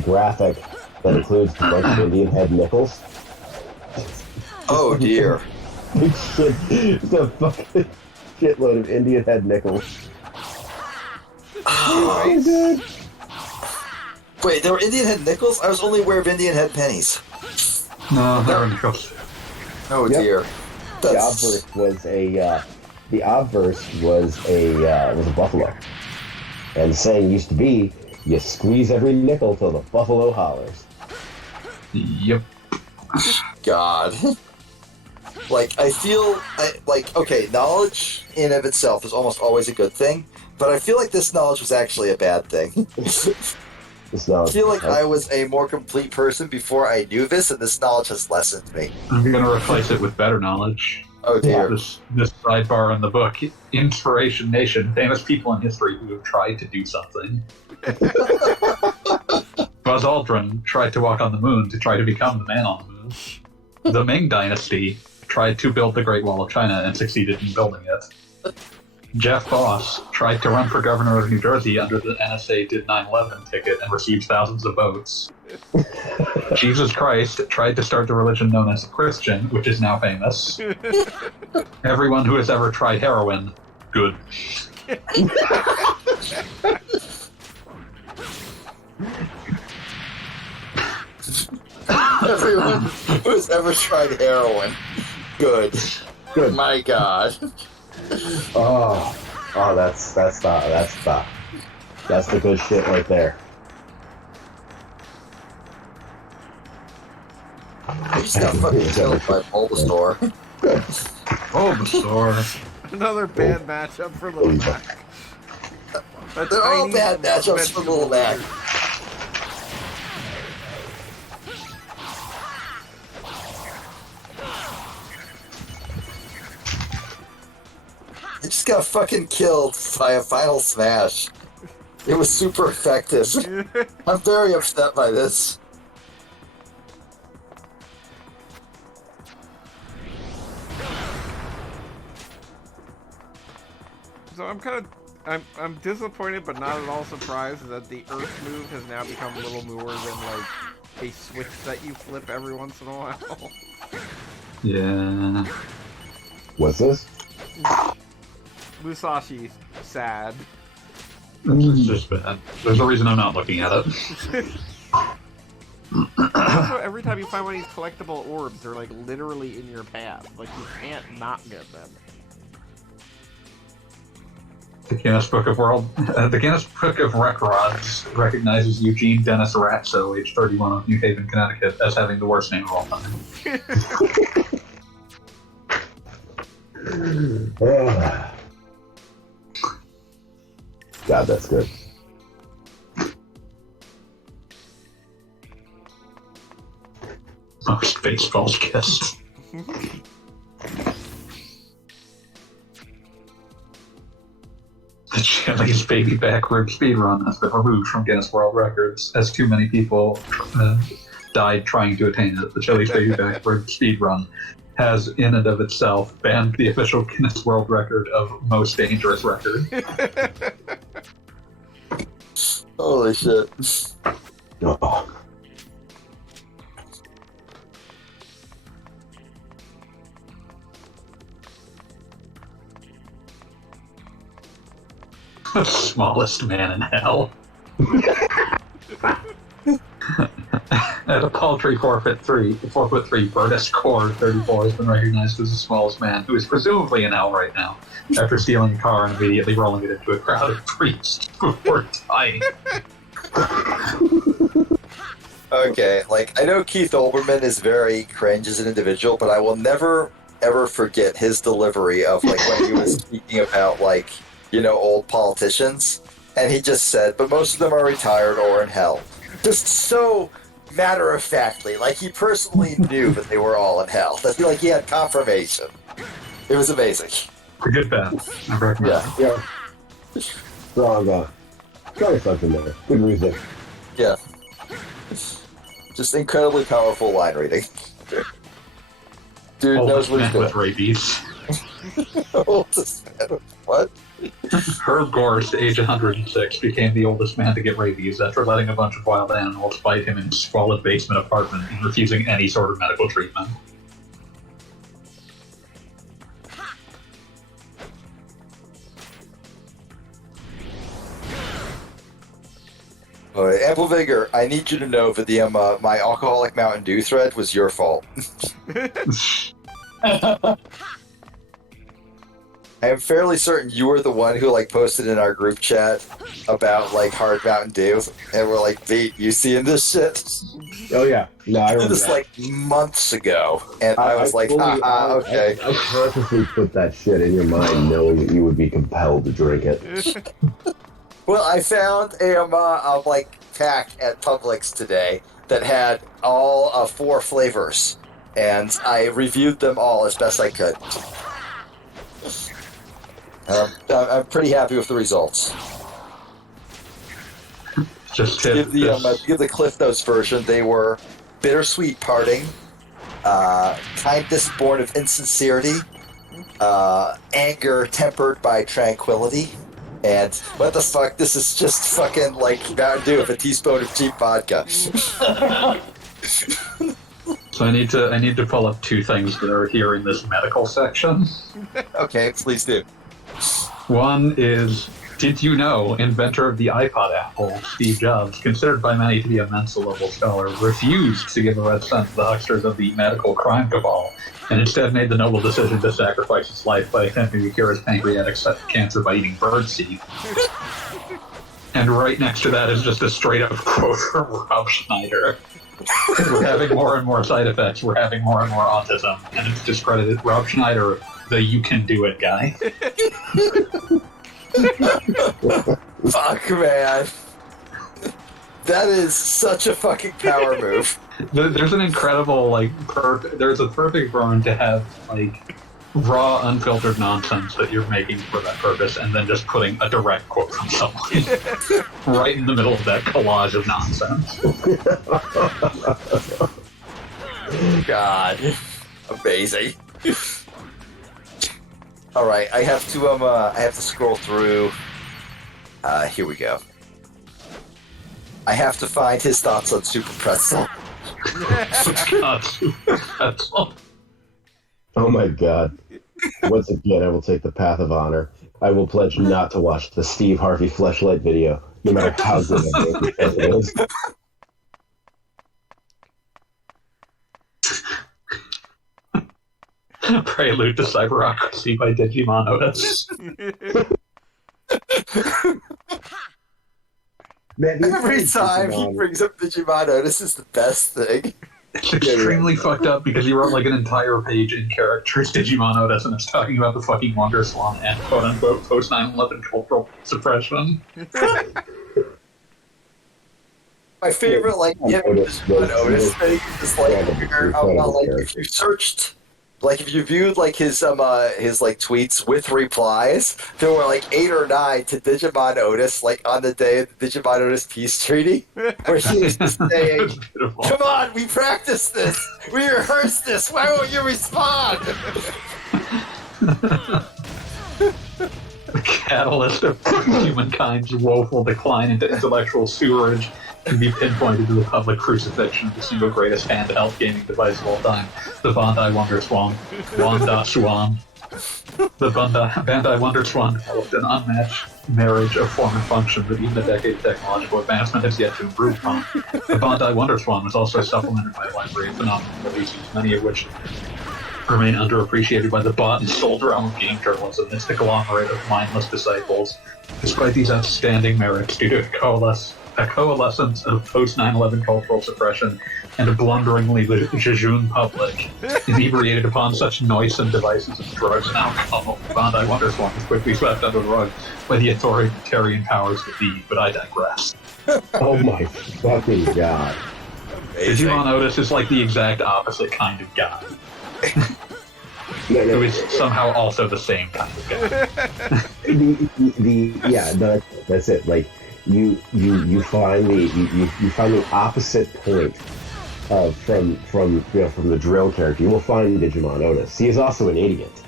graphic that includes a bunch of Indian head nickels. Oh dear. It's a fucking shitload of Indian head nickels. Oh, good. Wait, there were Indian head nickels? I was only aware of Indian head pennies. No, there were nickels. Oh dear. The obverse was a buffalo, and the saying used to be, "You squeeze every nickel till the buffalo hollers." Yep. God. Like, I feel, okay, knowledge in of itself is almost always a good thing, but I feel like this knowledge was actually a bad thing. I feel like I was a more complete person before I knew this, and this knowledge has lessened me. I'm going to replace it with better knowledge. Oh dear. This sidebar in the book, Inspiration Nation, famous people in history who have tried to do something. Buzz Aldrin tried to walk on the moon to try to become the man on the moon. The Ming Dynasty tried to build the Great Wall of China and succeeded in building it. Jeff Boss tried to run for governor of New Jersey under the NSA did 9/11 ticket and received thousands of votes. Jesus Christ tried to start the religion known as Christian, which is now famous. Everyone who has ever tried heroin, good. Everyone who has ever tried heroin, good. Good. My God. Oh, that's the good shit right there. I just got fucking killed by Bulbasaur. Bulbasaur. Another bad matchup for Little Mac. They're all bad matchups for Little Mac. I just got fucking killed by a final smash. It was super effective. I'm very upset by this. So I'm disappointed, but not at all surprised that the Earth move has now become a little more than like a switch that you flip every once in a while. Yeah. What's this? Musashi, sad. It's just bad. There's a reason I'm not looking at it. Also, every time you find one of these collectible orbs, they're like literally in your path. Like you can't not get them. The Guinness Book of Records recognizes Eugene Dennis Ratso, age 31, of New Haven, Connecticut, as having the worst name of all time. God, that's good. Most baseballs kissed. The Chili's baby back rib speedrun has been removed from Guinness World Records as too many people died trying to attain it. The Chili's baby back rib speedrun has, in and of itself, banned the official Guinness World Record of most dangerous record. Holy shit. Oh. The smallest man in hell. At a paltry 4'3", Bertus Core 34 has been recognized as the smallest man, who is presumably in hell right now, after stealing a car and immediately rolling it into a crowd of priests before dying. Okay, like, I know Keith Olbermann is very cringe as an individual, but I will never, ever forget his delivery of, like, when he was speaking about, like, you know, old politicians, and he just said, but most of them are retired or in hell. Just so matter-of-factly, like he personally knew that they were all in hell. That like he had confirmation. It was amazing. A good band. I recommend it. Yeah. Strong, probably something there. Good music. Yeah. Just incredibly powerful line reading. Dude knows what he's doing. With rabies. What? Herb Gorst, age 106, became the oldest man to get rabies after letting a bunch of wild animals bite him in a squalid basement apartment and refusing any sort of medical treatment. Ample Vigor, I need you to know that the my alcoholic Mountain Dew thread was your fault. I am fairly certain you were the one who like posted in our group chat about like Hard Mountain Dew, and we're like, "Beat, you seeing this shit?" Oh yeah, no, I I did remember this that. like months ago, and I was like, fully- "Haha, okay." I consciously put that shit in your mind, knowing that you would be compelled to drink it. Well, I found a like pack at Publix today that had all 4 flavors, and I reviewed them all as best I could. I'm pretty happy with the results. Just to give the Cliff Notes version, they were bittersweet parting, kindness born of insincerity, anger tempered by tranquility, and what the fuck? This is just fucking like Mountain Dew with a teaspoon of cheap vodka. So I need to pull up 2 things that are here in this medical section. Okay, please do. One is, did you know inventor of the iPod Apple, Steve Jobs, considered by many to be a Mensa-level scholar, refused to give a red cent to the hucksters of the medical crime cabal, and instead made the noble decision to sacrifice his life by attempting to cure his pancreatic cancer by eating birdseed. And right next to that is just a straight-up quote from Rob Schneider. We're having more and more side effects, we're having more and more autism, and it's discredited Rob Schneider, the you can do it guy. Fuck, man. That is such a fucking power move. There's an incredible, like, there's a perfect burn to have, like, raw, unfiltered nonsense that you're making for that purpose, and then just putting a direct quote from someone right in the middle of that collage of nonsense. God. Amazing. Alright, I have to scroll through. Here we go. I have to find his thoughts on Super Pretzel. Oh my god. Once again, I will take the path of honor. I will pledge not to watch the Steve Harvey Fleshlight video, no matter how good it is. Prelude to Cyberocracy by Digimon Otis. Man, Every time he brings up Digimon, this is the best thing. It's extremely fucked up because he wrote like an entire page in characters Digimon Otis, and it's talking about the fucking Wonder Swan and quote-unquote post 9/11 cultural suppression. My favorite, like, Digimon Otis thing is like, if you searched, like, if you viewed like his like tweets with replies, there were like 8 or 9 to Digimon Otis, like on the day of the Digimon Otis peace treaty, where he was just saying, "Come on, we practiced this, we rehearsed this. Why won't you respond?" The catalyst of humankind's woeful decline into intellectual sewerage can be pinpointed to the public crucifixion of the single greatest handheld gaming device of all time, the Bandai Wonder Swan, Wanda Swan. The Bandai Wonder Swan developed an unmatched marriage of form and function that even a decade of technological advancement has yet to improve upon. The Bandai Wonder Swan was also supplemented by a library of phenomenal releases, many of which remain underappreciated by the bought and sold realm of game journalism. It's the conglomerate of mindless disciples. Despite these outstanding merits, due to a coalescence of post-9/11 cultural suppression and a blunderingly jejune public, inebriated upon such noisome devices as drugs and alcohol, Bandai Wonder Swan was quickly swept under the rug by the authoritarian powers that be, but I digress. Oh my fucking god. Digimon Otis is like the exact opposite kind of guy. Who is somehow also the same kind of guy. That's it. Like you find the opposite point from the drill character. You will find Digimon Otis. He is also an idiot.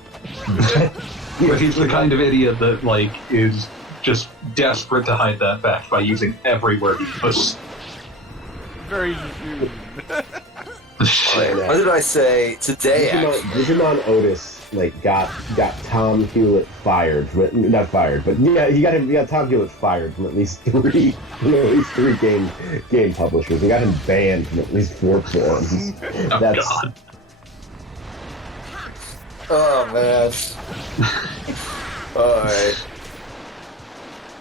But he's the kind of idiot that like is just desperate to hide that fact by using every word he knows. Very What did I say today? Digimon Otis got Tom Hewlett fired. Not fired, but yeah, he got Tom Hewlett fired from at least three game publishers. He got him banned from at least 4 forums. God. Oh man. Alright.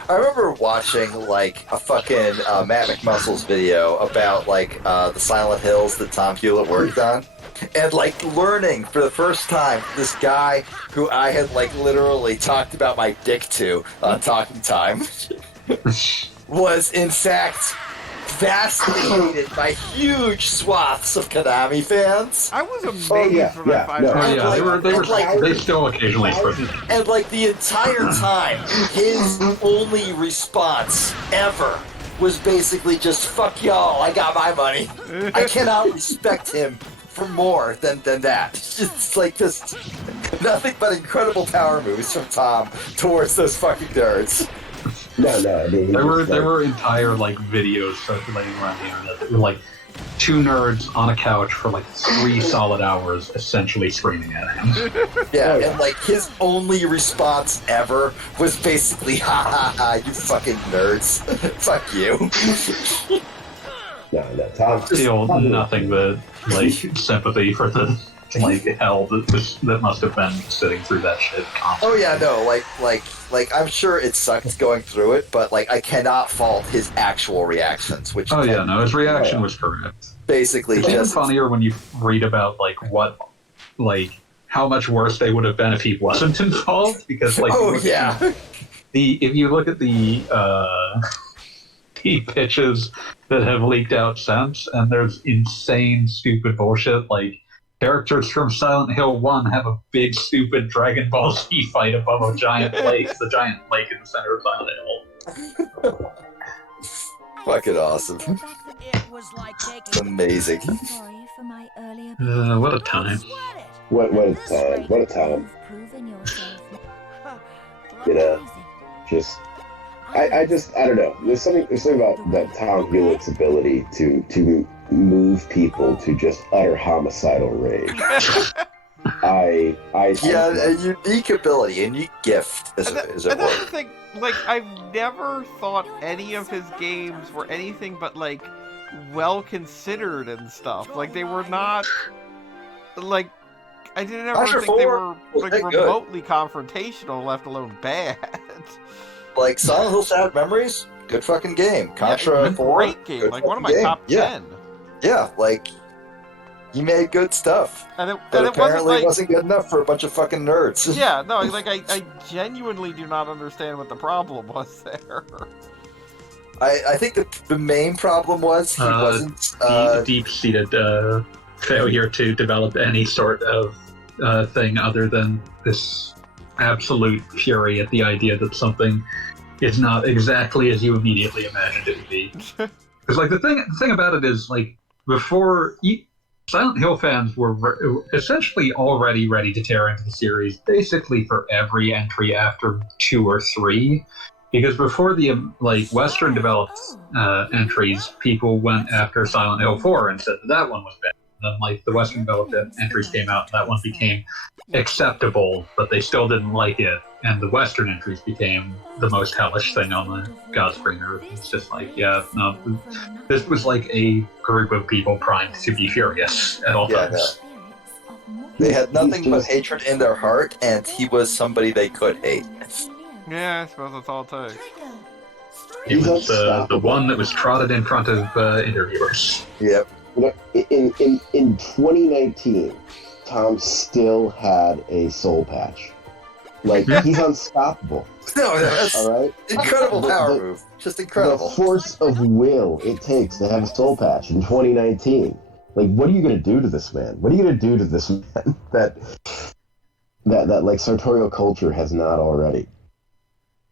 I remember watching, like, a fucking Matt McMuscle's video about, like, the Silent Hills that Tom Hewlett worked on. And, like, learning for the first time this guy who I had, like, literally talked about my dick to on Talking Time was, in fact, vastly hated by huge swaths of Konami fans. I was amazed when I finally. They still occasionally. And like the entire time, his only response ever was basically just "fuck y'all, I got my money." I cannot respect him for more than that. It's like just nothing but incredible power moves from Tom towards those fucking nerds. No, I mean, there were entire like videos circulating around the internet that were like two nerds on a couch for like 3 solid hours, essentially screaming at him. Yeah, and like his only response ever was basically, "Ha ha ha, you fucking nerds, fuck you." No, Tom. Feel nothing but like sympathy for the like hell that must have been sitting through that shit constantly. Oh yeah, no, like I'm sure it sucked going through it, but like I cannot fault his actual reactions. Which his reaction was correct. Basically, it's even funnier when you read about how much worse they would have been if he wasn't involved. Because like, if you look at the pitches that have leaked out since, and there's insane, stupid bullshit like. Characters from Silent Hill 1 have a big, stupid Dragon Ball Z fight above a giant lake, the giant lake in the center of Silent Hill. Fucking awesome. It's amazing. What a time. What a time. What a time. You know, I don't know. There's something about that Tom Hewlett's ability to move people to just utter homicidal rage. A unique ability, a unique gift, as it that's were. the thing. Like, I've never thought any of his games were anything but like well considered and stuff. Like they were not like I didn't ever think they were like remotely confrontational, let alone bad. Like Silent Hill Sad Memories, good fucking game. Contra 4, great game, like one of my top 10. Yeah, like he made good stuff, but it apparently wasn't good enough for a bunch of fucking nerds. Yeah, no, like I genuinely do not understand what the problem was there. I think the main problem was he wasn't deep-seated failure to develop any sort of thing other than this absolute fury at the idea that something is not exactly as you immediately imagined it would be. Because like the thing about it is like before Silent Hill fans were essentially already ready to tear into the series basically for every entry after 2 or 3. Because before the Western developed entries, people went after Silent Hill 4 and said that one was bad. And then the Western developed entries came out, and that one became acceptable, but they still didn't like it. And the Western entries became the most hellish thing on the God's green earth. It's just like, this was like a group of people primed to be furious at all times. No. They had nothing but hatred in their heart, and he was somebody they could hate. Yeah, I suppose that's all it takes. He was the one that was trotted in front of interviewers. Yep. In 2019, Tom still had a soul patch. Like, he's unstoppable. No, that's all right? Incredible power move. Just incredible. The force of will it takes to have a soul patch in 2019. Like, what are you going to do to this man? What are you going to do to this man that like sartorial culture has not already?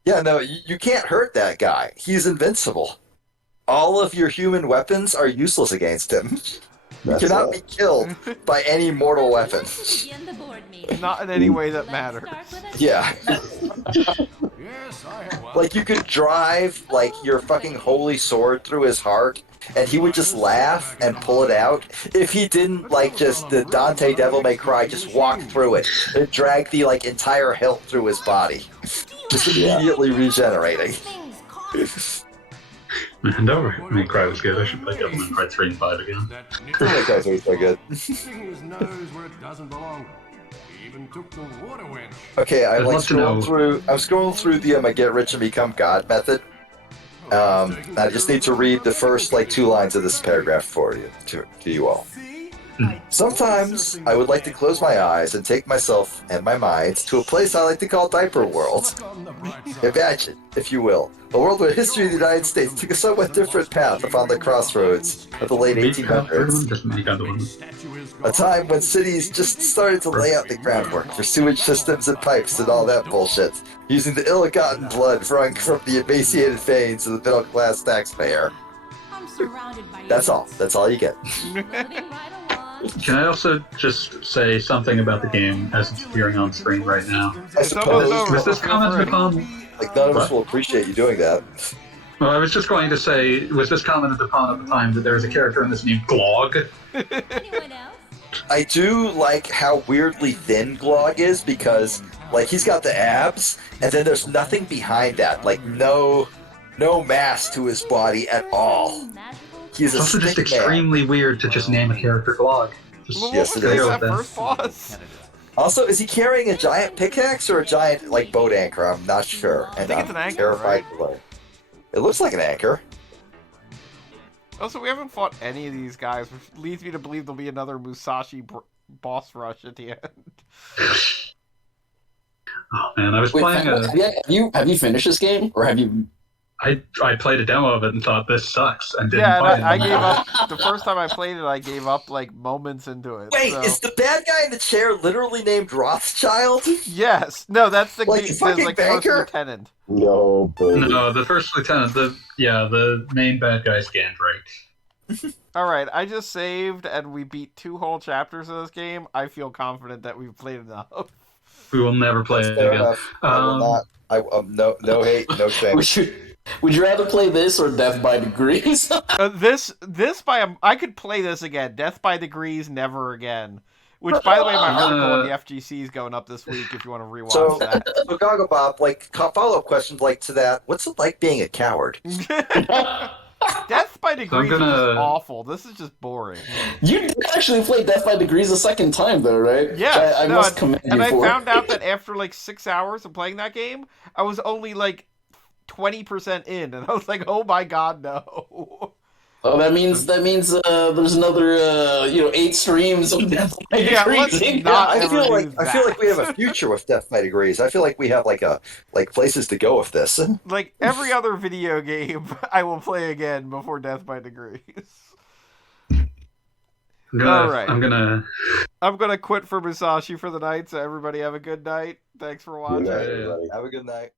Yeah, no, you can't hurt that guy. He's invincible. All of your human weapons are useless against him. You cannot be killed by any mortal weapon. Not in any way that matters. Yeah. Like, you could drive, like, your fucking holy sword through his heart, and he would just laugh and pull it out if he didn't, like, just the Dante Devil May Cry just walk through it and drag the, like, entire hilt through his body. Just immediately regenerating. Devil May Cry was good. I should play Devil May Cry 3 and 5 again. Devil May Cry 3 is so good. even took the water wench. Okay, I'd I'm like love to know- I'm scrolling through the get rich and become God method. I just need to read the first like 2 lines of this paragraph for you to you all. Sometimes I would like to close my eyes and take myself and my mind to a place I like to call Diaper World. Imagine, if you will, a world where history of the United States took a somewhat different path upon the crossroads of the late 1800s. A time when cities just started to lay out the groundwork for sewage systems and pipes and all that bullshit, using the ill-gotten blood wrung from the emaciated veins of the middle-class taxpayer. That's all. That's all you get. Can I also just say something about the game as it's appearing on screen right now? I suppose. Was this commented upon? Like, none of us will appreciate you doing that. Well, I was just going to say, was this commented upon at the time that there's a character in this named Glog? I do like how weirdly thin Glog is because, like, he's got the abs, and then there's nothing behind that. Like, no mass to his body at all. He's It's also just extremely weird to just name a character Glog. Yes, it is. That first boss. Also, is he carrying a giant pickaxe or a giant, like, boat anchor? I'm not sure. I think it's an anchor, terrified right? below. It looks like an anchor. Also, we haven't fought any of these guys, which leads me to believe there'll be another Musashi boss rush at the end. Oh man, I was playing have you finished this game, or have you? I played a demo of it and thought this sucks and didn't Yeah, buy and it. I gave up. The first time I played it, I gave up like moments into it. Wait, so. is the bad guy in the chair literally named Rothschild? Yes. No, that's the Like, fucking first banker? lieutenant. No, baby. No, the first lieutenant, the main bad guy's Gandrake. Alright, I just saved and we beat 2 whole chapters of this game. I feel confident that we've played enough. We will never play it Fair again. enough. I will not. No hate, no shame. Would you rather play this or Death by Degrees? I could play this again. Death by Degrees, never again. Which, by the way, my article on the FGC is going up this week if you want to rewatch that. So Goggle Bob, like, follow-up questions like to that. What's it like being a coward? Death by Degrees is gonna- just awful. This is just boring. You did actually play Death by Degrees a second time, though, right? Yeah, I must commend you I for. found out that after like 6 hours of playing that game, I was only like 20% in, and I was like, "Oh my god, no!" Oh, that means there's another 8 streams of Death by Degrees. I feel like we have a future with Death by Degrees. I feel like we have like places to go with this. Like every other video game, I will play again before Death by Degrees. All right, I'm gonna quit for Musashi for the night. So everybody have a good night. Thanks for watching. Good night, everybody. Have a good night.